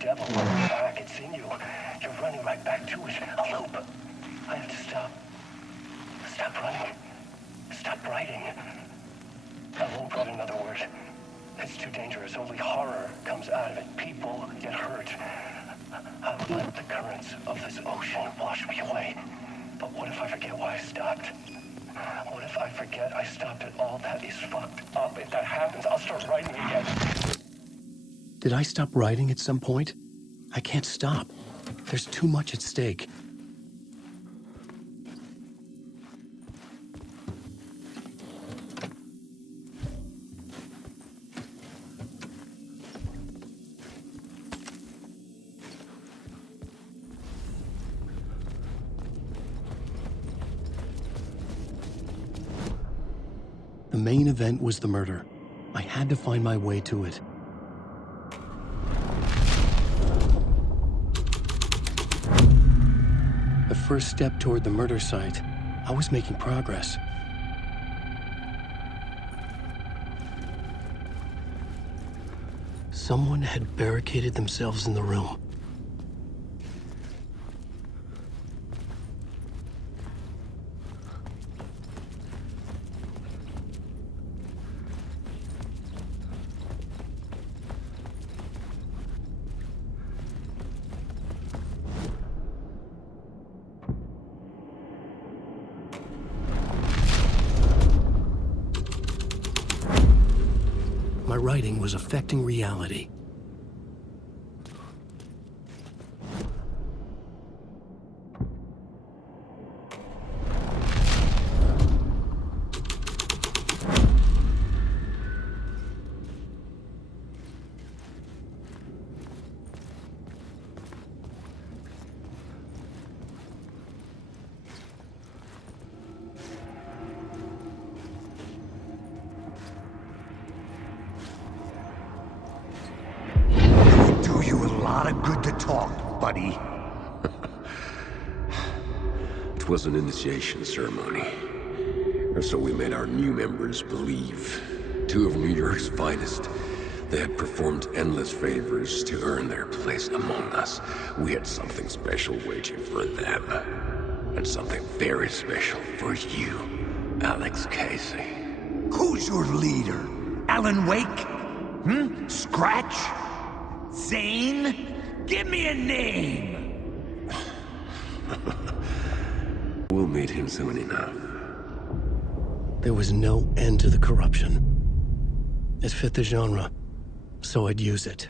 devil running back. It's in you. You're running right back to it. A loop. I have to stop. Stop running. Stop writing. I won't write another word. It's too dangerous. Only horror comes out of it. People get hurt. I'll let the currents of this ocean wash me away. But what if I forget why I stopped? What if I forget I stopped at all? That is fucked up. If that happens, I'll start writing again. Did I stop writing at some point? I can't stop. There's too much at stake. The main event was the murder. I had to find my way to it. The first step toward the murder site. I was making progress. Someone had barricaded themselves in the room. My writing was affecting reality. Buddy. It was an initiation ceremony. Or so we made our new members believe. Two of New York's finest. They had performed endless favors to earn their place among us. We had something special waiting for them. And something very special for you, Alex Casey. Who's your leader? Alan Wake? Scratch? Zane? Give me a name! We'll meet him soon enough. There was no end to the corruption. It fit the genre, so I'd use it.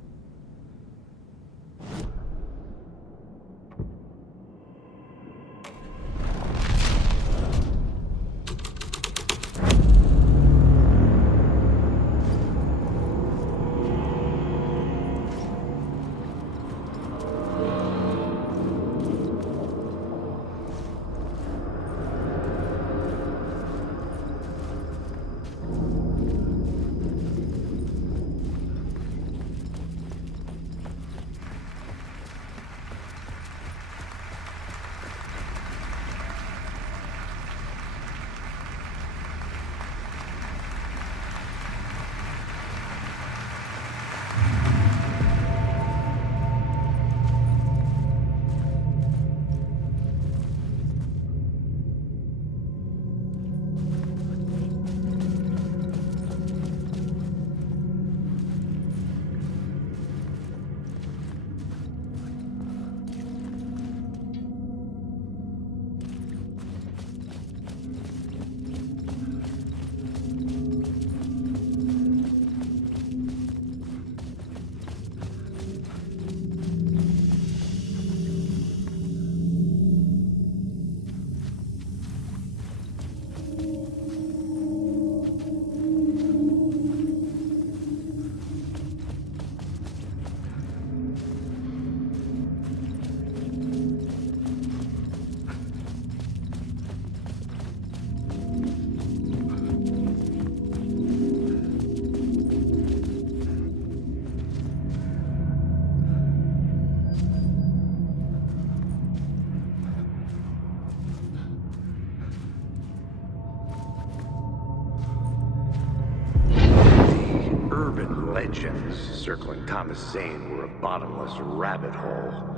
urban legends circling Thomas Zane were a bottomless rabbit hole.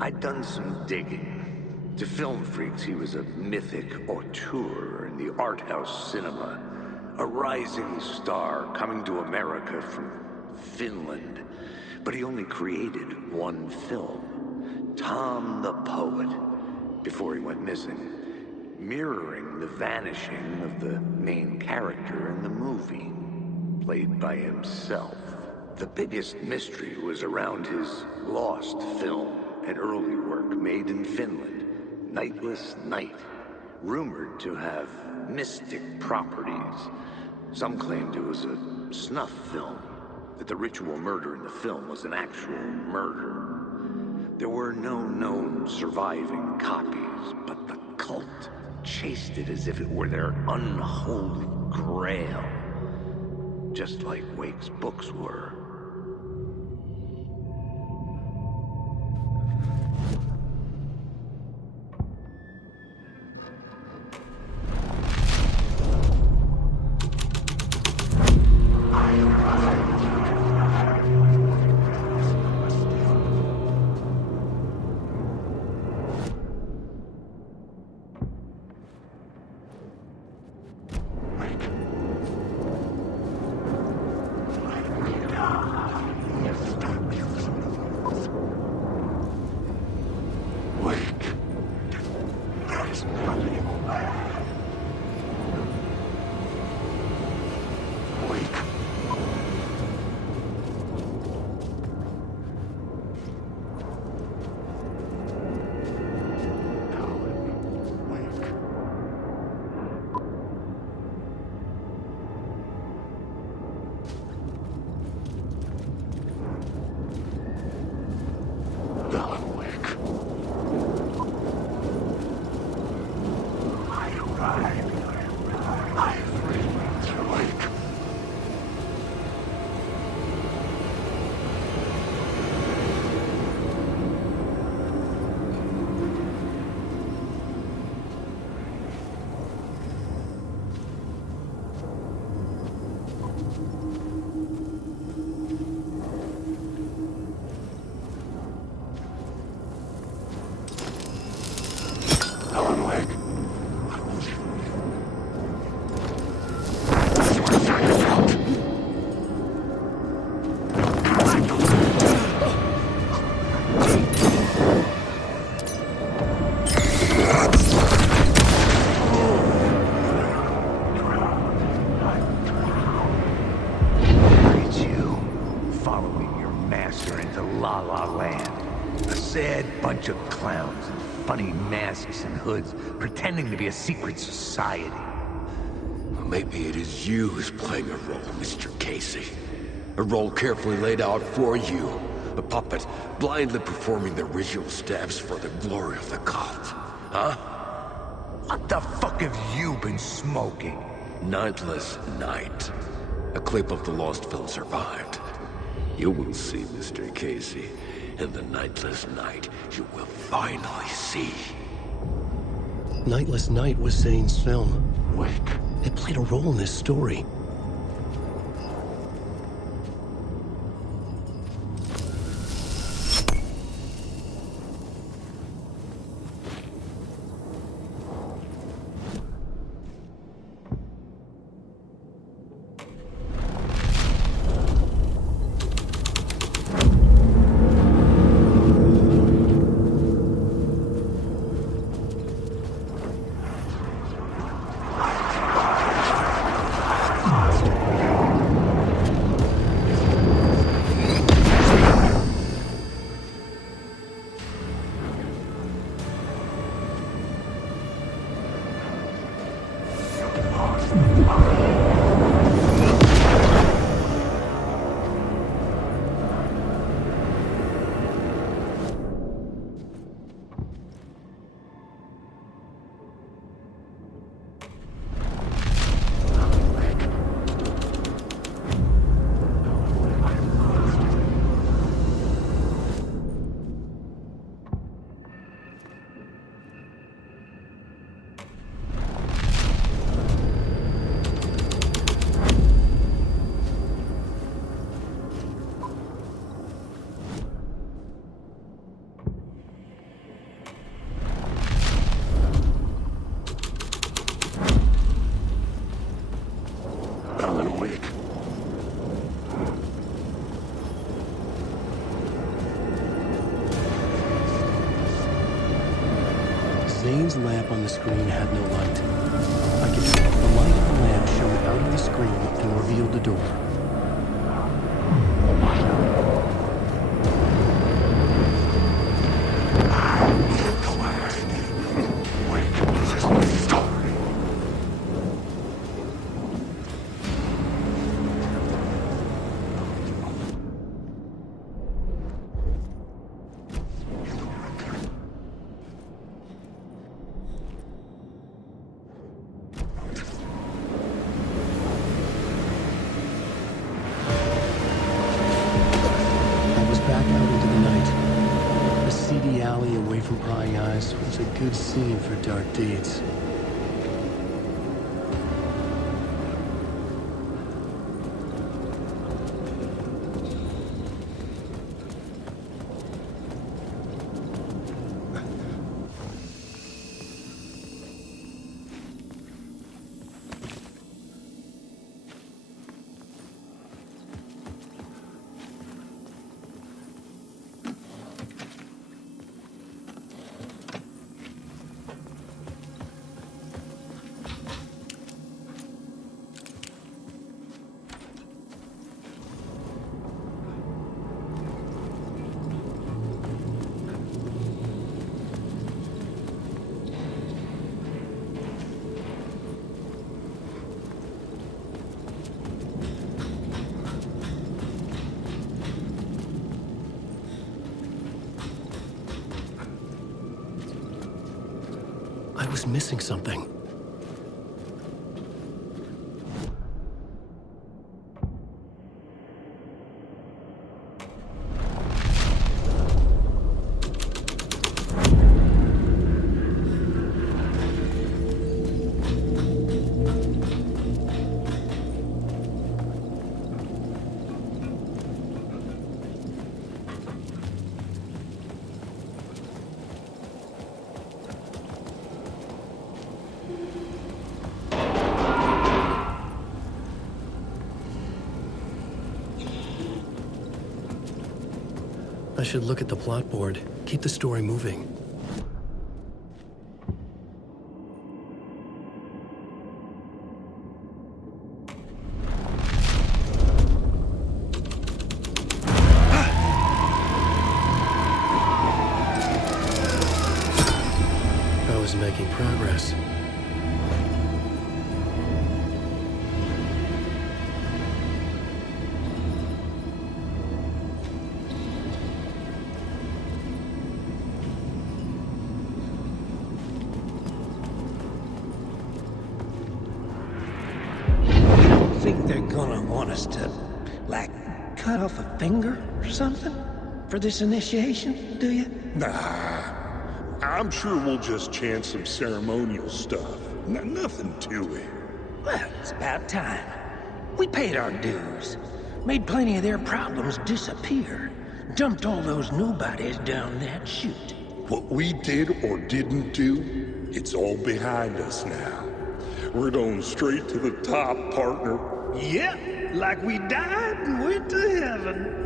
I'd done some digging. To film freaks, he was a mythic auteur in the art house cinema. A rising star coming to America from Finland. But he only created one film, Tom the Poet, before he went missing, mirroring the vanishing of the main character in the movie, played by himself. The biggest mystery was around his lost film, an early work made in Finland, Nightless Night, rumored to have mystic properties. Some claimed it was a snuff film, that the ritual murder in the film was an actual murder. There were no known surviving copies, but the cult chased it as if it were their unholy grail, just like Wake's books were. Bunch of clowns in funny masks and hoods, pretending to be a secret society. Maybe it is you who's playing a role, Mr. Casey. A role carefully laid out for you. A puppet, blindly performing the ritual steps for the glory of the cult. Huh? What the fuck have you been smoking? Nightless Night. A clip of the lost film survived. You will see, Mr. Casey. In the Nightless Night, you will finally see. Nightless Night was Zane's film. It played a role in this story. Zane's lamp on the screen had no light. I could see the light of the lamp shone out of the screen and revealed the door. From prying eyes was a good scene for dark deeds. I was missing something. I should look at the plot board, keep the story moving. I was making progress. Think they're gonna want us to, like, cut off a finger or something for this initiation, do you? Nah, I'm sure we'll just chant some ceremonial stuff. Nothing to it. Well, it's about time. We paid our dues, made plenty of their problems disappear, dumped all those nobodies down that chute. What we did or didn't do, it's all behind us now. We're going straight to the top, partner. Yep, like we died and went to heaven.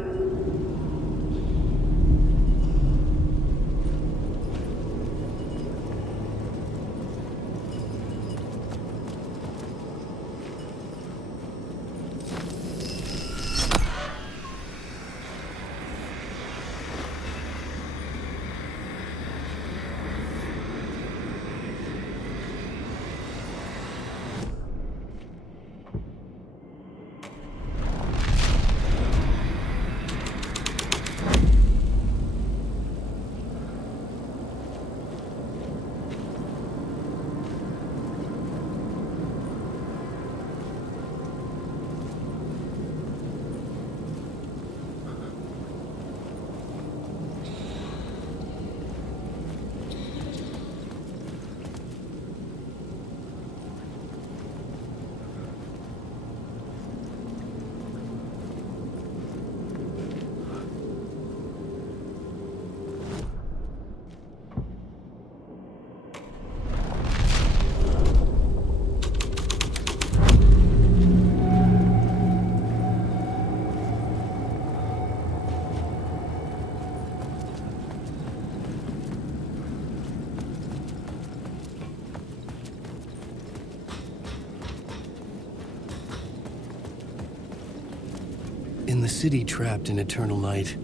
In the city trapped in eternal night,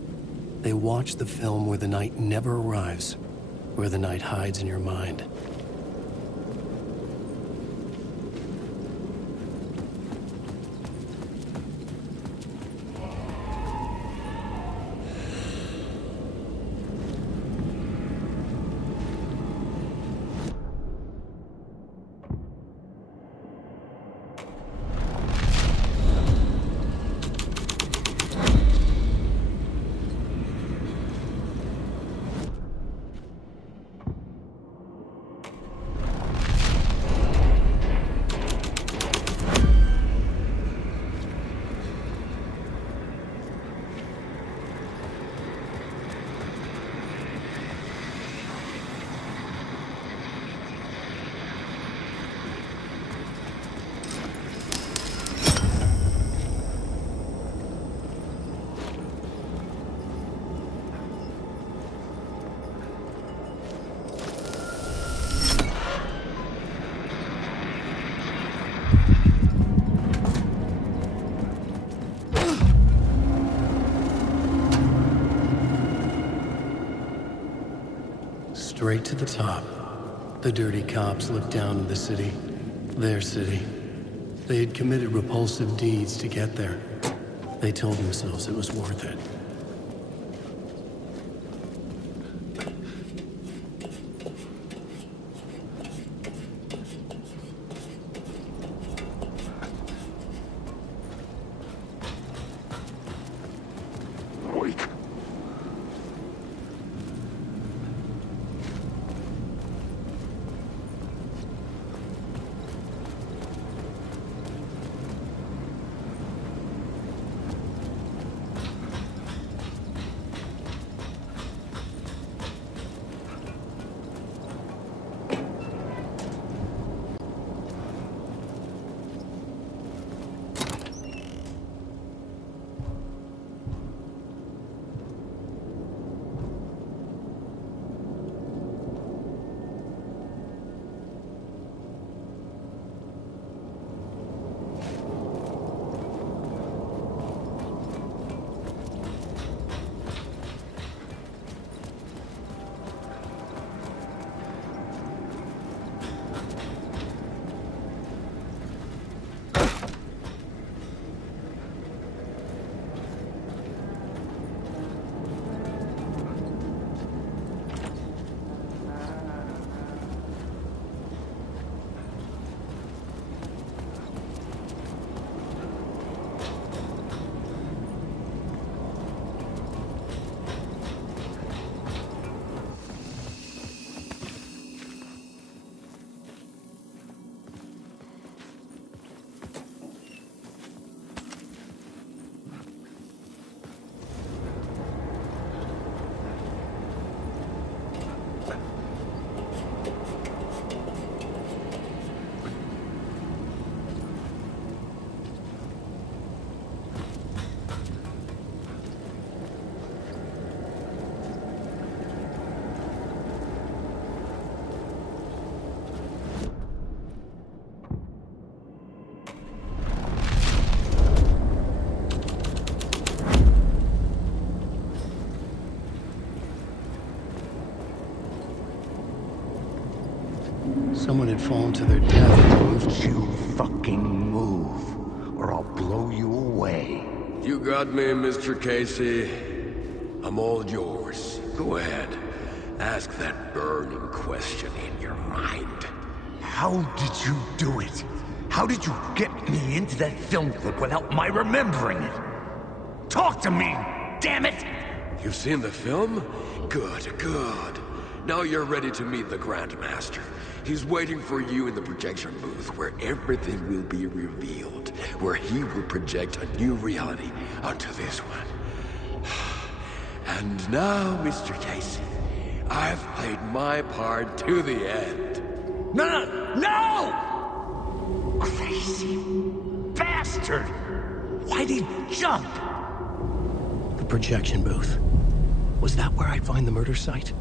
they watch the film where the night never arrives, where the night hides in your mind. Straight to the top. The dirty cops looked down on the city. Their city. They had committed repulsive deeds to get there. They told themselves it was worth it. Someone had fallen to their death. Don't you fucking move, or I'll blow you away. You got me, Mr. Casey. I'm all yours. Go ahead. Ask that burning question in your mind. How did you do it? How did you get me into that film clip without my remembering it? Talk to me, damn it! You've seen the film? Good, good. Now you're ready to meet the Grandmaster. He's waiting for you in the projection booth where everything will be revealed, where he will project a new reality onto this one. And now, Mr. Casey, I've played my part to the end. No! Crazy bastard! Why'd he jump? The projection booth. Was that where I'd find the murder site?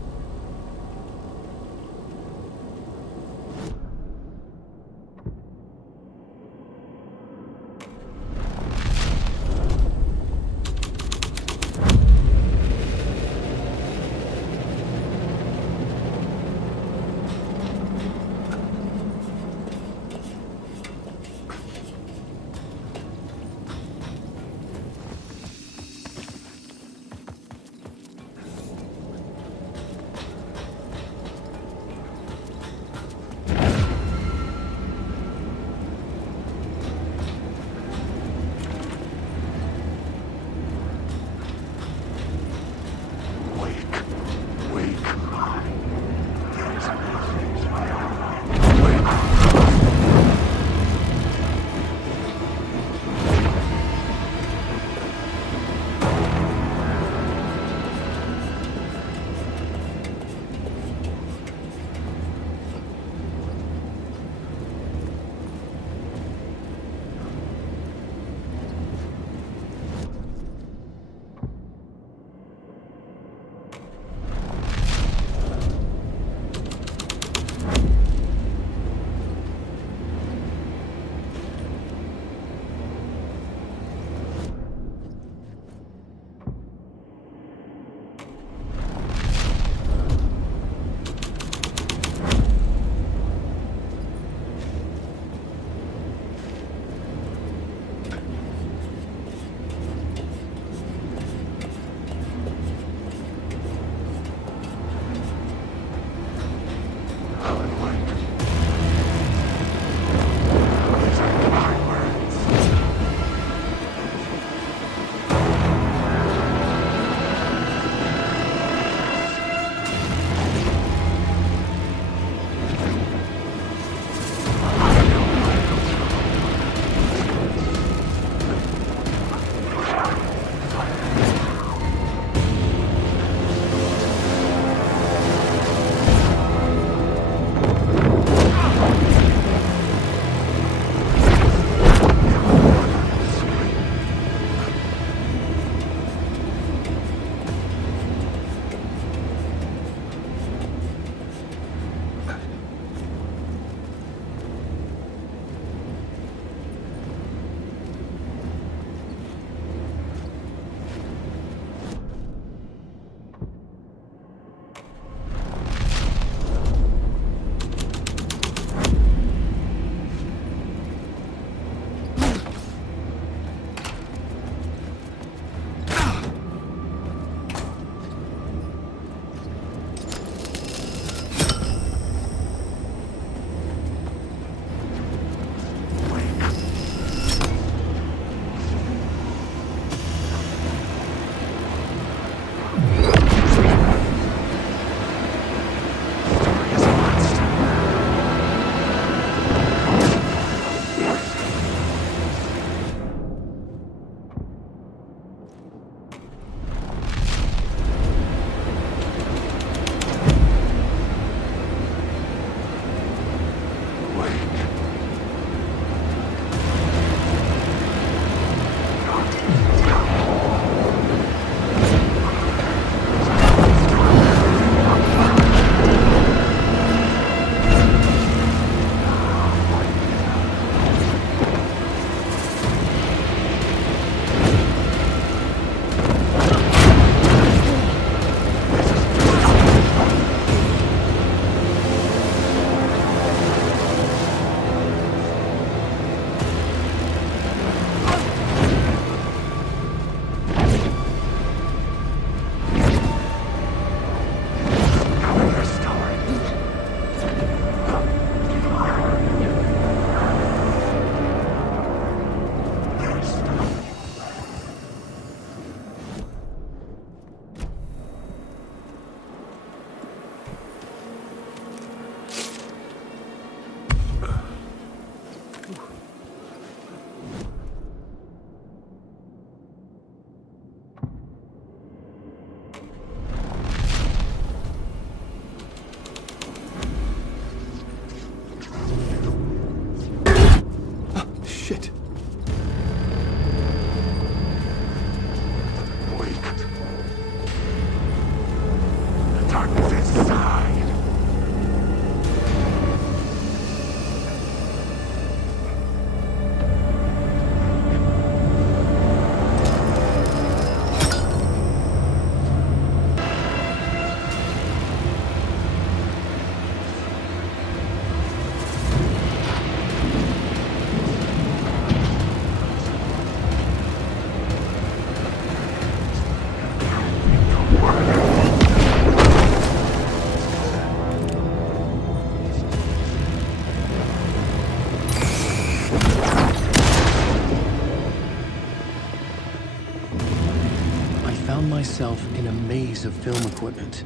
found myself in a maze of film equipment.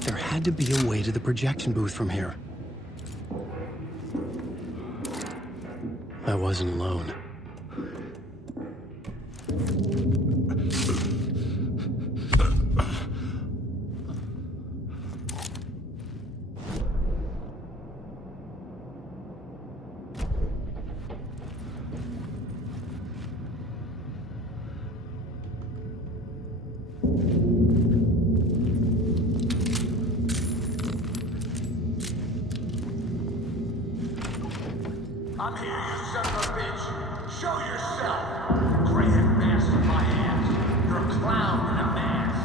There had to be a way to the projection booth from here. I wasn't alone. I'm here, you son of a bitch. Show yourself. Gray-head mask in my hands. You're a clown in a mask.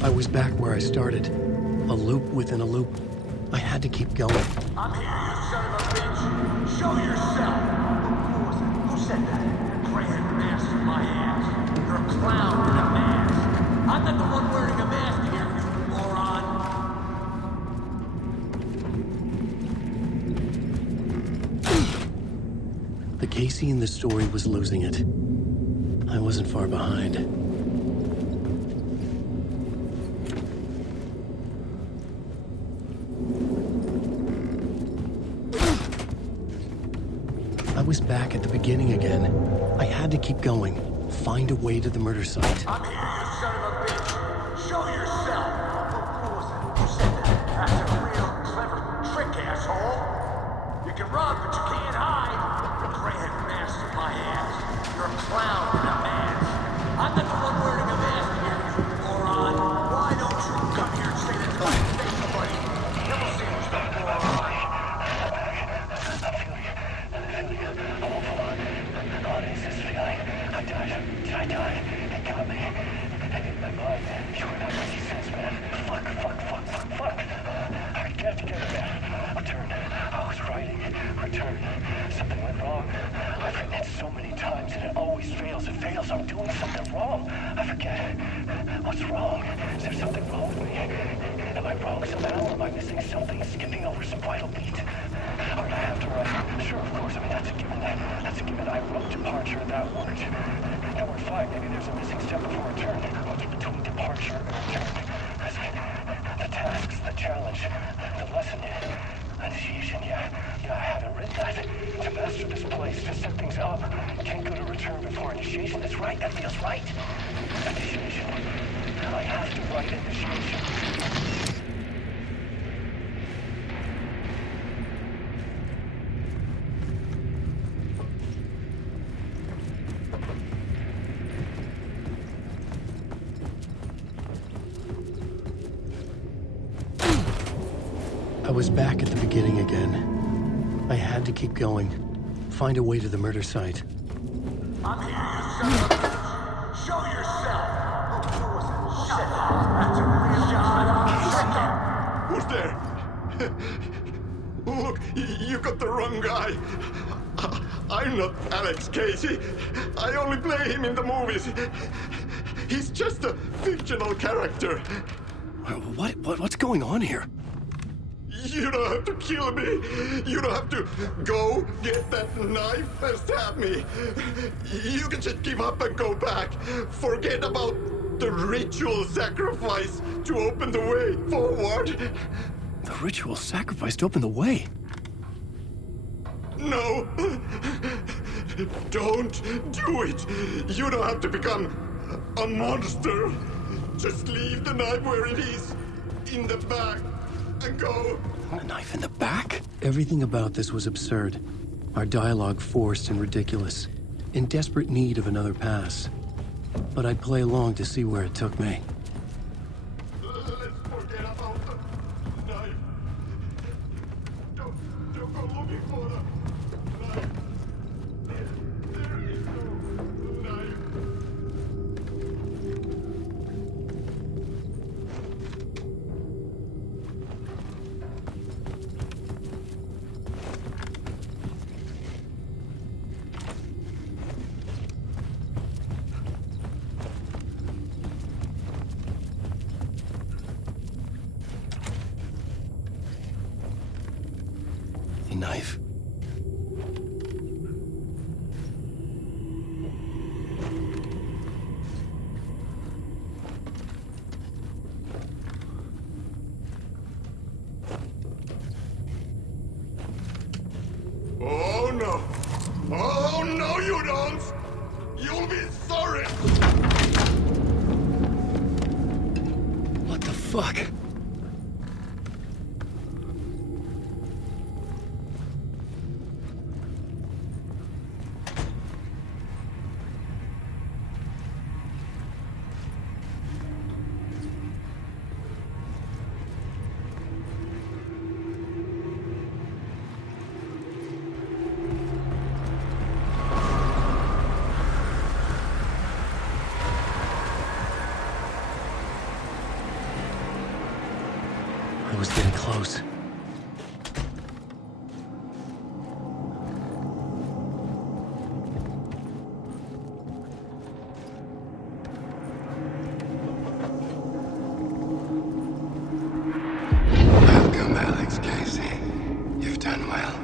I was back where I started. A loop within a loop. I had to keep going. I'm here, you son of a bitch. Show yourself. Who was it? Who said that? Gray-head mask in my hands. You're a clown in a mask. I'm not the one wearing a mask here, you moron. The Casey in the story was losing it. I wasn't far behind. I was back at the beginning again. I had to keep going. Find a way to the murder site. I'm here, you son of a bitch. Show yourself. Who was it? Who said that? That's a real clever trick, asshole. You can run, but you can't hide. Gray-head mask in my hands. You're a clown in a mask. I'm not the one wearing a mask here, you moron. Why don't you come here and say that to my face, buddy? Then we'll see who's the moron. Did I die? It got me. In my mind, you were not making sense, man. Fuck. I get together, man. Return. I was writing. Return. Something went wrong. I've written it so many times and it always fails. It fails. I'm doing something wrong. I forget. What's wrong? Is there something wrong with me? Am I wrong somehow? Am I missing something? Skipping over some vital beat? Or do I have to write? Sure, of course. I mean, that's a given. That's a given. I wrote departure, that worked. Now we're fine. Maybe there's a missing step before return. What's between departure and return? The tasks, the challenge, the lesson, initiation. Yeah, I haven't written that. To master this place, to set things up. Can't go to return before initiation. That's right. That feels right. Initiation. I have to write initiation. I was back at the beginning again. I had to keep going. Find a way to the murder site. I'm here, you son of a bitch. Show yourself. Who was it? Who said that? That's a real Who's there? Look, you got the wrong guy. I'm not Alex Casey. I only play him in the movies. He's just a fictional character. What's going on here? You don't have to kill me. You don't have to go get that knife and stab me. You can just give up and go back. Forget about the ritual sacrifice to open the way forward. The ritual sacrifice to open the way? No. Don't do it. You don't have to become a monster. Just leave the knife where it is, in the back. And go. A knife in the back? Everything about this was absurd. Our dialogue forced and ridiculous. In desperate need of another pass. But I'd play along to see where it took me. Let's forget about the knife. The knife. Oh no! Oh no, you don't! You'll be sorry! What the fuck? I was getting close. Welcome, Alex Casey. You've done well.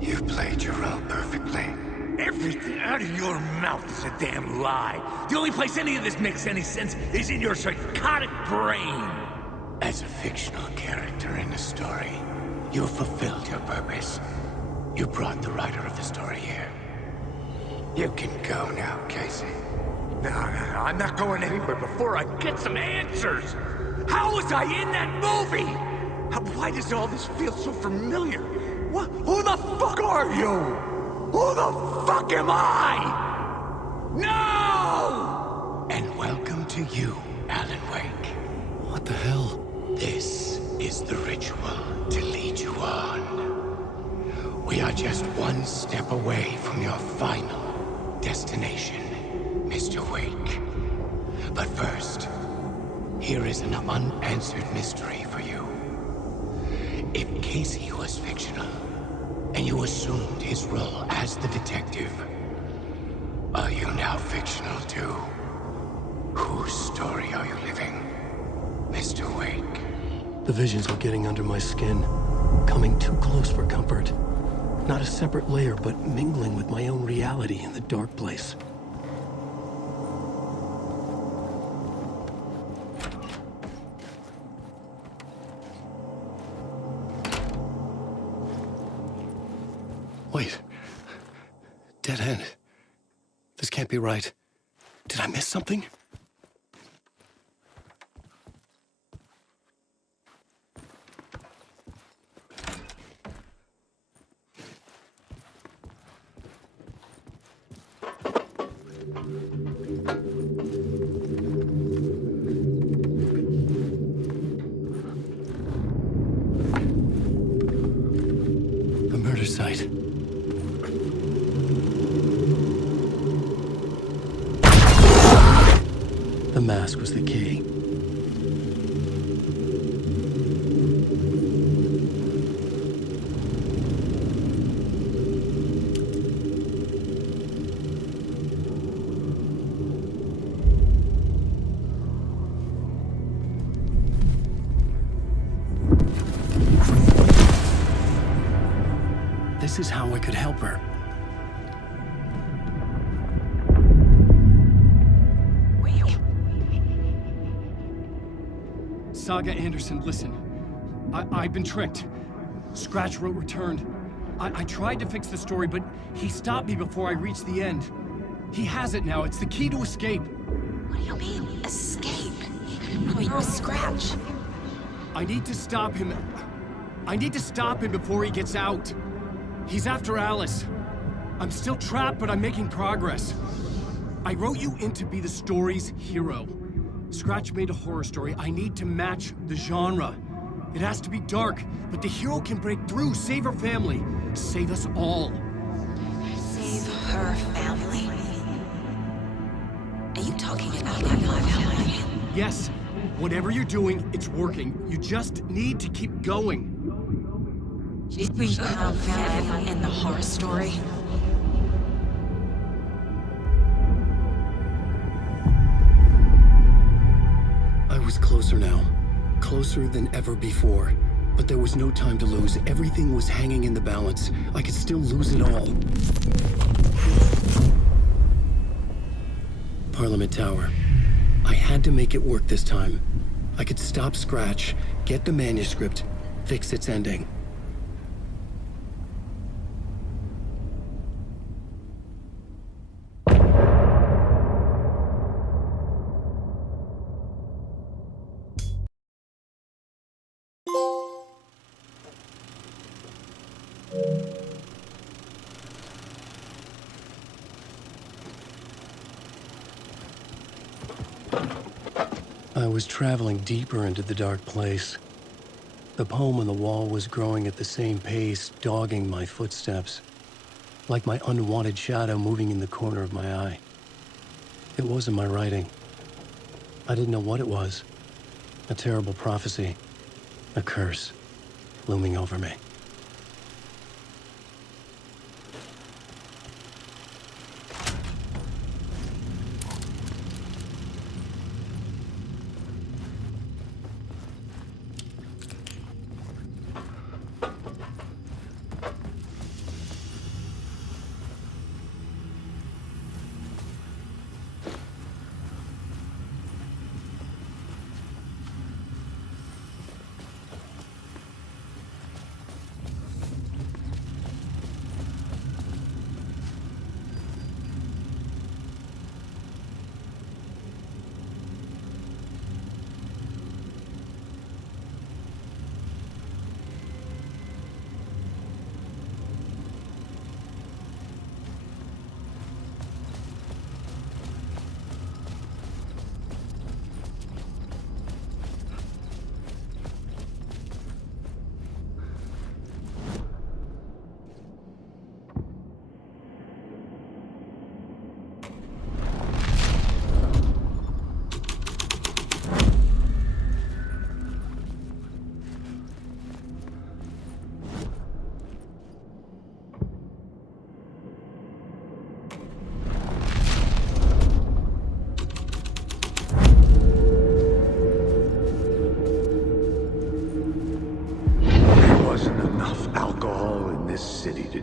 You've played your role perfectly. Everything out of your mouth is a damn lie. The only place any of this makes any sense is in your psychotic brain. As a fictional character in a story, you fulfilled your purpose. You brought the writer of the story here. You can go now, Casey. No, I'm not going anywhere before I get some answers. How was I in that movie? Why does all this feel so familiar? What? Who the fuck are you? Who the fuck am I? No! And welcome to you, Alan Wake. What the hell? This is the ritual to lead you on. We are just one step away from your final destination, Mr. Wake. But first, here is an unanswered mystery for you. If Casey was fictional, and you assumed his role as the detective, are you now fictional too? Whose story are you living, Mr. Wake? The visions were getting under my skin, coming too close for comfort. Not a separate layer, but mingling with my own reality in the dark place. Wait. Dead end. This can't be right. Did I miss something? The murder site. The mask was the key. This is how I could help her. Saga Anderson, listen. I've been tricked. Scratch wrote returned. I tried to fix the story, but he stopped me before I reached the end. He has it now. It's the key to escape. What do you mean, escape? Probably no Scratch. I need to stop him. I need to stop him before he gets out. He's after Alice. I'm still trapped, but I'm making progress. I wrote you in to be the story's hero. Scratch made a horror story. I need to match the genre. It has to be dark, but the hero can break through, save her family, save us all. Save her family? Are you talking about my family? Yes, whatever you're doing, it's working. You just need to keep going. Did we have family in the horror story? I was closer now. Closer than ever before. But there was no time to lose. Everything was hanging in the balance. I could still lose it all. Parliament Tower. I had to make it work this time. I could stop Scratch, get the manuscript, fix its ending. I was traveling deeper into the dark place. The poem on the wall was growing at the same pace, dogging my footsteps, like my unwanted shadow moving in the corner of my eye. It wasn't my writing. I didn't know what it was. A terrible prophecy, a curse, looming over me.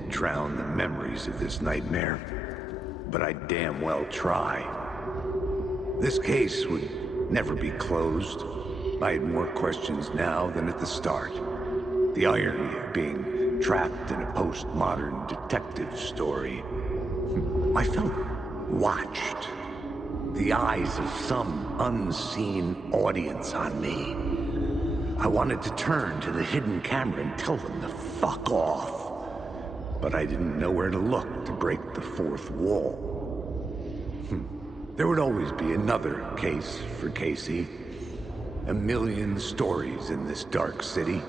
Drown the memories of this nightmare, but I damn well try. This case would never be closed. I had more questions now than at the start. The irony of being trapped in a postmodern detective story. I felt watched. The eyes of some unseen audience on me. I wanted to turn to the hidden camera and tell them to fuck off. But I didn't know where to look to break the fourth wall. There would always be another case for Casey. A million stories in this dark city.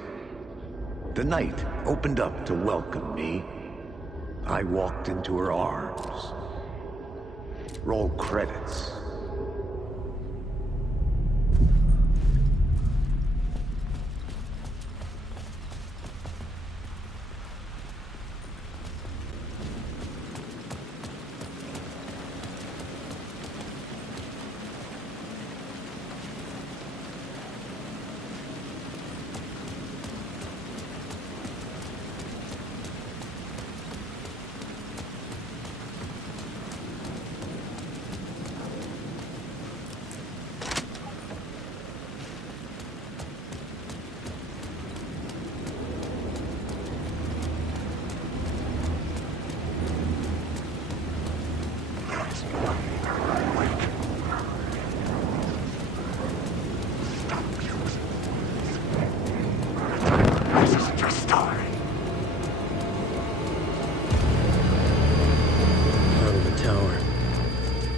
The night opened up to welcome me. I walked into her arms. Roll credits.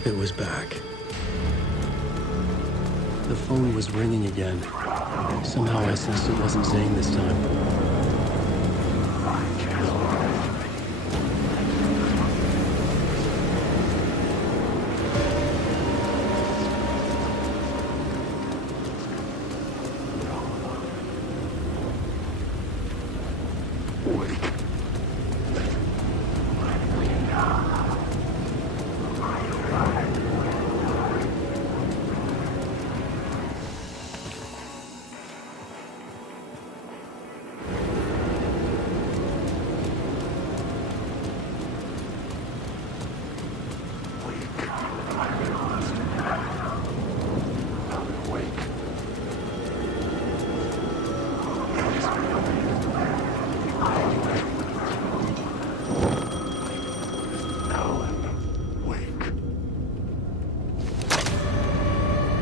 It was back. The phone was ringing again. Somehow I sensed it wasn't Zane this time.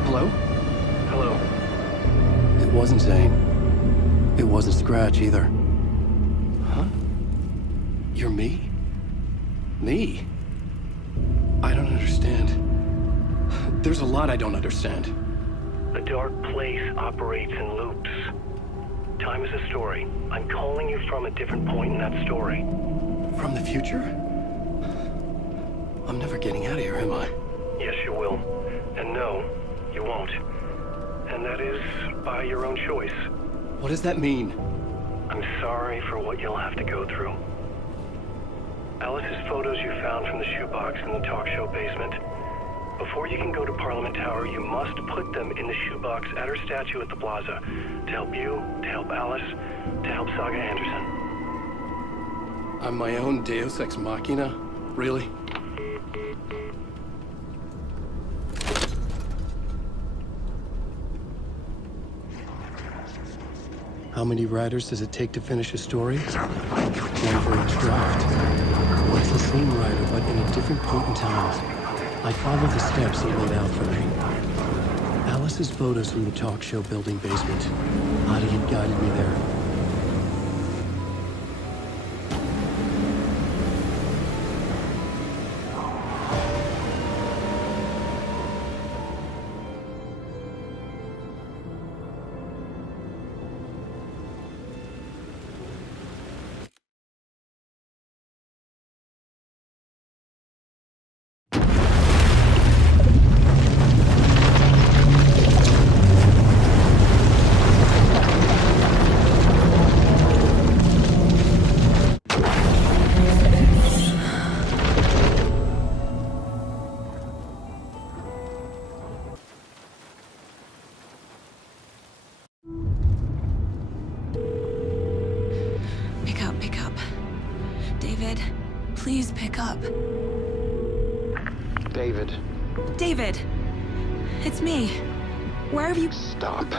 Hello? Hello. It wasn't Zane. It wasn't Scratch either. Huh? You're me? Me? I don't understand. There's a lot I don't understand. The dark place operates in loops. Time is a story. I'm calling you from a different point in that story. From the future? I'm never getting out of here, am I? Yes, you will. And no, you won't. And that is by your own choice. What does that mean? I'm sorry for what you'll have to go through. Alice's photos you found from the shoebox in the talk show basement. Before you can go to Parliament Tower, you must put them in the shoebox at her statue at the plaza. To help you, to help Alice, to help Saga Anderson. I'm my own Deus Ex Machina? Really? How many writers does it take to finish a story? One for each draft. Well, it's the same writer, but in a different point in time. I follow the steps he laid out for me. Alice's photos from the talk show building basement. Adi had guided me there. Pick up. David, please pick up. David. David! It's me. Where have you... Stop.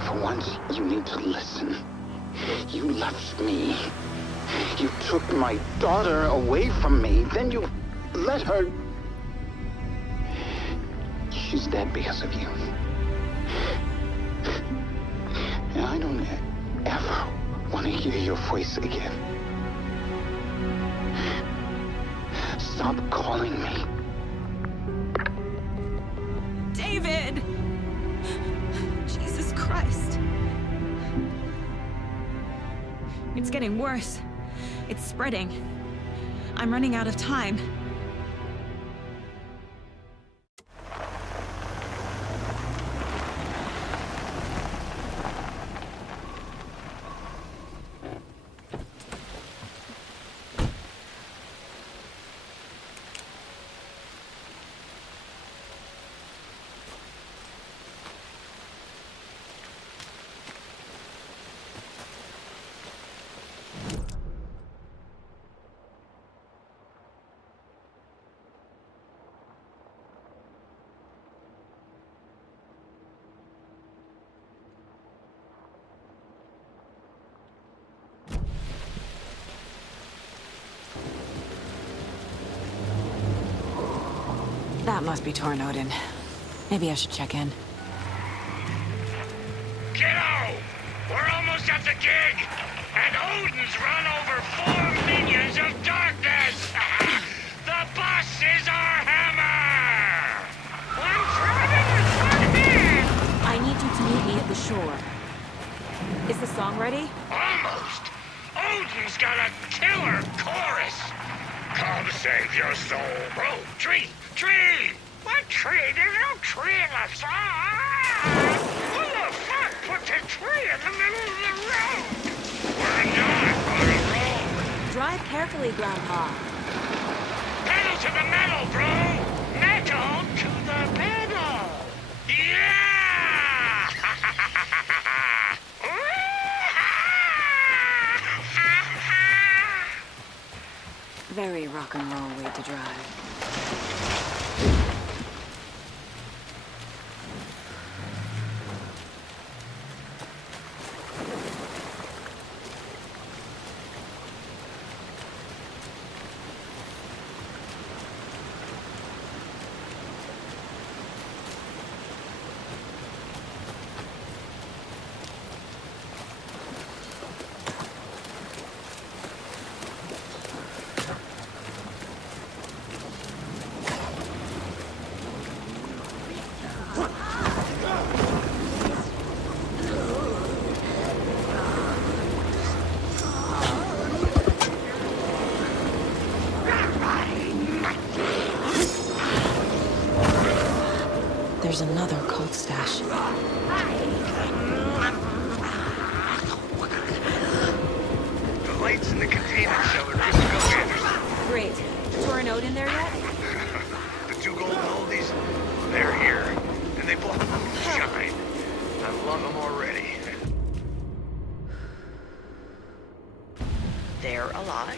For once, you need to listen. You left me. You took my daughter away from me. Then you let her... She's dead because of you. And I don't ever want to hear your voice again. Stop calling me. David! Jesus Christ. It's getting worse. It's spreading. I'm running out of time. That must be Torn Odin. Maybe I should check in. Kiddo! We're almost at the gig! And Odin's run over 4 minions of darkness! The boss is our hammer! I'm trying to turn in! I need you to meet me at the shore. Is the song ready? Almost. Odin's got a killer chorus. Come save your soul, bro. Tree, tree. What tree? There's no tree in the song. Who the fuck puts a tree in the middle of the road? We're not on a road. Drive carefully, Grandpa. Pedal to the metal, bro. Metal to the pedal. Yeah! Very rock and roll way to drive. There's another cult stash. The lights in the containment cellar couldn't go, Anderson. Great. Tore a note in there yet? The two golden oldies, they're here. And they block the shine. I love them already. They're a lot.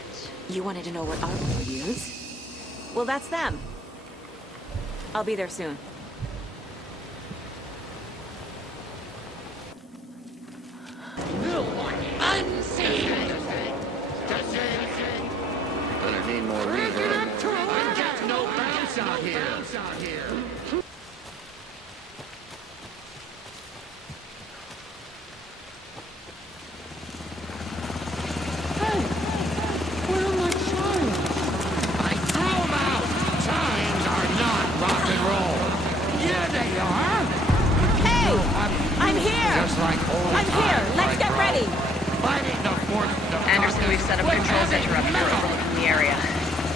You wanted to know what art we'll use? Well, that's them. I'll be there soon. Unseen! Gonna need more reverb. I got no bounce out here. Where are my chimes? I threw them out. Chimes are not rock and roll. Yeah, they are. Hey! I'm here! Just like old I'm here! Let's get ready! Fighting the fourth. Anderson, we've set up control center up here overlooking the area.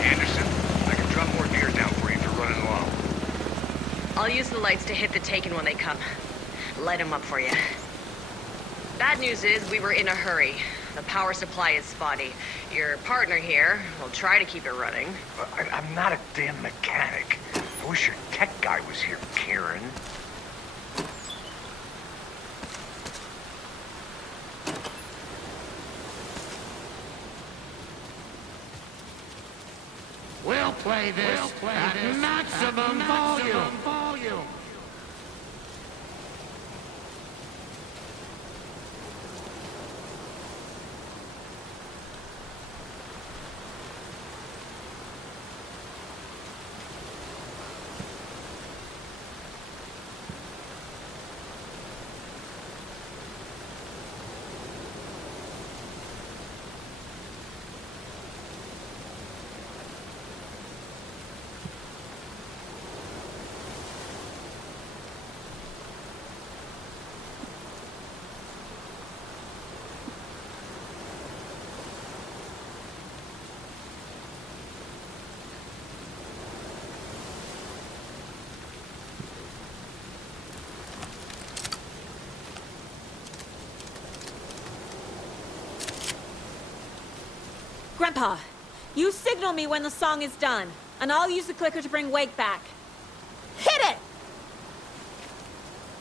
Anderson, I can drop more gear down for you if you're running low. I'll use the lights to hit the Taken when they come. Light them up for you. Bad news is we were in a hurry. The power supply is spotty. Your partner here will try to keep it running. I'm not a damn mechanic. I wish your tech guy was here, Karen. We'll play this at maximum volume. Grandpa, you signal me when the song is done, and I'll use the clicker to bring Wake back. Hit it!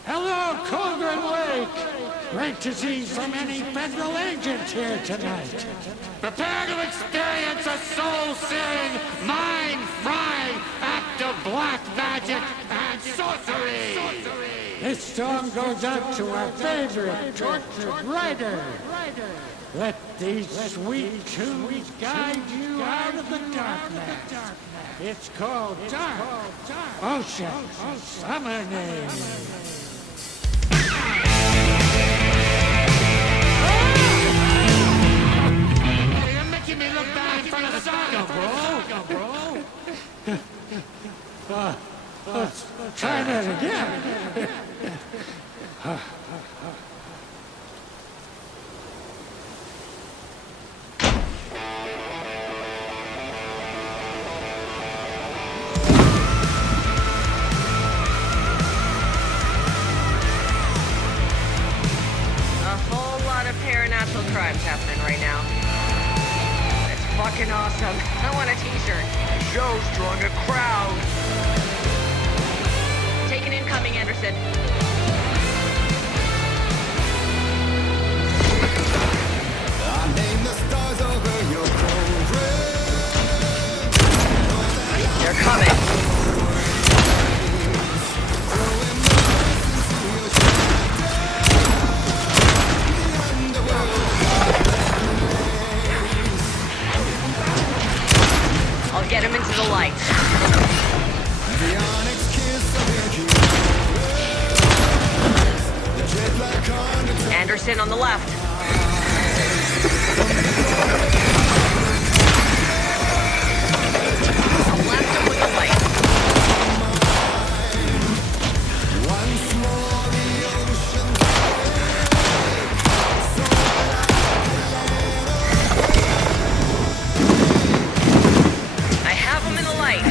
Hello, Cauldron Lake! Great to see so many federal agents here tonight. Prepare to experience a soul-searing, mind-frying act of black magic and sorcery! This song goes out to our favorite tortured writer. Let these sweet tunes guide you out of the darkness. It's called Dark Ocean Summoning. You're making me look bad in front of the saga, bro. Let's try that again. supernatural crimes happening right now. It's fucking awesome. I want a t-shirt. The show's drawing a crowd. Taking incoming, Anderson. They're coming. I'll get him into the light. Anderson on the left. I'll blast him with the light. I have him in the light.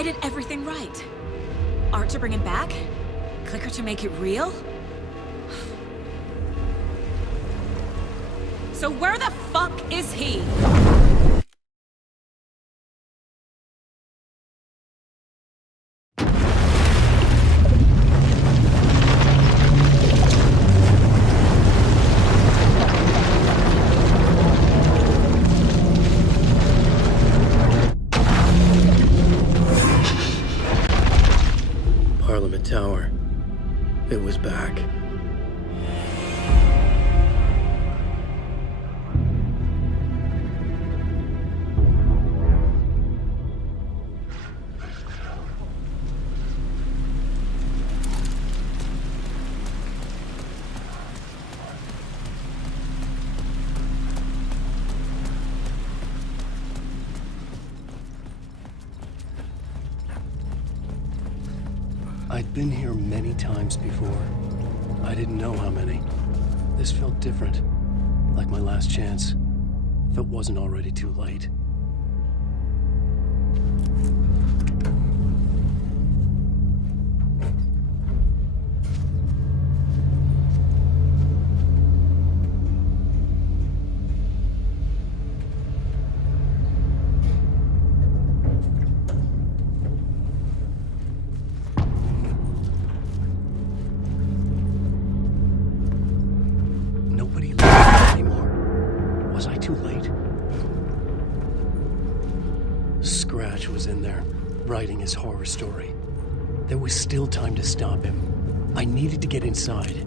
I did everything right. Art to bring him back? Clicker to make it real? So where the fuck is he? Parliament Tower. It was back. I'd been here many times before. I didn't know how many. This felt different, like my last chance, if it wasn't already too late. Nobody left anymore. Was I too late? Scratch was in there, writing his horror story. There was still time to stop him. I needed to get inside.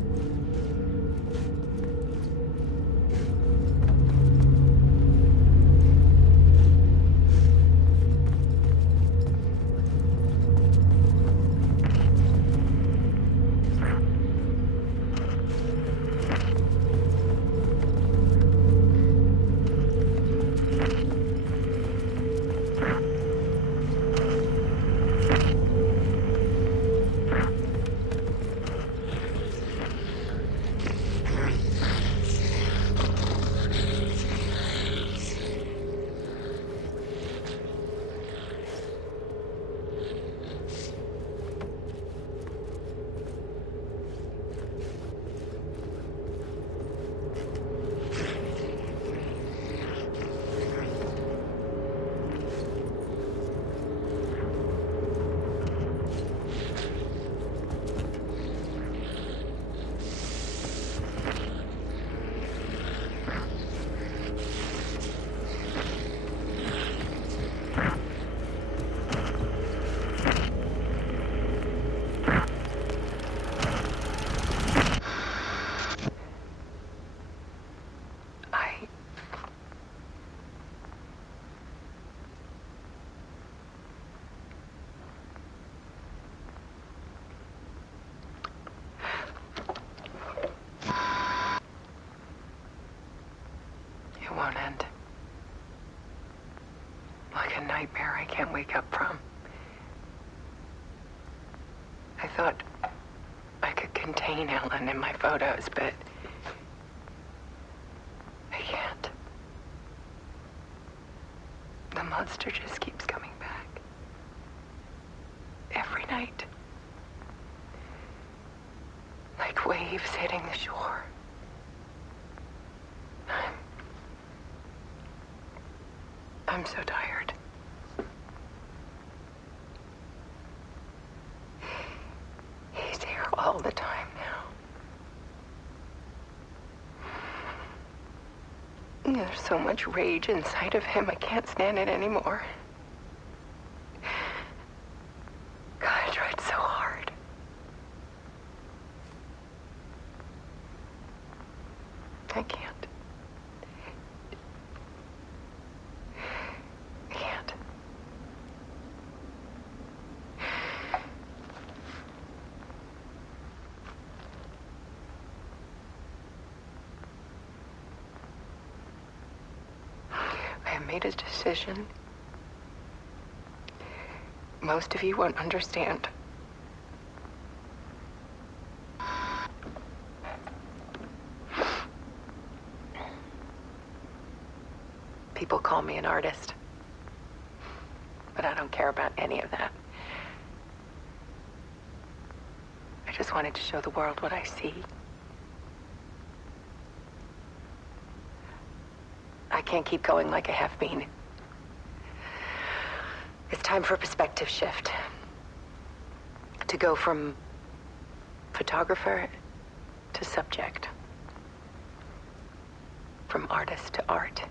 It won't end. Like a nightmare I can't wake up from. I thought I could contain Ellen in my photos, but I can't. The monster just keeps coming back. Every night. Like waves hitting the shore. I'm so tired. He's here all the time now. There's so much rage inside of him, I can't stand it anymore. God, I tried so hard. I can't. I made a decision. Most of you won't understand. People call me an artist, but I don't care about any of that. I just wanted to show the world what I see. I can't keep going like I have been. It's time for a perspective shift. To go from photographer to subject. From artist to art.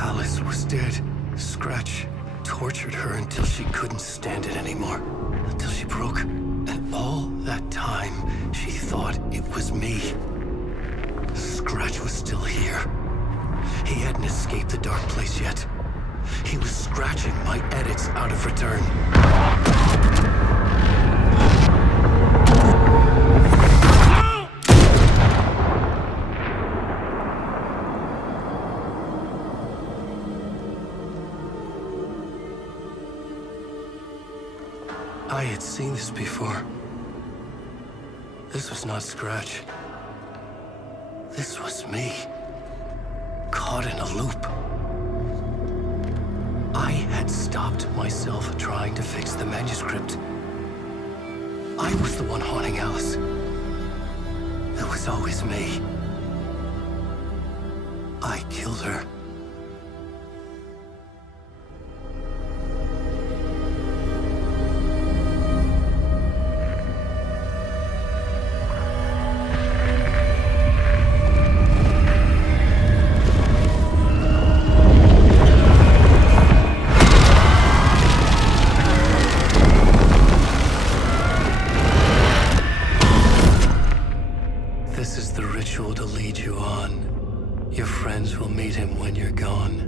Alice was dead. Scratch tortured her until she couldn't stand it anymore. Until she broke. And all that time, she thought it was me. Scratch was still here. He hadn't escaped the dark place yet. He was scratching my edits out of return. I had seen this before. This was not Scratch. This was me. Caught in a loop. I had stopped myself trying to fix the manuscript. I was the one haunting Alice. It was always me. I killed her. This is the ritual to lead you on. Your friends will meet him when you're gone.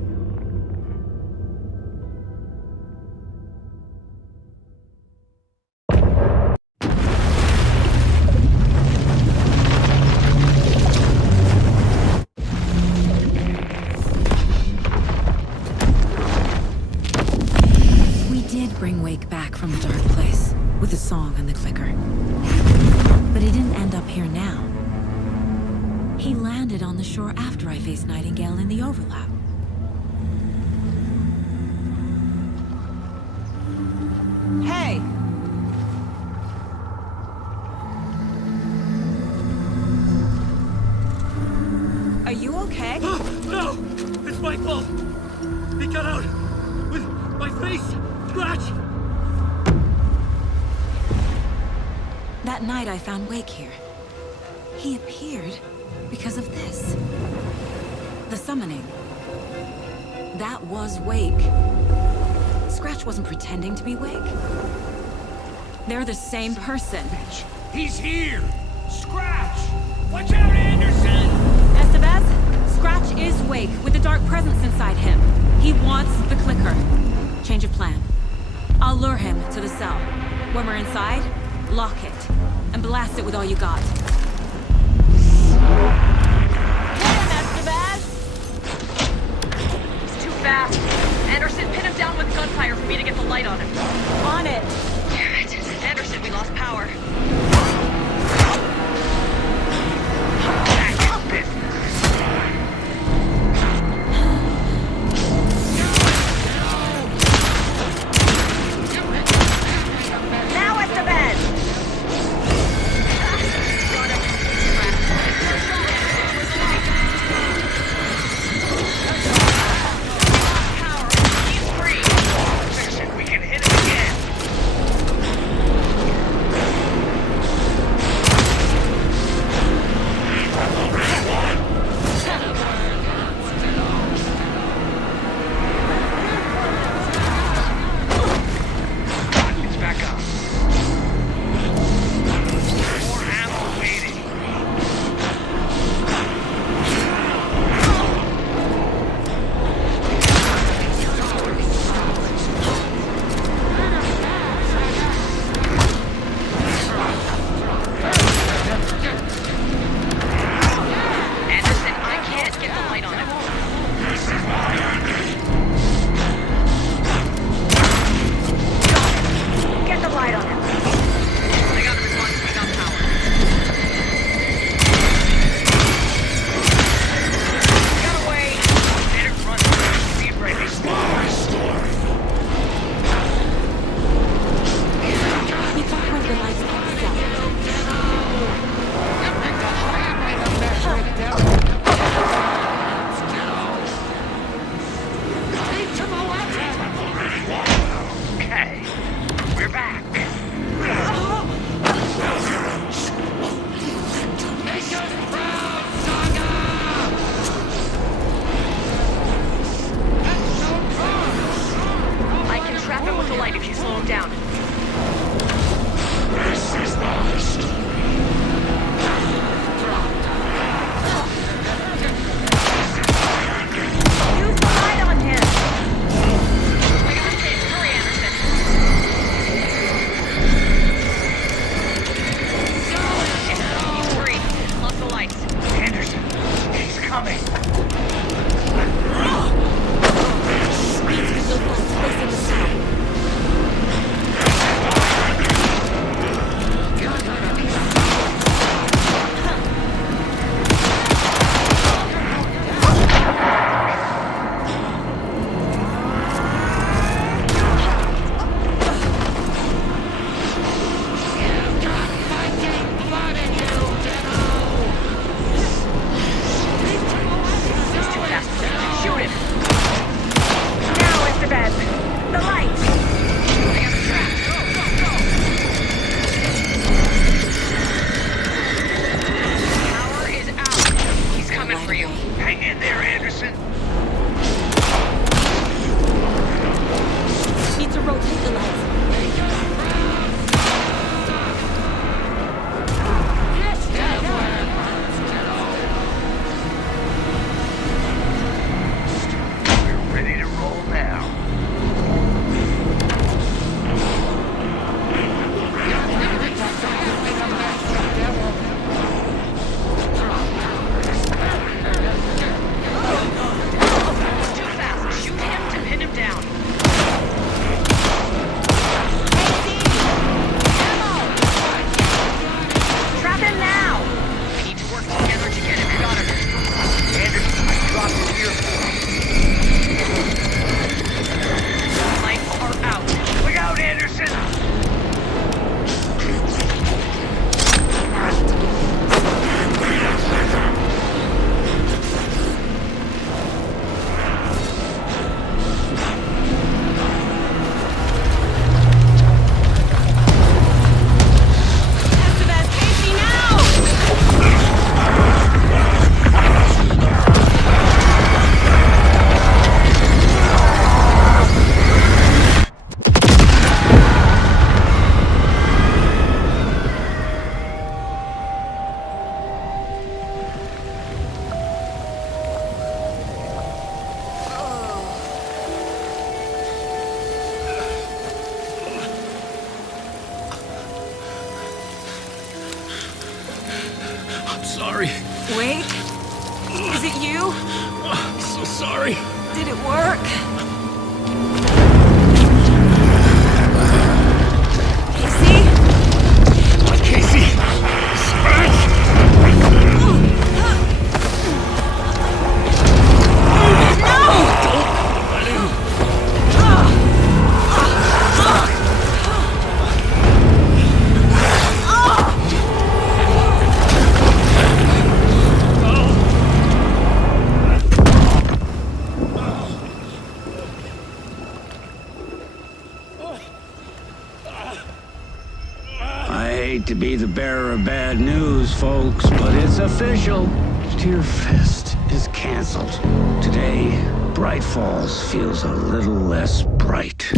We did bring Wake back from the dark place, with the song and the clicker. But he didn't end up here now. He landed on the shore after I faced Nightingale in the overlap. Hey! Are you okay? No! It's my fault! He got out! With my face! Scratch! That night I found Wake here. He appeared because of this. The summoning. That was Wake. Scratch wasn't pretending to be Wake. They're the same person. He's here! Scratch! Watch out, Anderson! Estevez, Scratch is Wake with the dark presence inside him. He wants the clicker. Change of plan. I'll lure him to the cell. When we're inside, lock it and blast it with all you got. He's too fast. Anderson, pin him down with gunfire for me to get the light on him. On it! Damn it. Anderson, we lost power. Now at the bed! sorry. Wait. Is it you? I'm so sorry. Did it work? Casey! Scratch! I hate to be the bearer of bad news, folks, but it's official. Tear Fest is canceled. Today, Bright Falls feels a little less bright.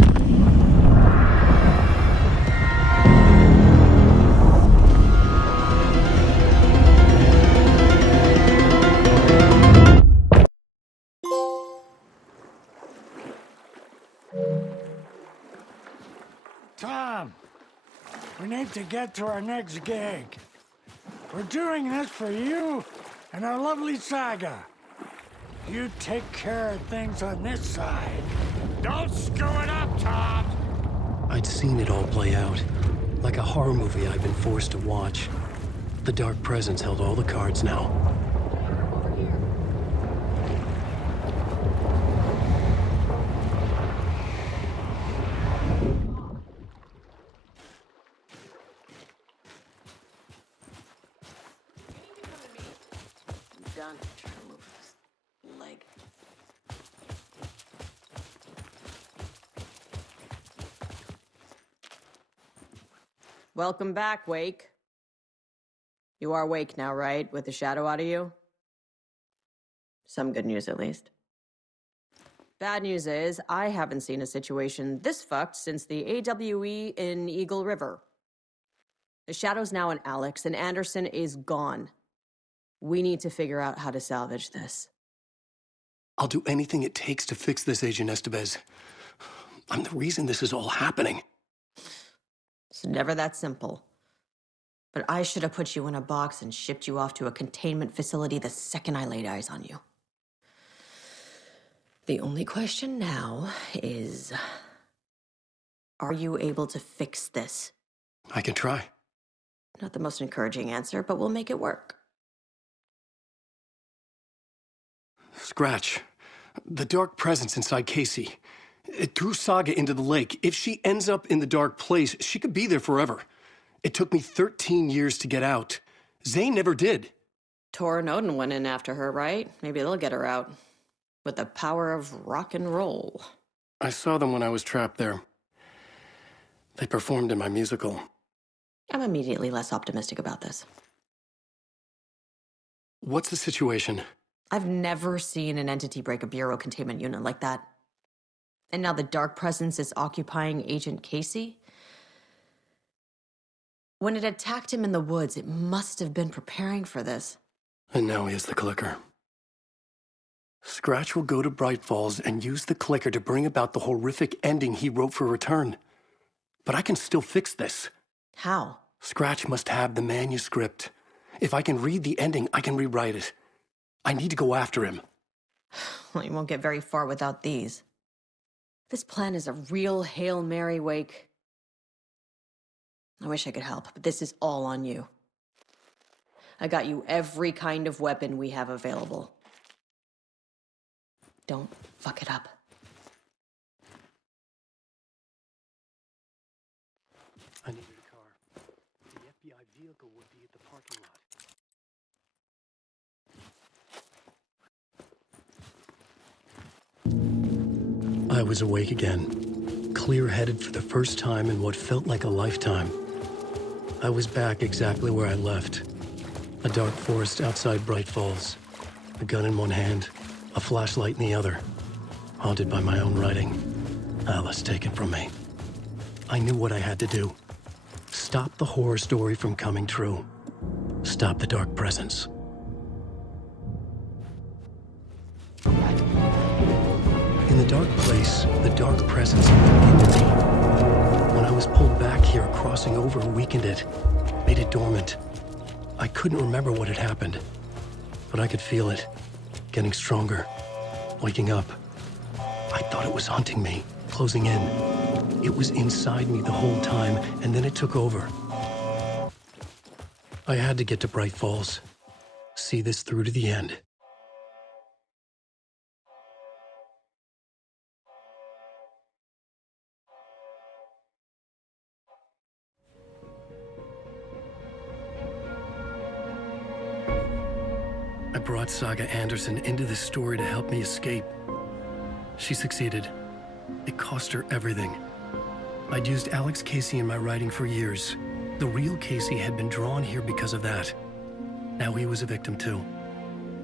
Tom, we need to get to our next gig. We're doing this for you and our lovely saga. You take care of things on this side. Don't screw it up, Tom! I'd seen it all play out. Like a horror movie I'd been forced to watch. The Dark Presence held all the cards now. Done. Try to move this leg. Welcome back, Wake. You are Wake now, right? With the shadow out of you? Some good news, at least. Bad news is, I haven't seen a situation this fucked since the AWE in Eagle River. The shadow's now in Alex, and Anderson is gone. We need to figure out how to salvage this. I'll do anything it takes to fix this, Agent Estevez. I'm the reason this is all happening. It's never that simple. But I should have put you in a box and shipped you off to a containment facility the second I laid eyes on you. The only question now is, are you able to fix this? I can try. Not the most encouraging answer, but we'll make it work. Scratch. The Dark Presence inside Casey. It threw Saga into the lake. If she ends up in the dark place, she could be there forever. It took me 13 years to get out. Zane never did. Tor and Odin went in after her, right? Maybe they'll get her out. With the power of rock and roll. I saw them when I was trapped there. They performed in my musical. I'm immediately less optimistic about this. What's the situation? I've never seen an entity break a bureau containment unit like that. And now the Dark Presence is occupying Agent Casey? When it attacked him in the woods, it must have been preparing for this. And now he has the clicker. Scratch will go to Bright Falls and use the clicker to bring about the horrific ending he wrote for Return. But I can still fix this. How? Scratch must have the manuscript. If I can read the ending, I can rewrite it. I need to go after him. Well, you won't get very far without these. This plan is a real Hail Mary, Wake. I wish I could help, but this is all on you. I got you every kind of weapon we have available. Don't fuck it up. I needed a car. The FBI vehicle would be at the parking lot. I was awake again, clear-headed for the first time in what felt like a lifetime. I was back exactly where I left. A dark forest outside Bright Falls. A gun in one hand, a flashlight in the other. Haunted by my own writing. Alice taken from me. I knew what I had to do. Stop the horror story from coming true. Stop the Dark Presence. In the dark place, the Dark Presence moved into me. When I was pulled back here, crossing over weakened it, made it dormant. I couldn't remember what had happened, but I could feel it, getting stronger, waking up. I thought it was hunting me, closing in. It was inside me the whole time, and then it took over. I had to get to Bright Falls, see this through to the end. I brought Saga Anderson into this story to help me escape. She succeeded. It cost her everything. I'd used Alex Casey in my writing for years. The real Casey had been drawn here because of that. Now he was a victim too.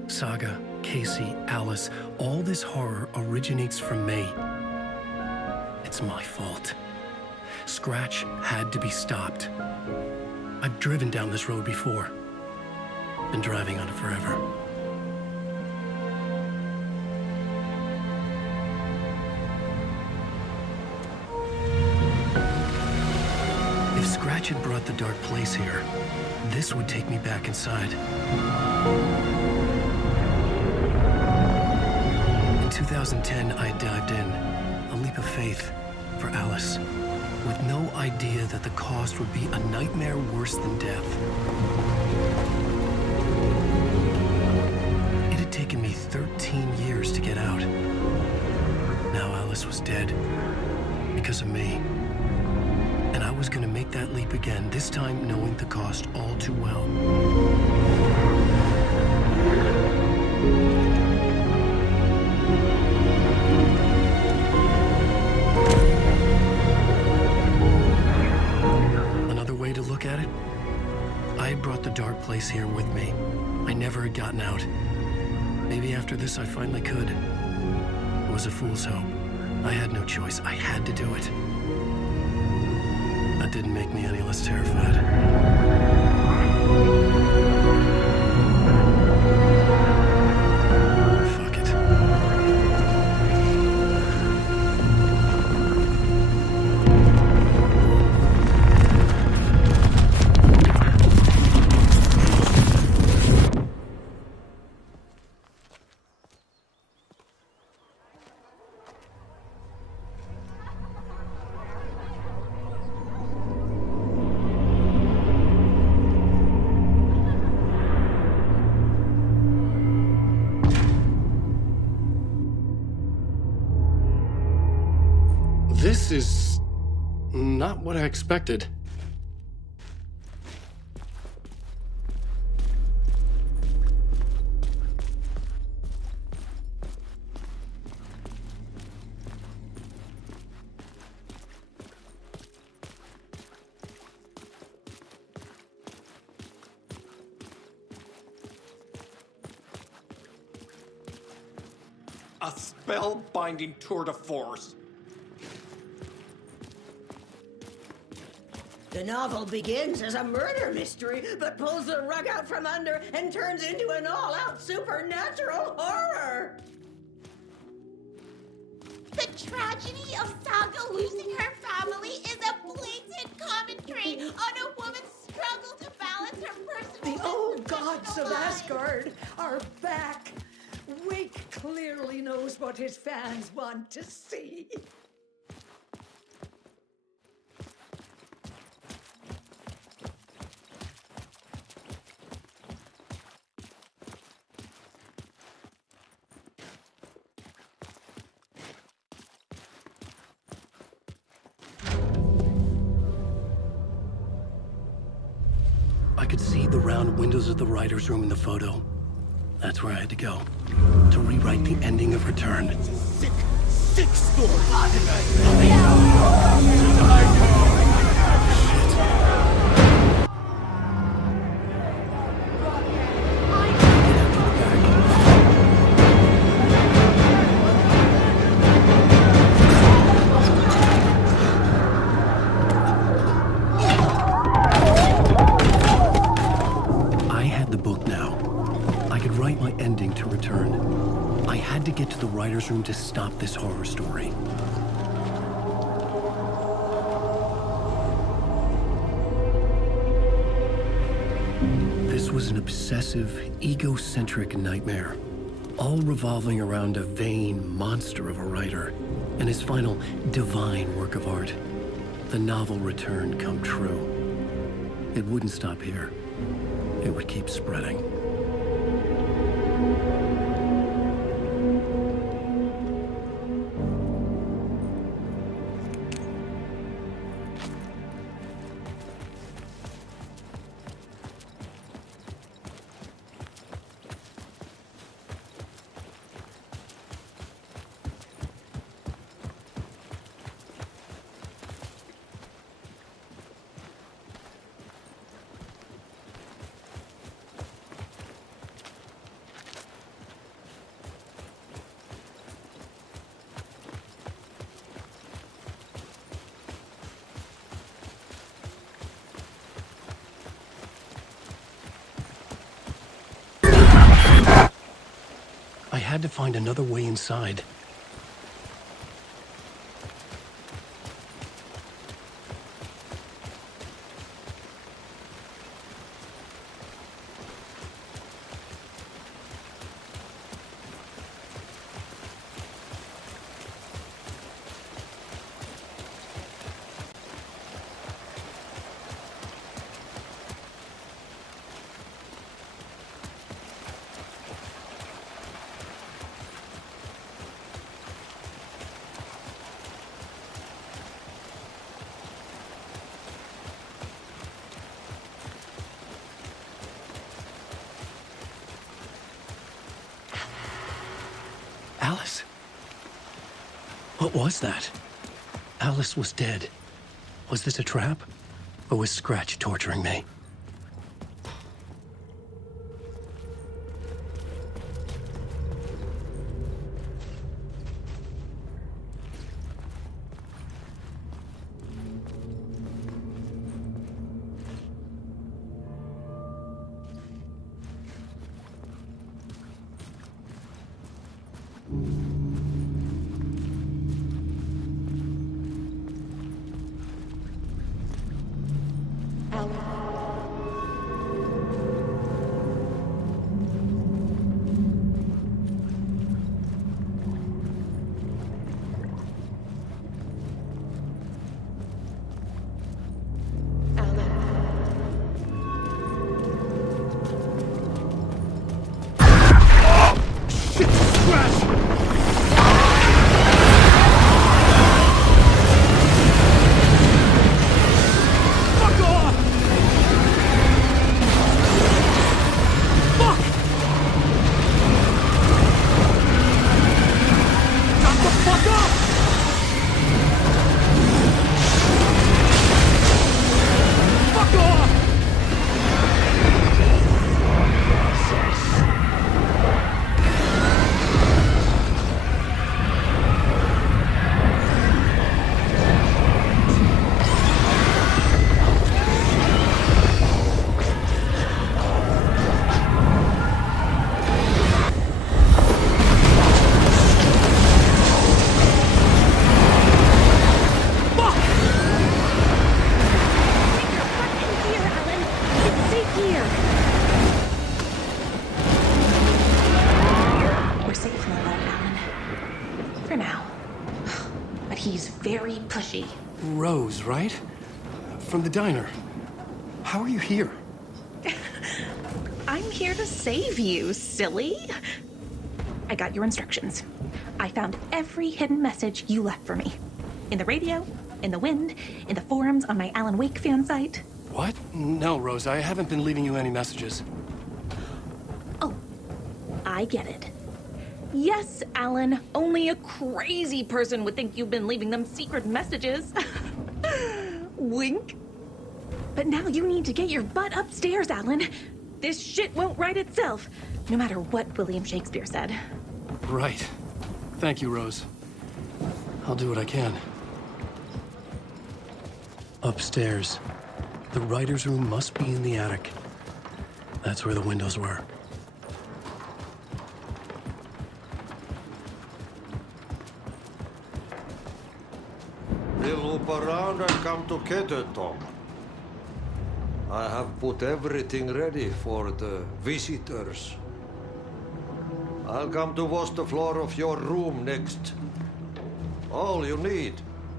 Saga, Casey, Alice, all this horror originates from me. It's my fault. Scratch had to be stopped. I've driven down this road before. Been driving on it forever. If Scratch had brought the dark place here, this would take me back inside. In 2010, I dived in, a leap of faith for Alice, with no idea that the cost would be a nightmare worse than death. It had taken me 13 years to get out. Now Alice was dead, because of me. And I was gonna make that leap again, this time knowing the cost all too well. Another way to look at it, I had brought the dark place here with me. I never had gotten out. Maybe after this I finally could. It was a fool's hope. I had no choice. I had to do it. That didn't make me any less terrified. Fuck it. This is not what I expected. A spellbinding tour de force. The novel begins as a murder mystery, but pulls the rug out from under and turns into an all-out supernatural horror. The tragedy of Saga losing her family is a blatant commentary on a woman's struggle to balance her personal The old gods of Asgard are back. Wake clearly knows what his fans want to see. I could see the round windows of the writer's room in the photo. That's where I had to go, to rewrite the ending of Return. Sick story. I had the book now. I could write my ending to Return. I had to get to the writer's room to stop this horror story. This This was an obsessive, egocentric nightmare, all revolving around a vain monster of a writer and his final divine work of art, the novel Return come true. It wouldn't stop here. It would keep spreading. I had to find another way inside. Alice? What was that? Alice was dead. Was this a trap? Or was Scratch torturing me? Rose, right? From the diner. How are you here? I'm here to save you, silly. I got your instructions. I found every hidden message you left for me. In the radio, in the wind, in the forums on my Alan Wake fan site. What? No, Rose, I haven't been leaving you any messages. Oh, I get it. Yes, Alan, only a crazy person would think you've been leaving them secret messages. Wink. But now you need to get your butt upstairs, Alan. This shit won't right itself, no matter what William Shakespeare said. Right. Thank you, Rose. I'll do what I can. Upstairs. The writer's room must be in the attic. That's where the windows were. We'll loop around and come to Tom. I have put everything ready for the visitors. I'll come to wash the floor of your room next. All you need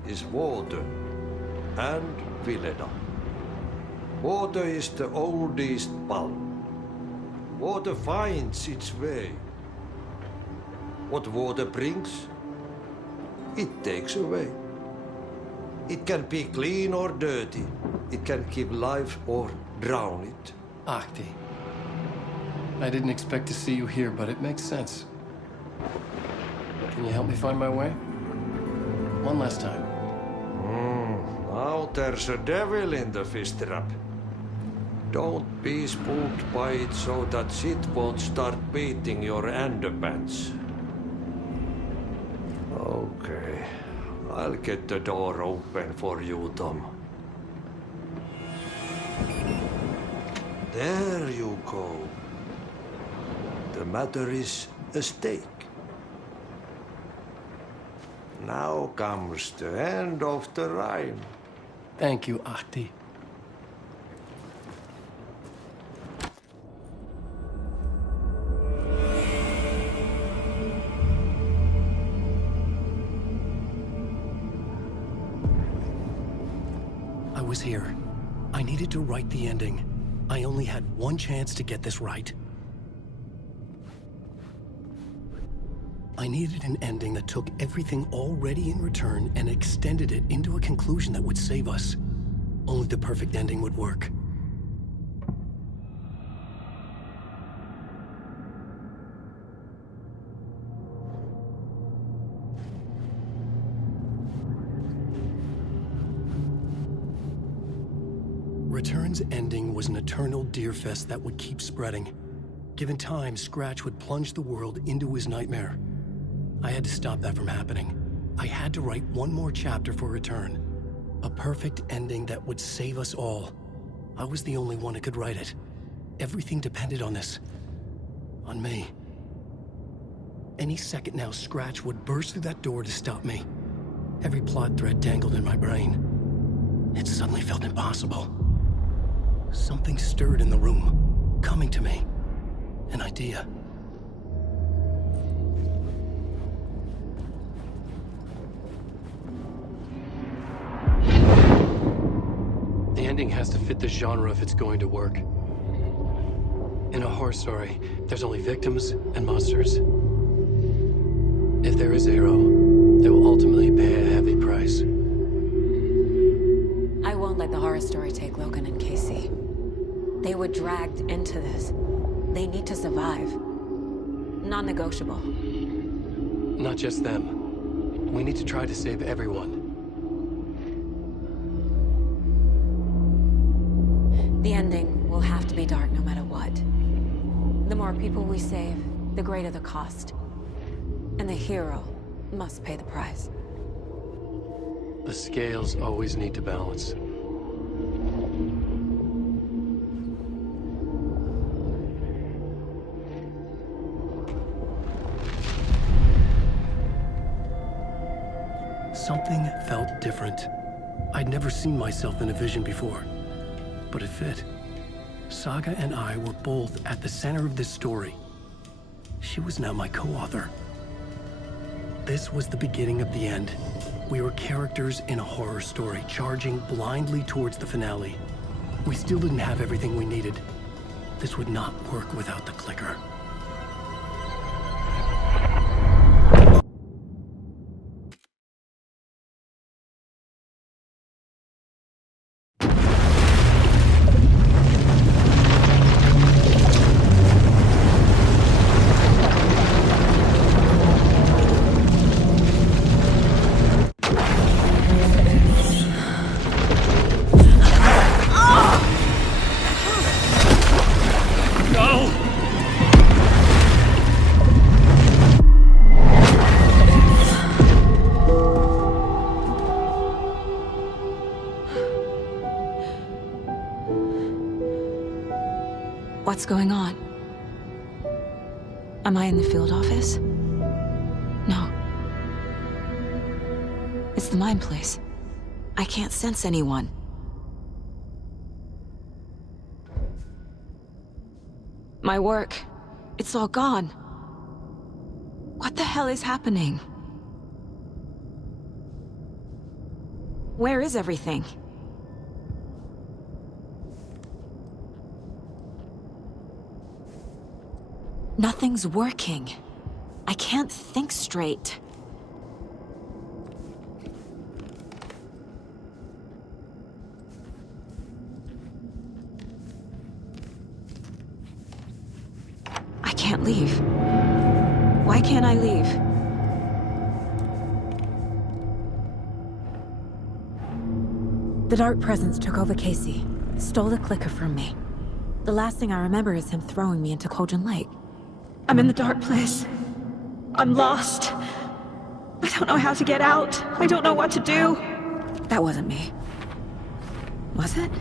is water and Vileda. Water is the oldest bulb. Water finds its way. What water brings, it takes away. It can be clean or dirty. It can keep life or drown it. Ahti. I didn't expect to see you here, but it makes sense. Can you help me find my way? One last time. Now there's a devil in the fish trap. Don't be spooked by it so that shit won't start beating your underpants. Okay. I'll get the door open for you, Tom. There you go. The matter is a stake. Now comes the end of the rhyme. Thank you, Ahti. I was here. I needed to write the ending. I only had one chance to get this right. I needed an ending that took everything already in return and extended it into a conclusion that would save us. Only the perfect ending would work. Return's ending was an eternal deerfest that would keep spreading. Given time, Scratch would plunge the world into his nightmare. I had to stop that from happening. I had to write one more chapter for Return. A perfect ending that would save us all. I was the only one who could write it. Everything depended on this. On me. Any second now, Scratch would burst through that door to stop me. Every plot thread tangled in my brain. It suddenly felt impossible. Something stirred in the room, coming to me. An idea. The ending has to fit the genre if it's going to work. In a horror story, there's only victims and monsters. If there is a hero, they will ultimately pay a heavy price. I won't let the horror story take Logan and Casey. They were dragged into this. They need to survive. Non-negotiable. Not just them. We need to try to save everyone. The ending will have to be dark no matter what. The more people we save, the greater the cost. And the hero must pay the price. The scales always need to balance. Something felt different. I'd never seen myself in a vision before, but it fit. Saga and I were both at the center of this story. She was now my co-author. This was the beginning of the end. We were characters in a horror story, charging blindly towards the finale. We still didn't have everything we needed. This would not work without the clicker. What's going on? Am I in the field office? No. It's the mine place. I can't sense anyone. My work. It's all gone. What the hell is happening? Where is everything? Nothing's working. I can't think straight. I can't leave. Why can't I leave? The dark presence took over Casey, stole the clicker from me. The last thing I remember is him throwing me into Cauldron Lake. I'm in the dark place. I'm lost. I don't know how to get out. I don't know what to do. That wasn't me. Was it?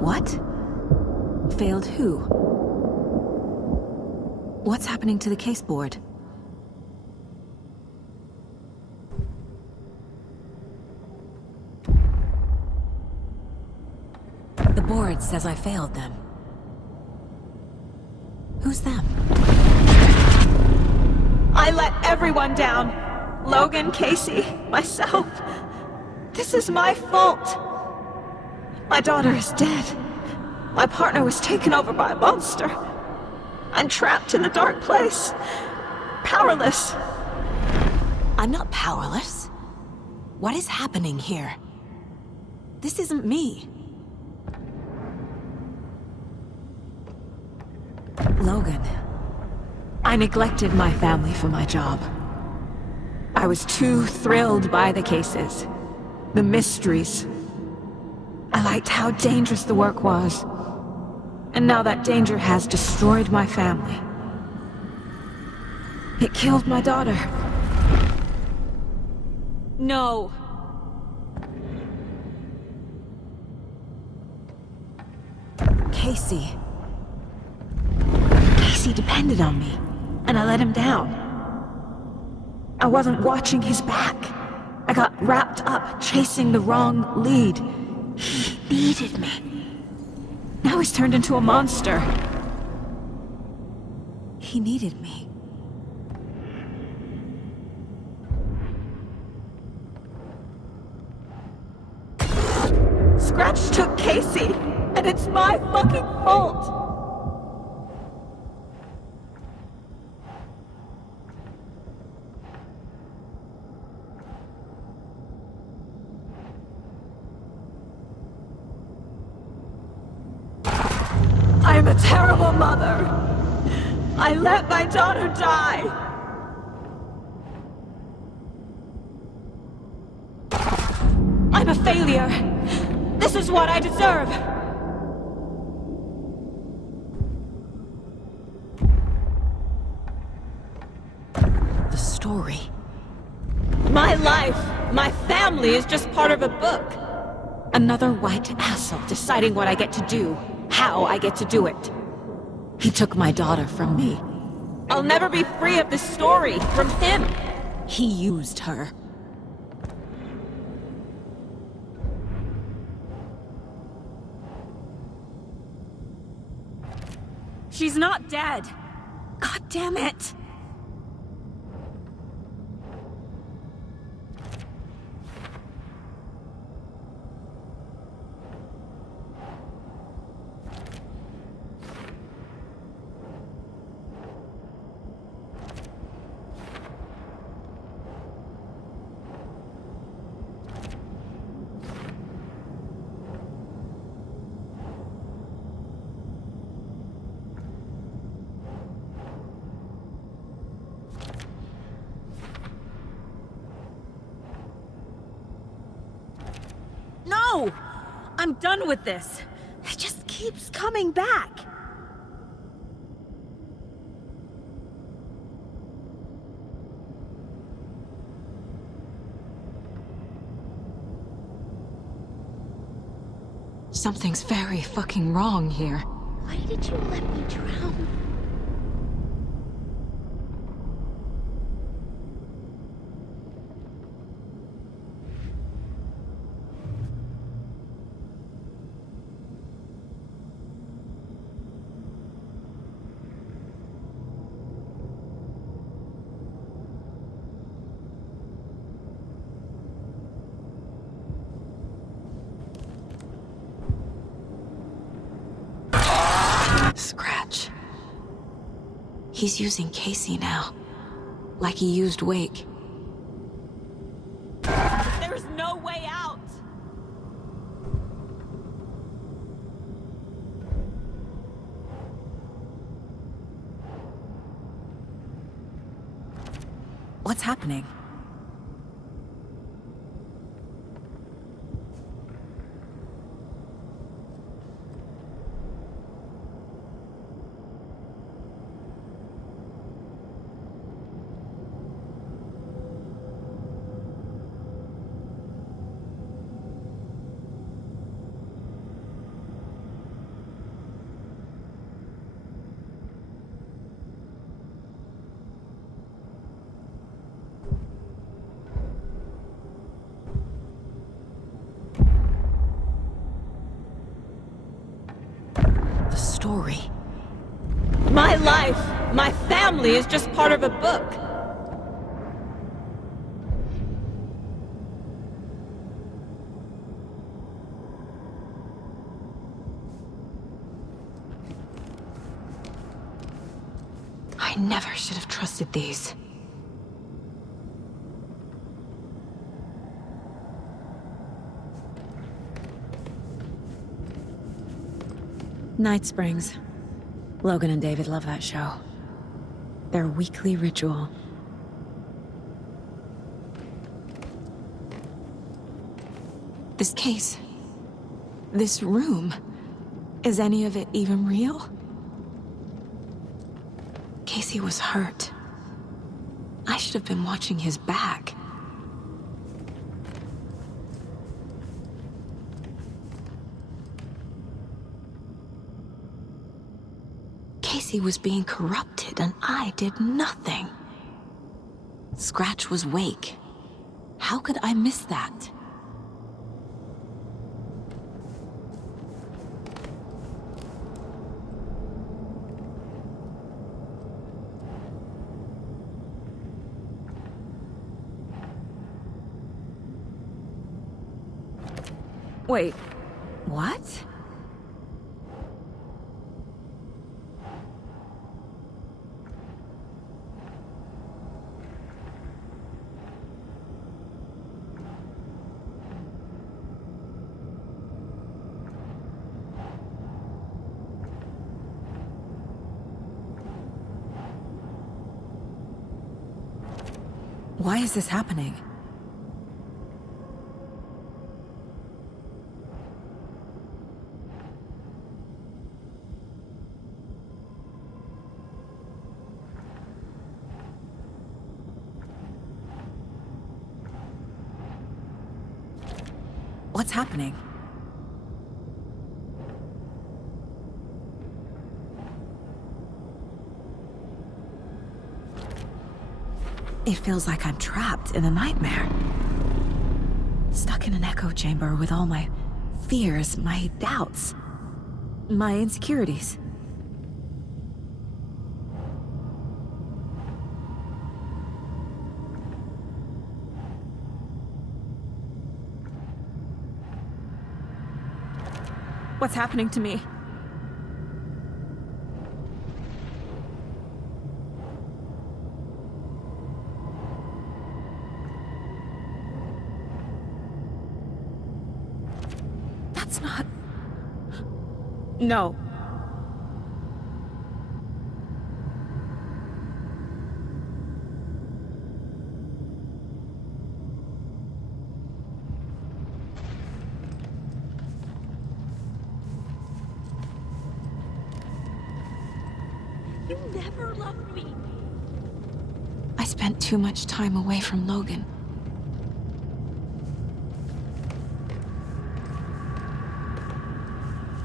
What? Failed who? What's happening to the case board? The board says I failed them. Who's them? I let everyone down. Logan, Casey, myself. This is my fault. My daughter is dead. My partner was taken over by a monster. I'm trapped in a dark place. Powerless. I'm not powerless. What is happening here? This isn't me. Logan. I neglected my family for my job. I was too thrilled by the cases, the mysteries. I liked how dangerous the work was. And now that danger has destroyed my family. It killed my daughter. No. Casey. Casey depended on me, and I let him down. I wasn't watching his back. I got wrapped up chasing the wrong lead. He needed me. Now he's turned into a monster. He needed me. Scratch took Casey, and it's my fucking fault! I'm a terrible mother. I let my daughter die. I'm a failure. This is what I deserve. The story. My life, my family is just part of a book. Another white asshole deciding what I get to do. How I get to do it. He took my daughter from me. I'll never be free of this story from him. He used her. She's not dead. God damn it. No! I'm done with this. It just keeps coming back. Something's very fucking wrong here. Why did you let me drown? Scratch. He's using Casey now. Like he used Wake. There's no way out! What's happening? Story. My life, my family is just part of a book. I never should have trusted these. Night Springs. Logan and David love that show. Their weekly ritual. This case. This room. Is any of it even real? Casey was hurt. I should have been watching his back. Casey was being corrupted, and I did nothing. Scratch was Wake. How could I miss that? Wait, what? Why is this happening? What's happening? It feels like I'm trapped in a nightmare. Stuck in an echo chamber with all my fears, my doubts, my insecurities. What's happening to me? That's not... No. You never loved me. I spent too much time away from Logan.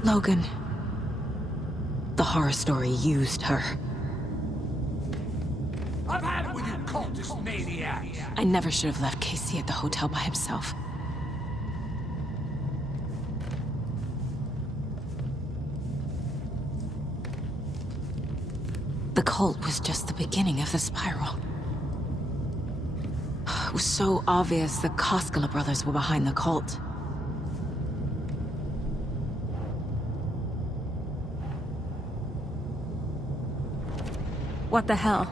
Logan. The horror story used her. I've had it with you cultist maniacs! I never should have left Casey at the hotel by himself. The cult was just the beginning of the spiral. It was so obvious the Koskela brothers were behind the cult. What the hell?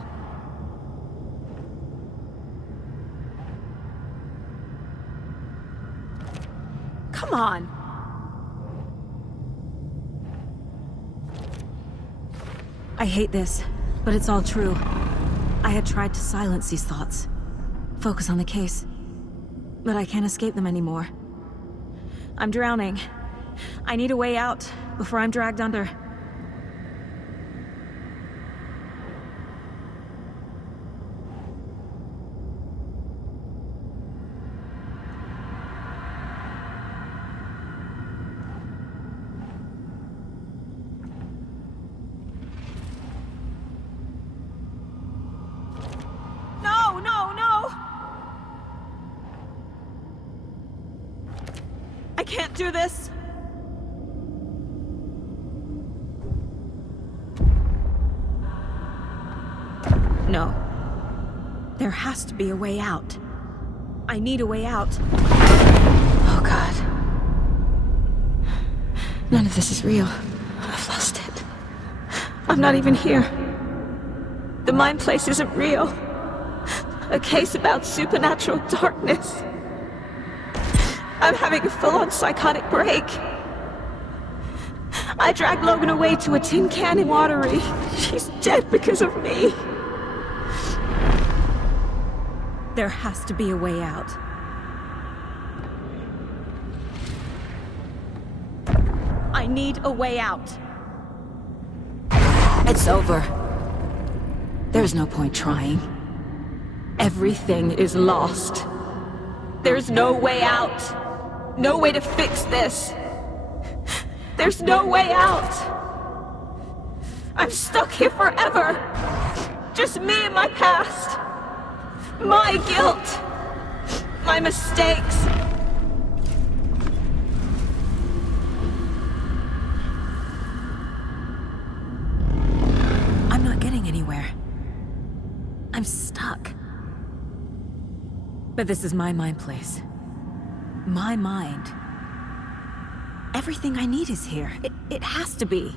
Come on! I hate this, but it's all true. I had tried to silence these thoughts. Focus on the case. But I can't escape them anymore. I'm drowning. I need a way out before I'm dragged under. No, no, no! I can't do this! No. There has to be a way out. I need a way out. Oh, God. None of this is real. I've lost it. I'm not even here. The mind place isn't real. A case about supernatural darkness. I'm having a full-on psychotic break. I dragged Logan away to a tin can in Watery. She's dead because of me. There has to be a way out. I need a way out. It's over. There's no point trying. Everything is lost. There's no way out. No way to fix this. There's no way out. I'm stuck here forever. Just me and my past. My guilt. My mistakes. I'm not getting anywhere. I'm stuck. But this is my mind place. My mind. Everything I need is here. It has to be.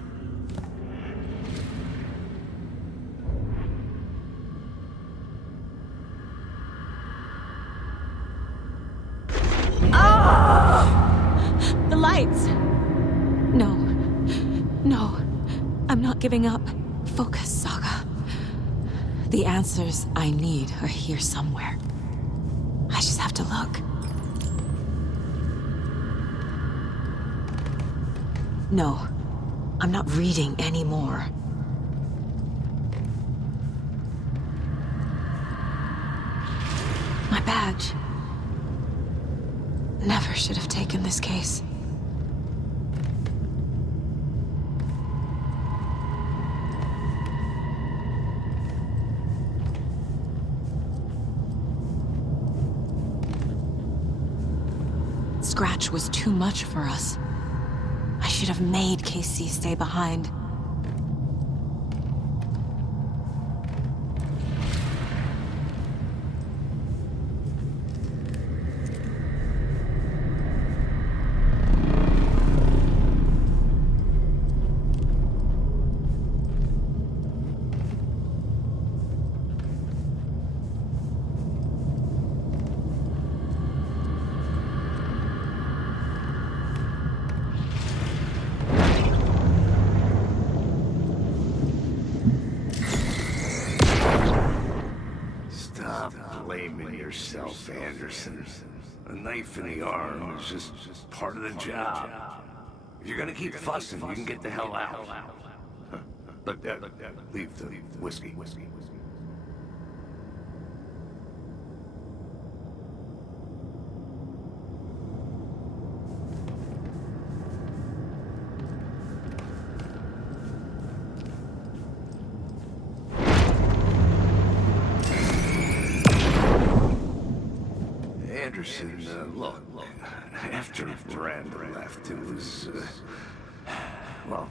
Oh! The lights! No. No. I'm not giving up. Focus, Saga. The answers I need are here somewhere. I just have to look. No, I'm not reading anymore. My badge. Never should have taken this case. Scratch was too much for us. I should have made KC stay behind. Blaming yourself, Anderson. A knife in the arm is just part of the job. If you're gonna keep fussing, you can get the hell out. But leave the whiskey. Anderson, look, after Miranda left, it was, well,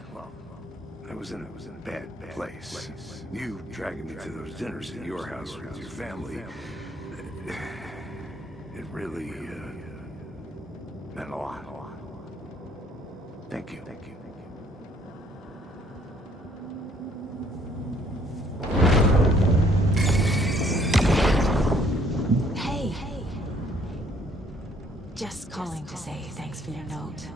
I was in a bad place. You dragging me to those dinners at your house with your family, it really, meant a lot. Thank you. for your note.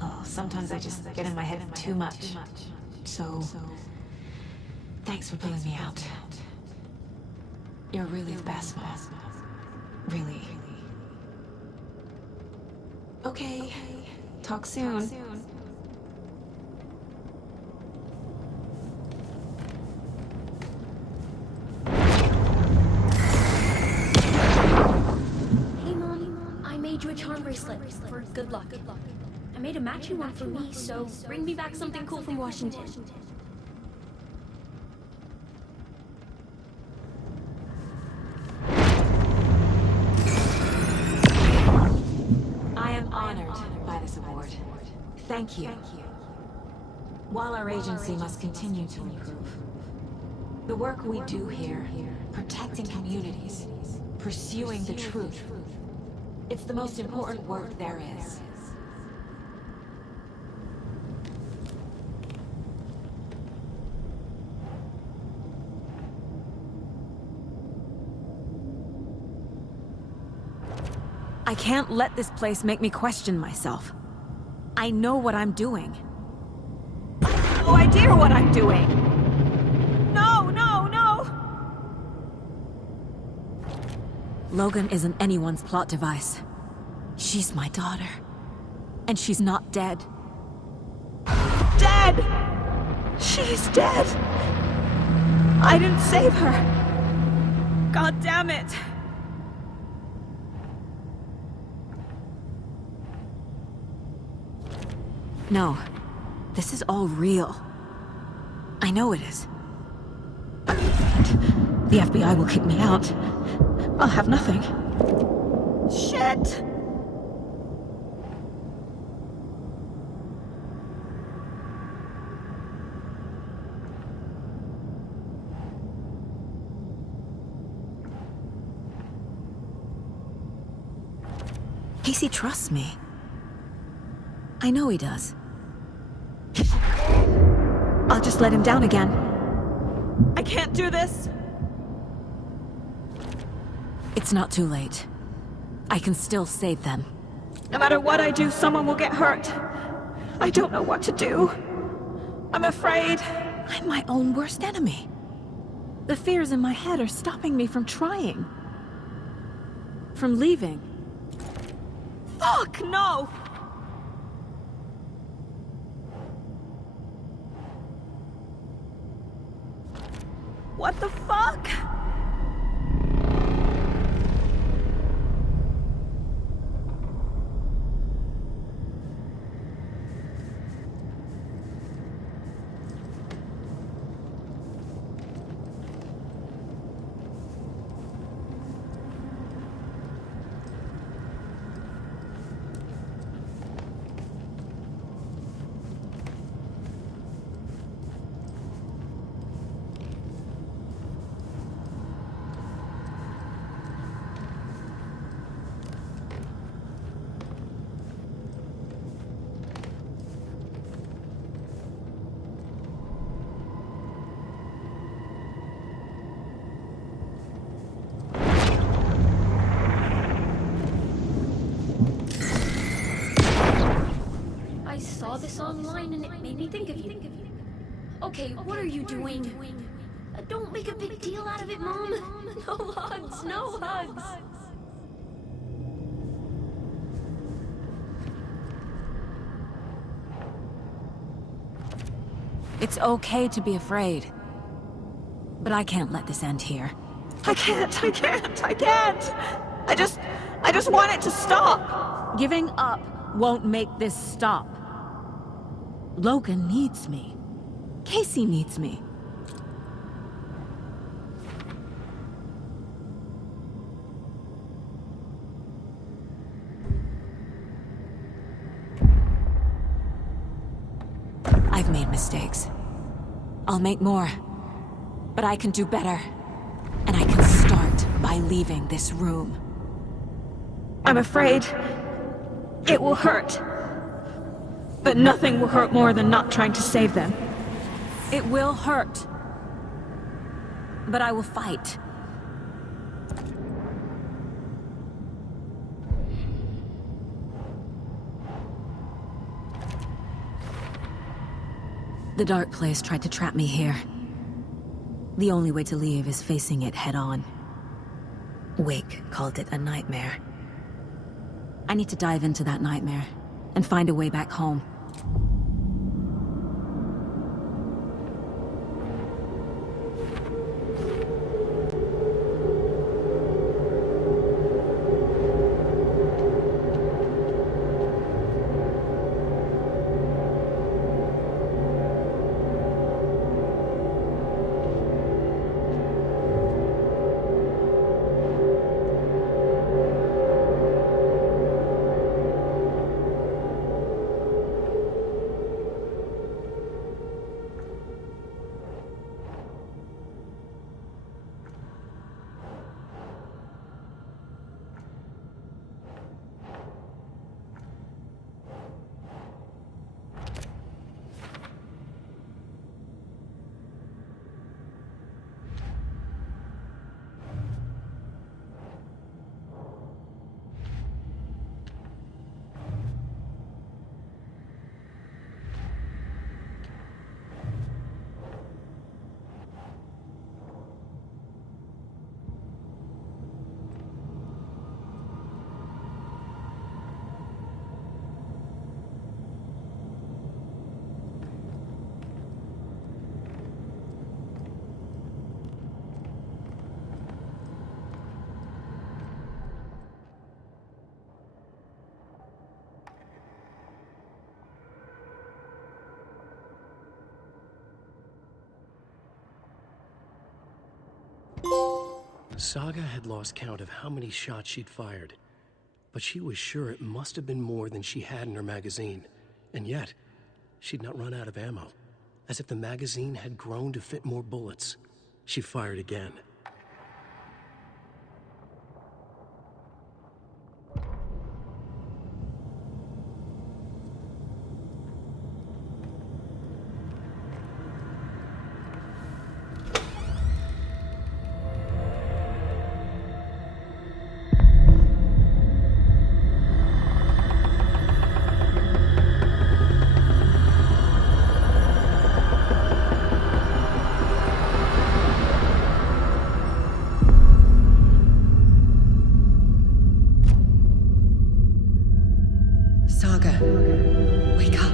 Oh, sometimes I just get in my head too much. So, thanks for pulling me out. You're really the best, Mom. Really. Okay. Talk soon. Hey, Mom. I made you a charm bracelet for good luck. I made a matching one for me, so bring me back something cool from Washington. I am honored by this award. Thank you. While our agency must continue to improve, the work we do here, protecting communities, pursuing the truth, it's the most important work there is. I can't let this place make me question myself. I know what I'm doing. I have no idea what I'm doing! No, no, no! Logan isn't anyone's plot device. She's my daughter. And she's not dead. Dead! She's dead! I didn't save her! God damn it! No. This is all real. I know it is. The FBI will kick me out. I'll have nothing. Shit! Casey trusts me. I know he does. I'll just let him down again. I can't do this! It's not too late. I can still save them. No matter what I do, someone will get hurt. I don't know what to do. I'm afraid. I'm my own worst enemy. The fears in my head are stopping me from trying. From leaving. Fuck, no! What the fuck? I saw this online and it made me think of you. Okay, what are you doing? Don't make a big deal out of it, Mom. No hugs, no hugs. It's okay to be afraid. But I can't let this end here. I can't! I just want it to stop! Giving up won't make this stop. Logan needs me. Casey needs me. I've made mistakes. I'll make more. But I can do better. And I can start by leaving this room. I'm afraid it will hurt. But nothing will hurt more than not trying to save them. It will hurt. But I will fight. The Dark Place tried to trap me here. The only way to leave is facing it head-on. Wake called it a nightmare. I need to dive into that nightmare and find a way back home. Saga had lost count of how many shots she'd fired, but she was sure it must have been more than she had in her magazine. And yet, she'd not run out of ammo. As if the magazine had grown to fit more bullets. She fired again. Saga, wake up.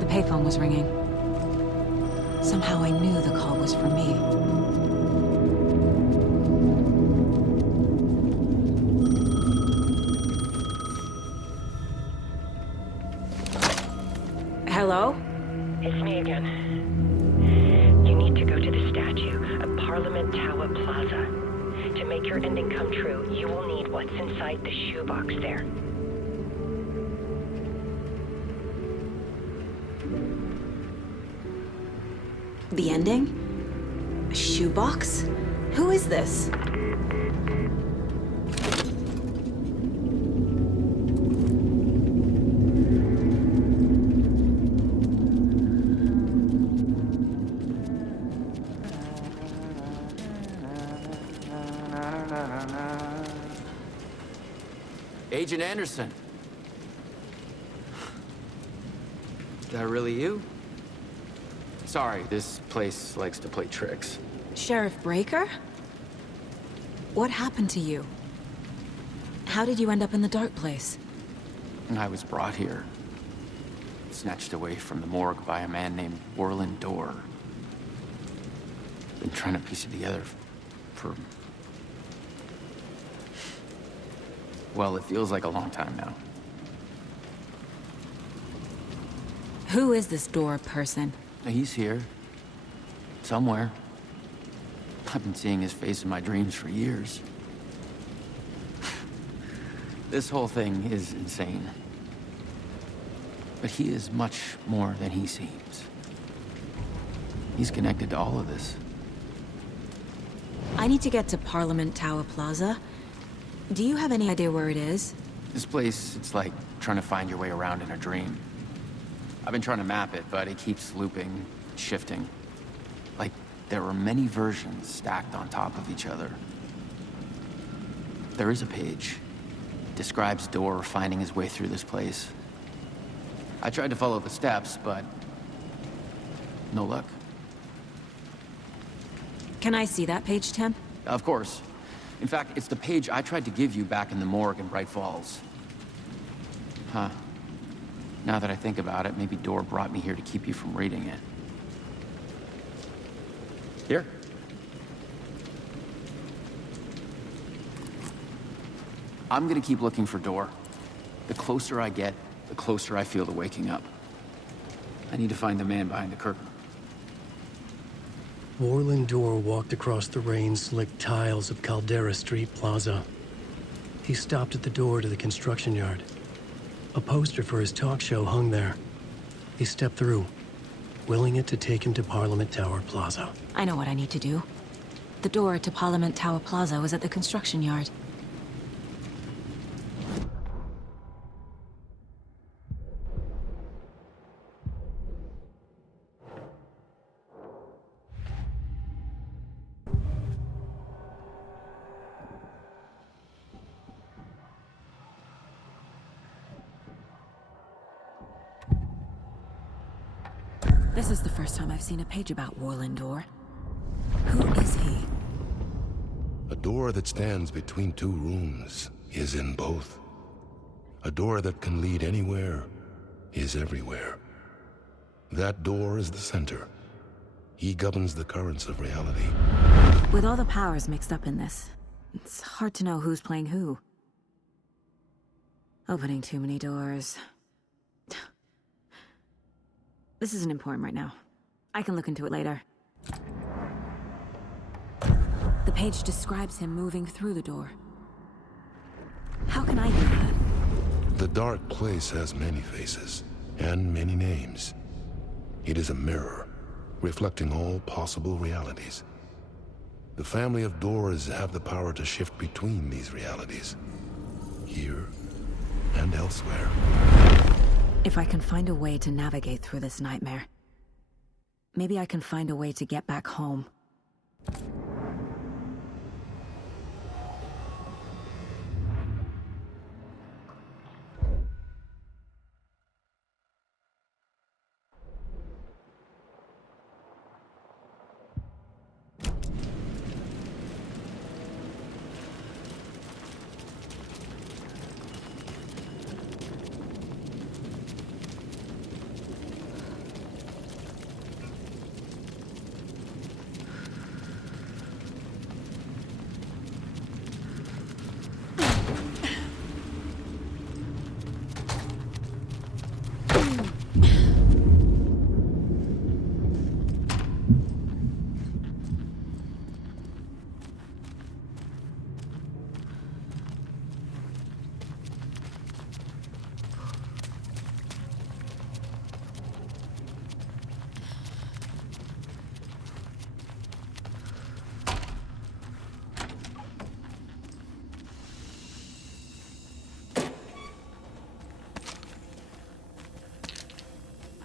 The payphone was ringing. Somehow I knew the call was for me. Hello? It's me again. You need to go to the statue at Parliament Tower Plaza. To make your ending come true, you will need what's inside the shoebox there. The ending? A shoebox? Who is this? Agent Anderson. Is that really you? Sorry, this place likes to play tricks. Sheriff Breaker? What happened to you? How did you end up in the Dark Place? I was brought here. Snatched away from the morgue by a man named Warland Dorr. Been trying to piece it together for... well, it feels like a long time now. Who is this Dorr person? He's here. Somewhere. I've been seeing his face in my dreams for years. This whole thing is insane. But he is much more than he seems. He's connected to all of this. I need to get to Parliament Tower Plaza. Do you have any idea where it is? This place, it's like trying to find your way around in a dream. I've been trying to map it, but it keeps looping, shifting. Like there are many versions stacked on top of each other. There is a page. It describes Door finding his way through this place. I tried to follow the steps, but no luck. Can I see that page, Tim? Of course. In fact, it's the page I tried to give you back in the morgue in Bright Falls. Huh. Now that I think about it, maybe Door brought me here to keep you from reading it. Here. I'm gonna keep looking for Door. The closer I get, the closer I feel to waking up. I need to find the man behind the curtain. Warland Door walked across the rain-slicked tiles of Caldera Street Plaza. He stopped at the door to the construction yard. A poster for his talk show hung there. He stepped through, willing it to take him to Parliament Tower Plaza. I know what I need to do. The door to Parliament Tower Plaza was at the construction yard. This is the first time I've seen a page about Warland Door. Who is he? A door that stands between two rooms is in both. A door that can lead anywhere is everywhere. That door is the center. He governs the currents of reality. With all the powers mixed up in this, it's hard to know who's playing who. Opening too many doors. This isn't important right now. I can look into it later. The page describes him moving through the door. How can I do that? The dark place has many faces and many names. It is a mirror, reflecting all possible realities. The family of doors have the power to shift between these realities, here and elsewhere. If I can find a way to navigate through this nightmare, maybe I can find a way to get back home.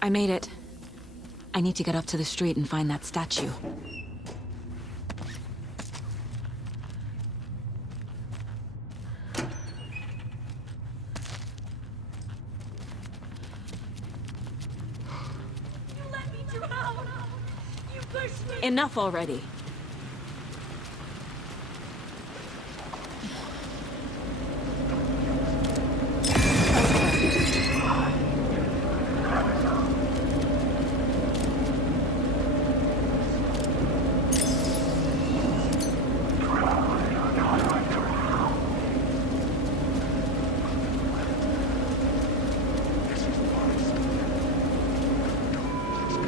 I made it. I need to get up to the street and find that statue. You let me drown! You pushed me! Enough already.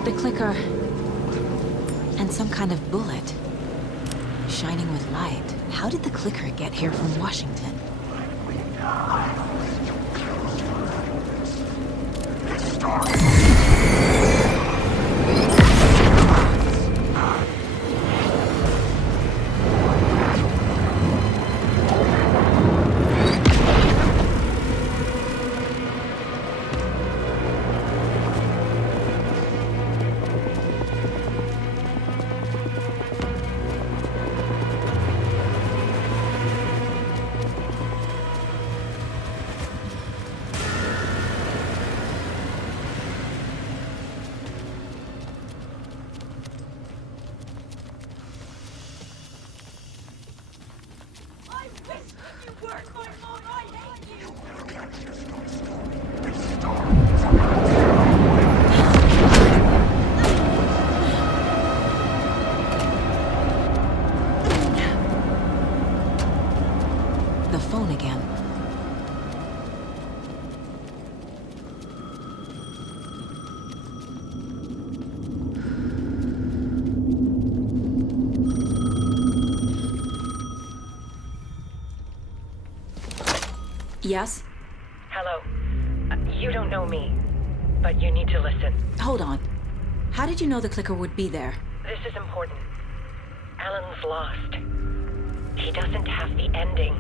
The clicker. And some kind of bullet. Shining with light. How did the clicker get here from Washington? Yes? Hello. You don't know me, but you need to listen. Hold on. How did you know the clicker would be there? This is important. Alan's lost. He doesn't have the ending.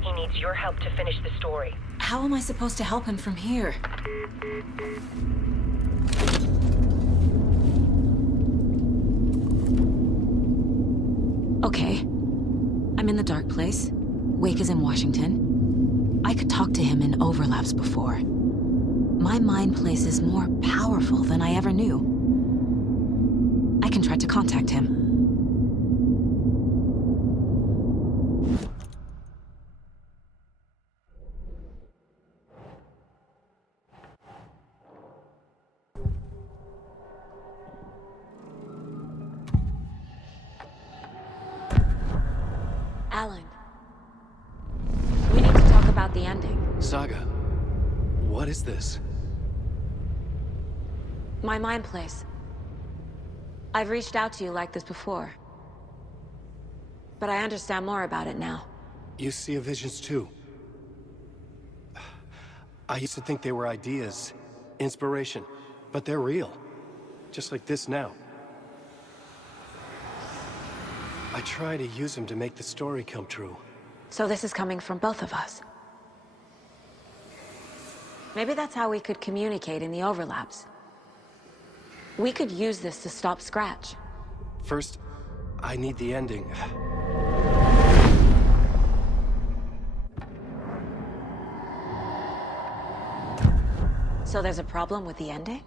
He needs your help to finish the story. How am I supposed to help him from here? Okay. I'm in the dark place. Wake is in Washington. I could talk to him in overlaps before. My mind place is more powerful than I ever knew. I can try to contact him. Alan. We need to talk about the ending. Saga, what is this? My mind place. I've reached out to you like this before. But I understand more about it now. You see visions too. I used to think they were ideas, inspiration, but they're real. Just like this now. I try to use them to make the story come true. So this is coming from both of us. Maybe that's how we could communicate in the overlaps. We could use this to stop Scratch. First, I need the ending. So there's a problem with the ending?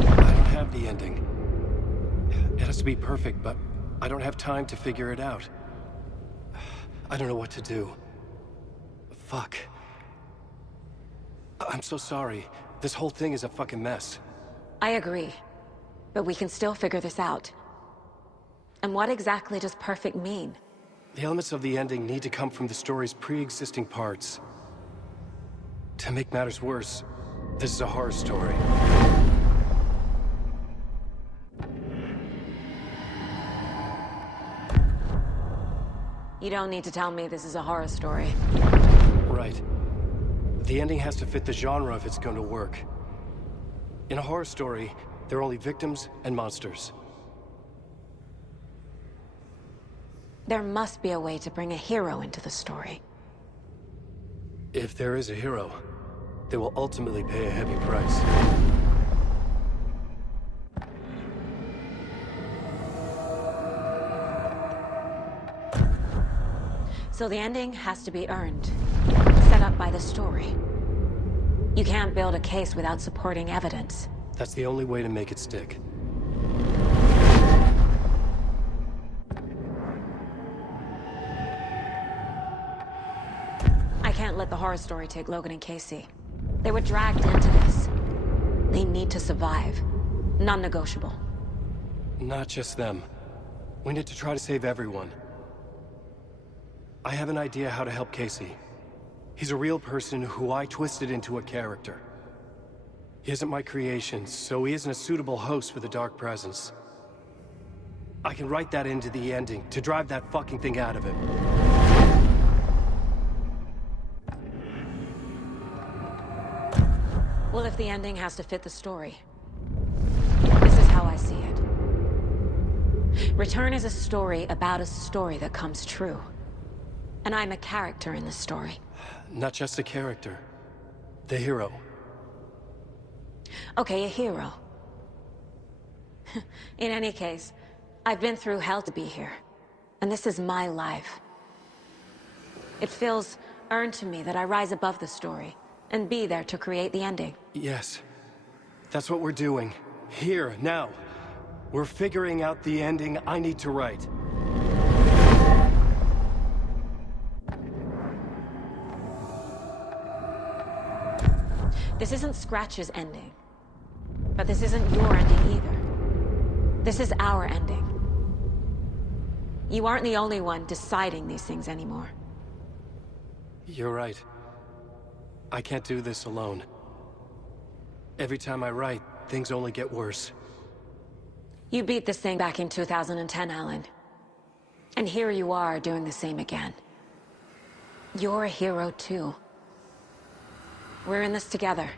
I don't have the ending. It has to be perfect, but I don't have time to figure it out. I don't know what to do. Fuck. I'm so sorry. This whole thing is a fucking mess. I agree. But we can still figure this out. And what exactly does perfect mean? The elements of the ending need to come from the story's pre-existing parts. To make matters worse, this is a horror story. You don't need to tell me this is a horror story. Right. The ending has to fit the genre if it's going to work. In a horror story, there are only victims and monsters. There must be a way to bring a hero into the story. If there is a hero, they will ultimately pay a heavy price. So the ending has to be earned, set up by the story. You can't build a case without supporting evidence. That's the only way to make it stick. I can't let the horror story take Logan and Casey. They were dragged into this. They need to survive. Non-negotiable. Not just them. We need to try to save everyone. I have an idea how to help Casey. He's a real person who I twisted into a character. He isn't my creation, so he isn't a suitable host for the Dark Presence. I can write that into the ending to drive that fucking thing out of him. Well, if the ending has to fit the story, this is how I see it. Return is a story about a story that comes true. And I'm a character in the story. Not just a character. The hero. Okay, a hero. In any case, I've been through hell to be here. And this is my life. It feels earned to me that I rise above the story and be there to create the ending. Yes. That's what we're doing. Here, now. We're figuring out the ending I need to write. This isn't Scratch's ending. But this isn't your ending either. This is our ending. You aren't the only one deciding these things anymore. You're right. I can't do this alone. Every time I write, things only get worse. You beat this thing back in 2010, Alan. And here you are doing the same again. You're a hero too. We're in this together.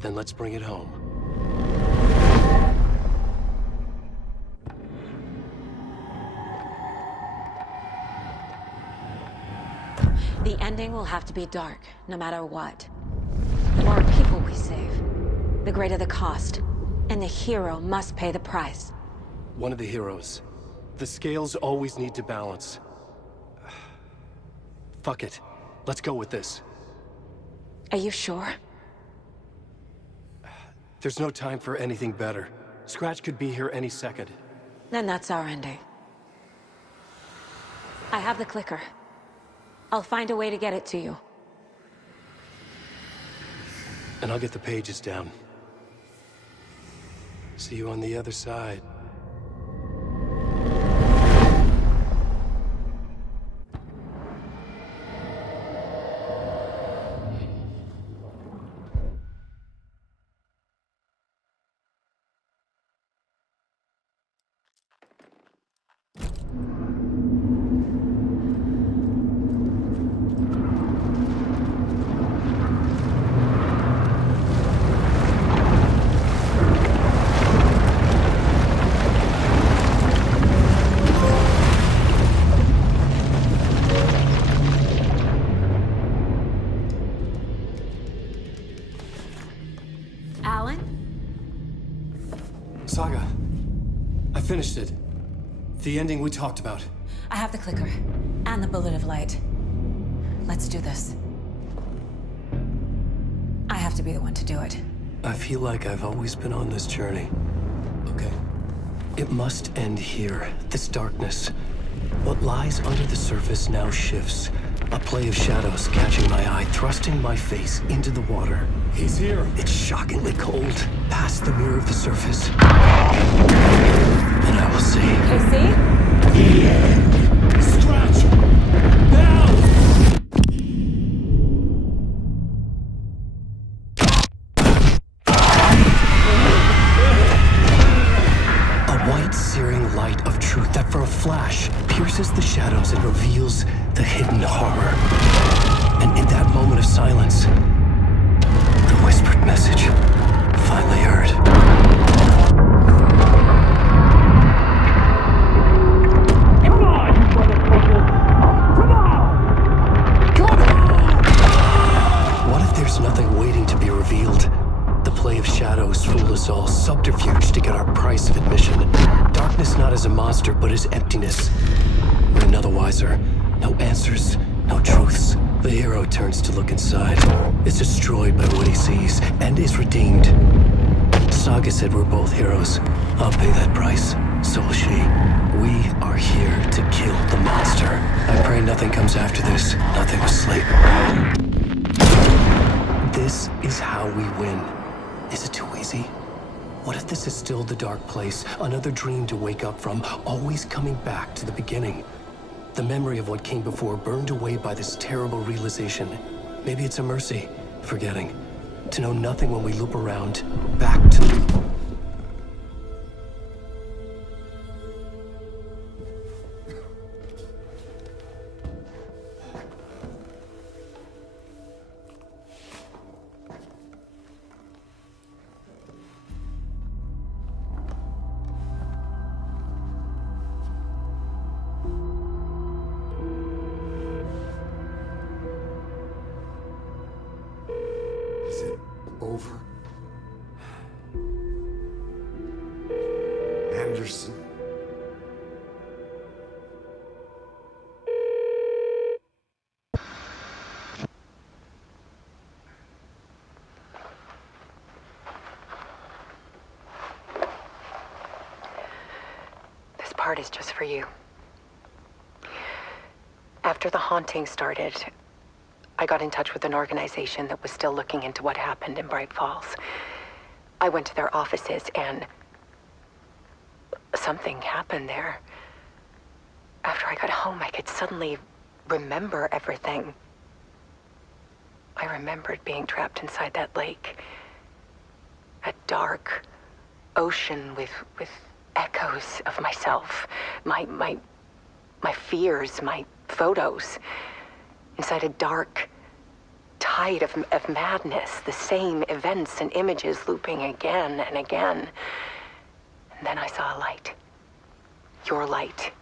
Then let's bring it home. The ending will have to be dark, no matter what. The more people we save, the greater the cost. And the hero must pay the price. One of the heroes. The scales always need to balance. Fuck it. Let's go with this. Are you sure? There's no time for anything better. Scratch could be here any second. Then that's our ending. I have the clicker. I'll find a way to get it to you. And I'll get the pages down. See you on the other side. Alan? Saga. I finished it. The ending we talked about. I have the clicker. And the bullet of light. Let's do this. I have to be the one to do it. I feel like I've always been on this journey. Okay. It must end here. This darkness. What lies under the surface now shifts. A play of shadows catching my eye, thrusting my face into the water. He's here. It's shockingly cold. Past the mirror of the surface. And I will see. Casey? The end. Scratch! Now! A white, searing light of truth that for a flash pierces the shadows and reveals the hidden horror. And in that moment of silence, the whispered message finally heard. Come on, you motherfucker! Come on! Come on! What if there's nothing waiting to be revealed? The play of shadows fool us all, subterfuge to get our price of admission. Darkness not as a monster, but as emptiness. We're none the wiser. No answers, no truths. The hero turns to look inside, is destroyed by what he sees, and is redeemed. Saga said we're both heroes. I'll pay that price. So will she. We are here to kill the monster. I pray nothing comes after this. Nothing will sleep. This is how we win. Is it too easy? What if this is still the dark place? Another dream to wake up from, always coming back to the beginning. The memory of what came before burned away by this terrible realization. Maybe it's a mercy, forgetting. To know nothing when we loop around, back to the... Is it over? Anderson? This part is just for you. After the haunting started, I got in touch with an organization that was still looking into what happened in Bright Falls. I went to their offices and something happened there. After I got home, I could suddenly remember everything. I remembered being trapped inside that lake. A dark ocean with echoes of myself, my fears, my photos. Inside a dark, tide of madness, the same events and images looping again and again. And then I saw a light. Your light.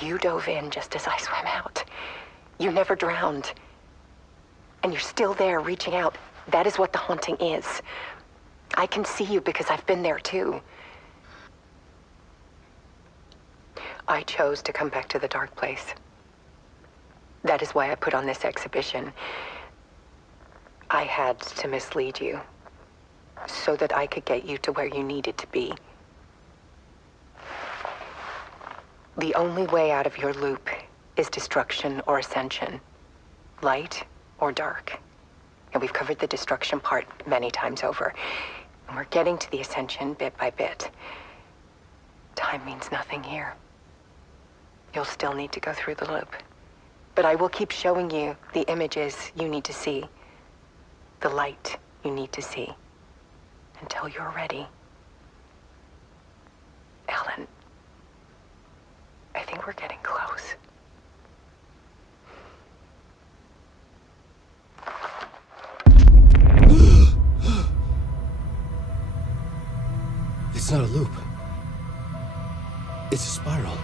You dove in just as I swam out. You never drowned. And you're still there reaching out. That is what the haunting is. I can see you because I've been there too. I chose to come back to the dark place. That is why I put on this exhibition. I had to mislead you so that I could get you to where you needed to be. The only way out of your loop is destruction or ascension, light or dark. And we've covered the destruction part many times over. And we're getting to the ascension bit by bit. Time means nothing here. You'll still need to go through the loop. But I will keep showing you the images you need to see, the light you need to see, until you're ready. Alan, I think we're getting close. It's not a loop. It's a spiral.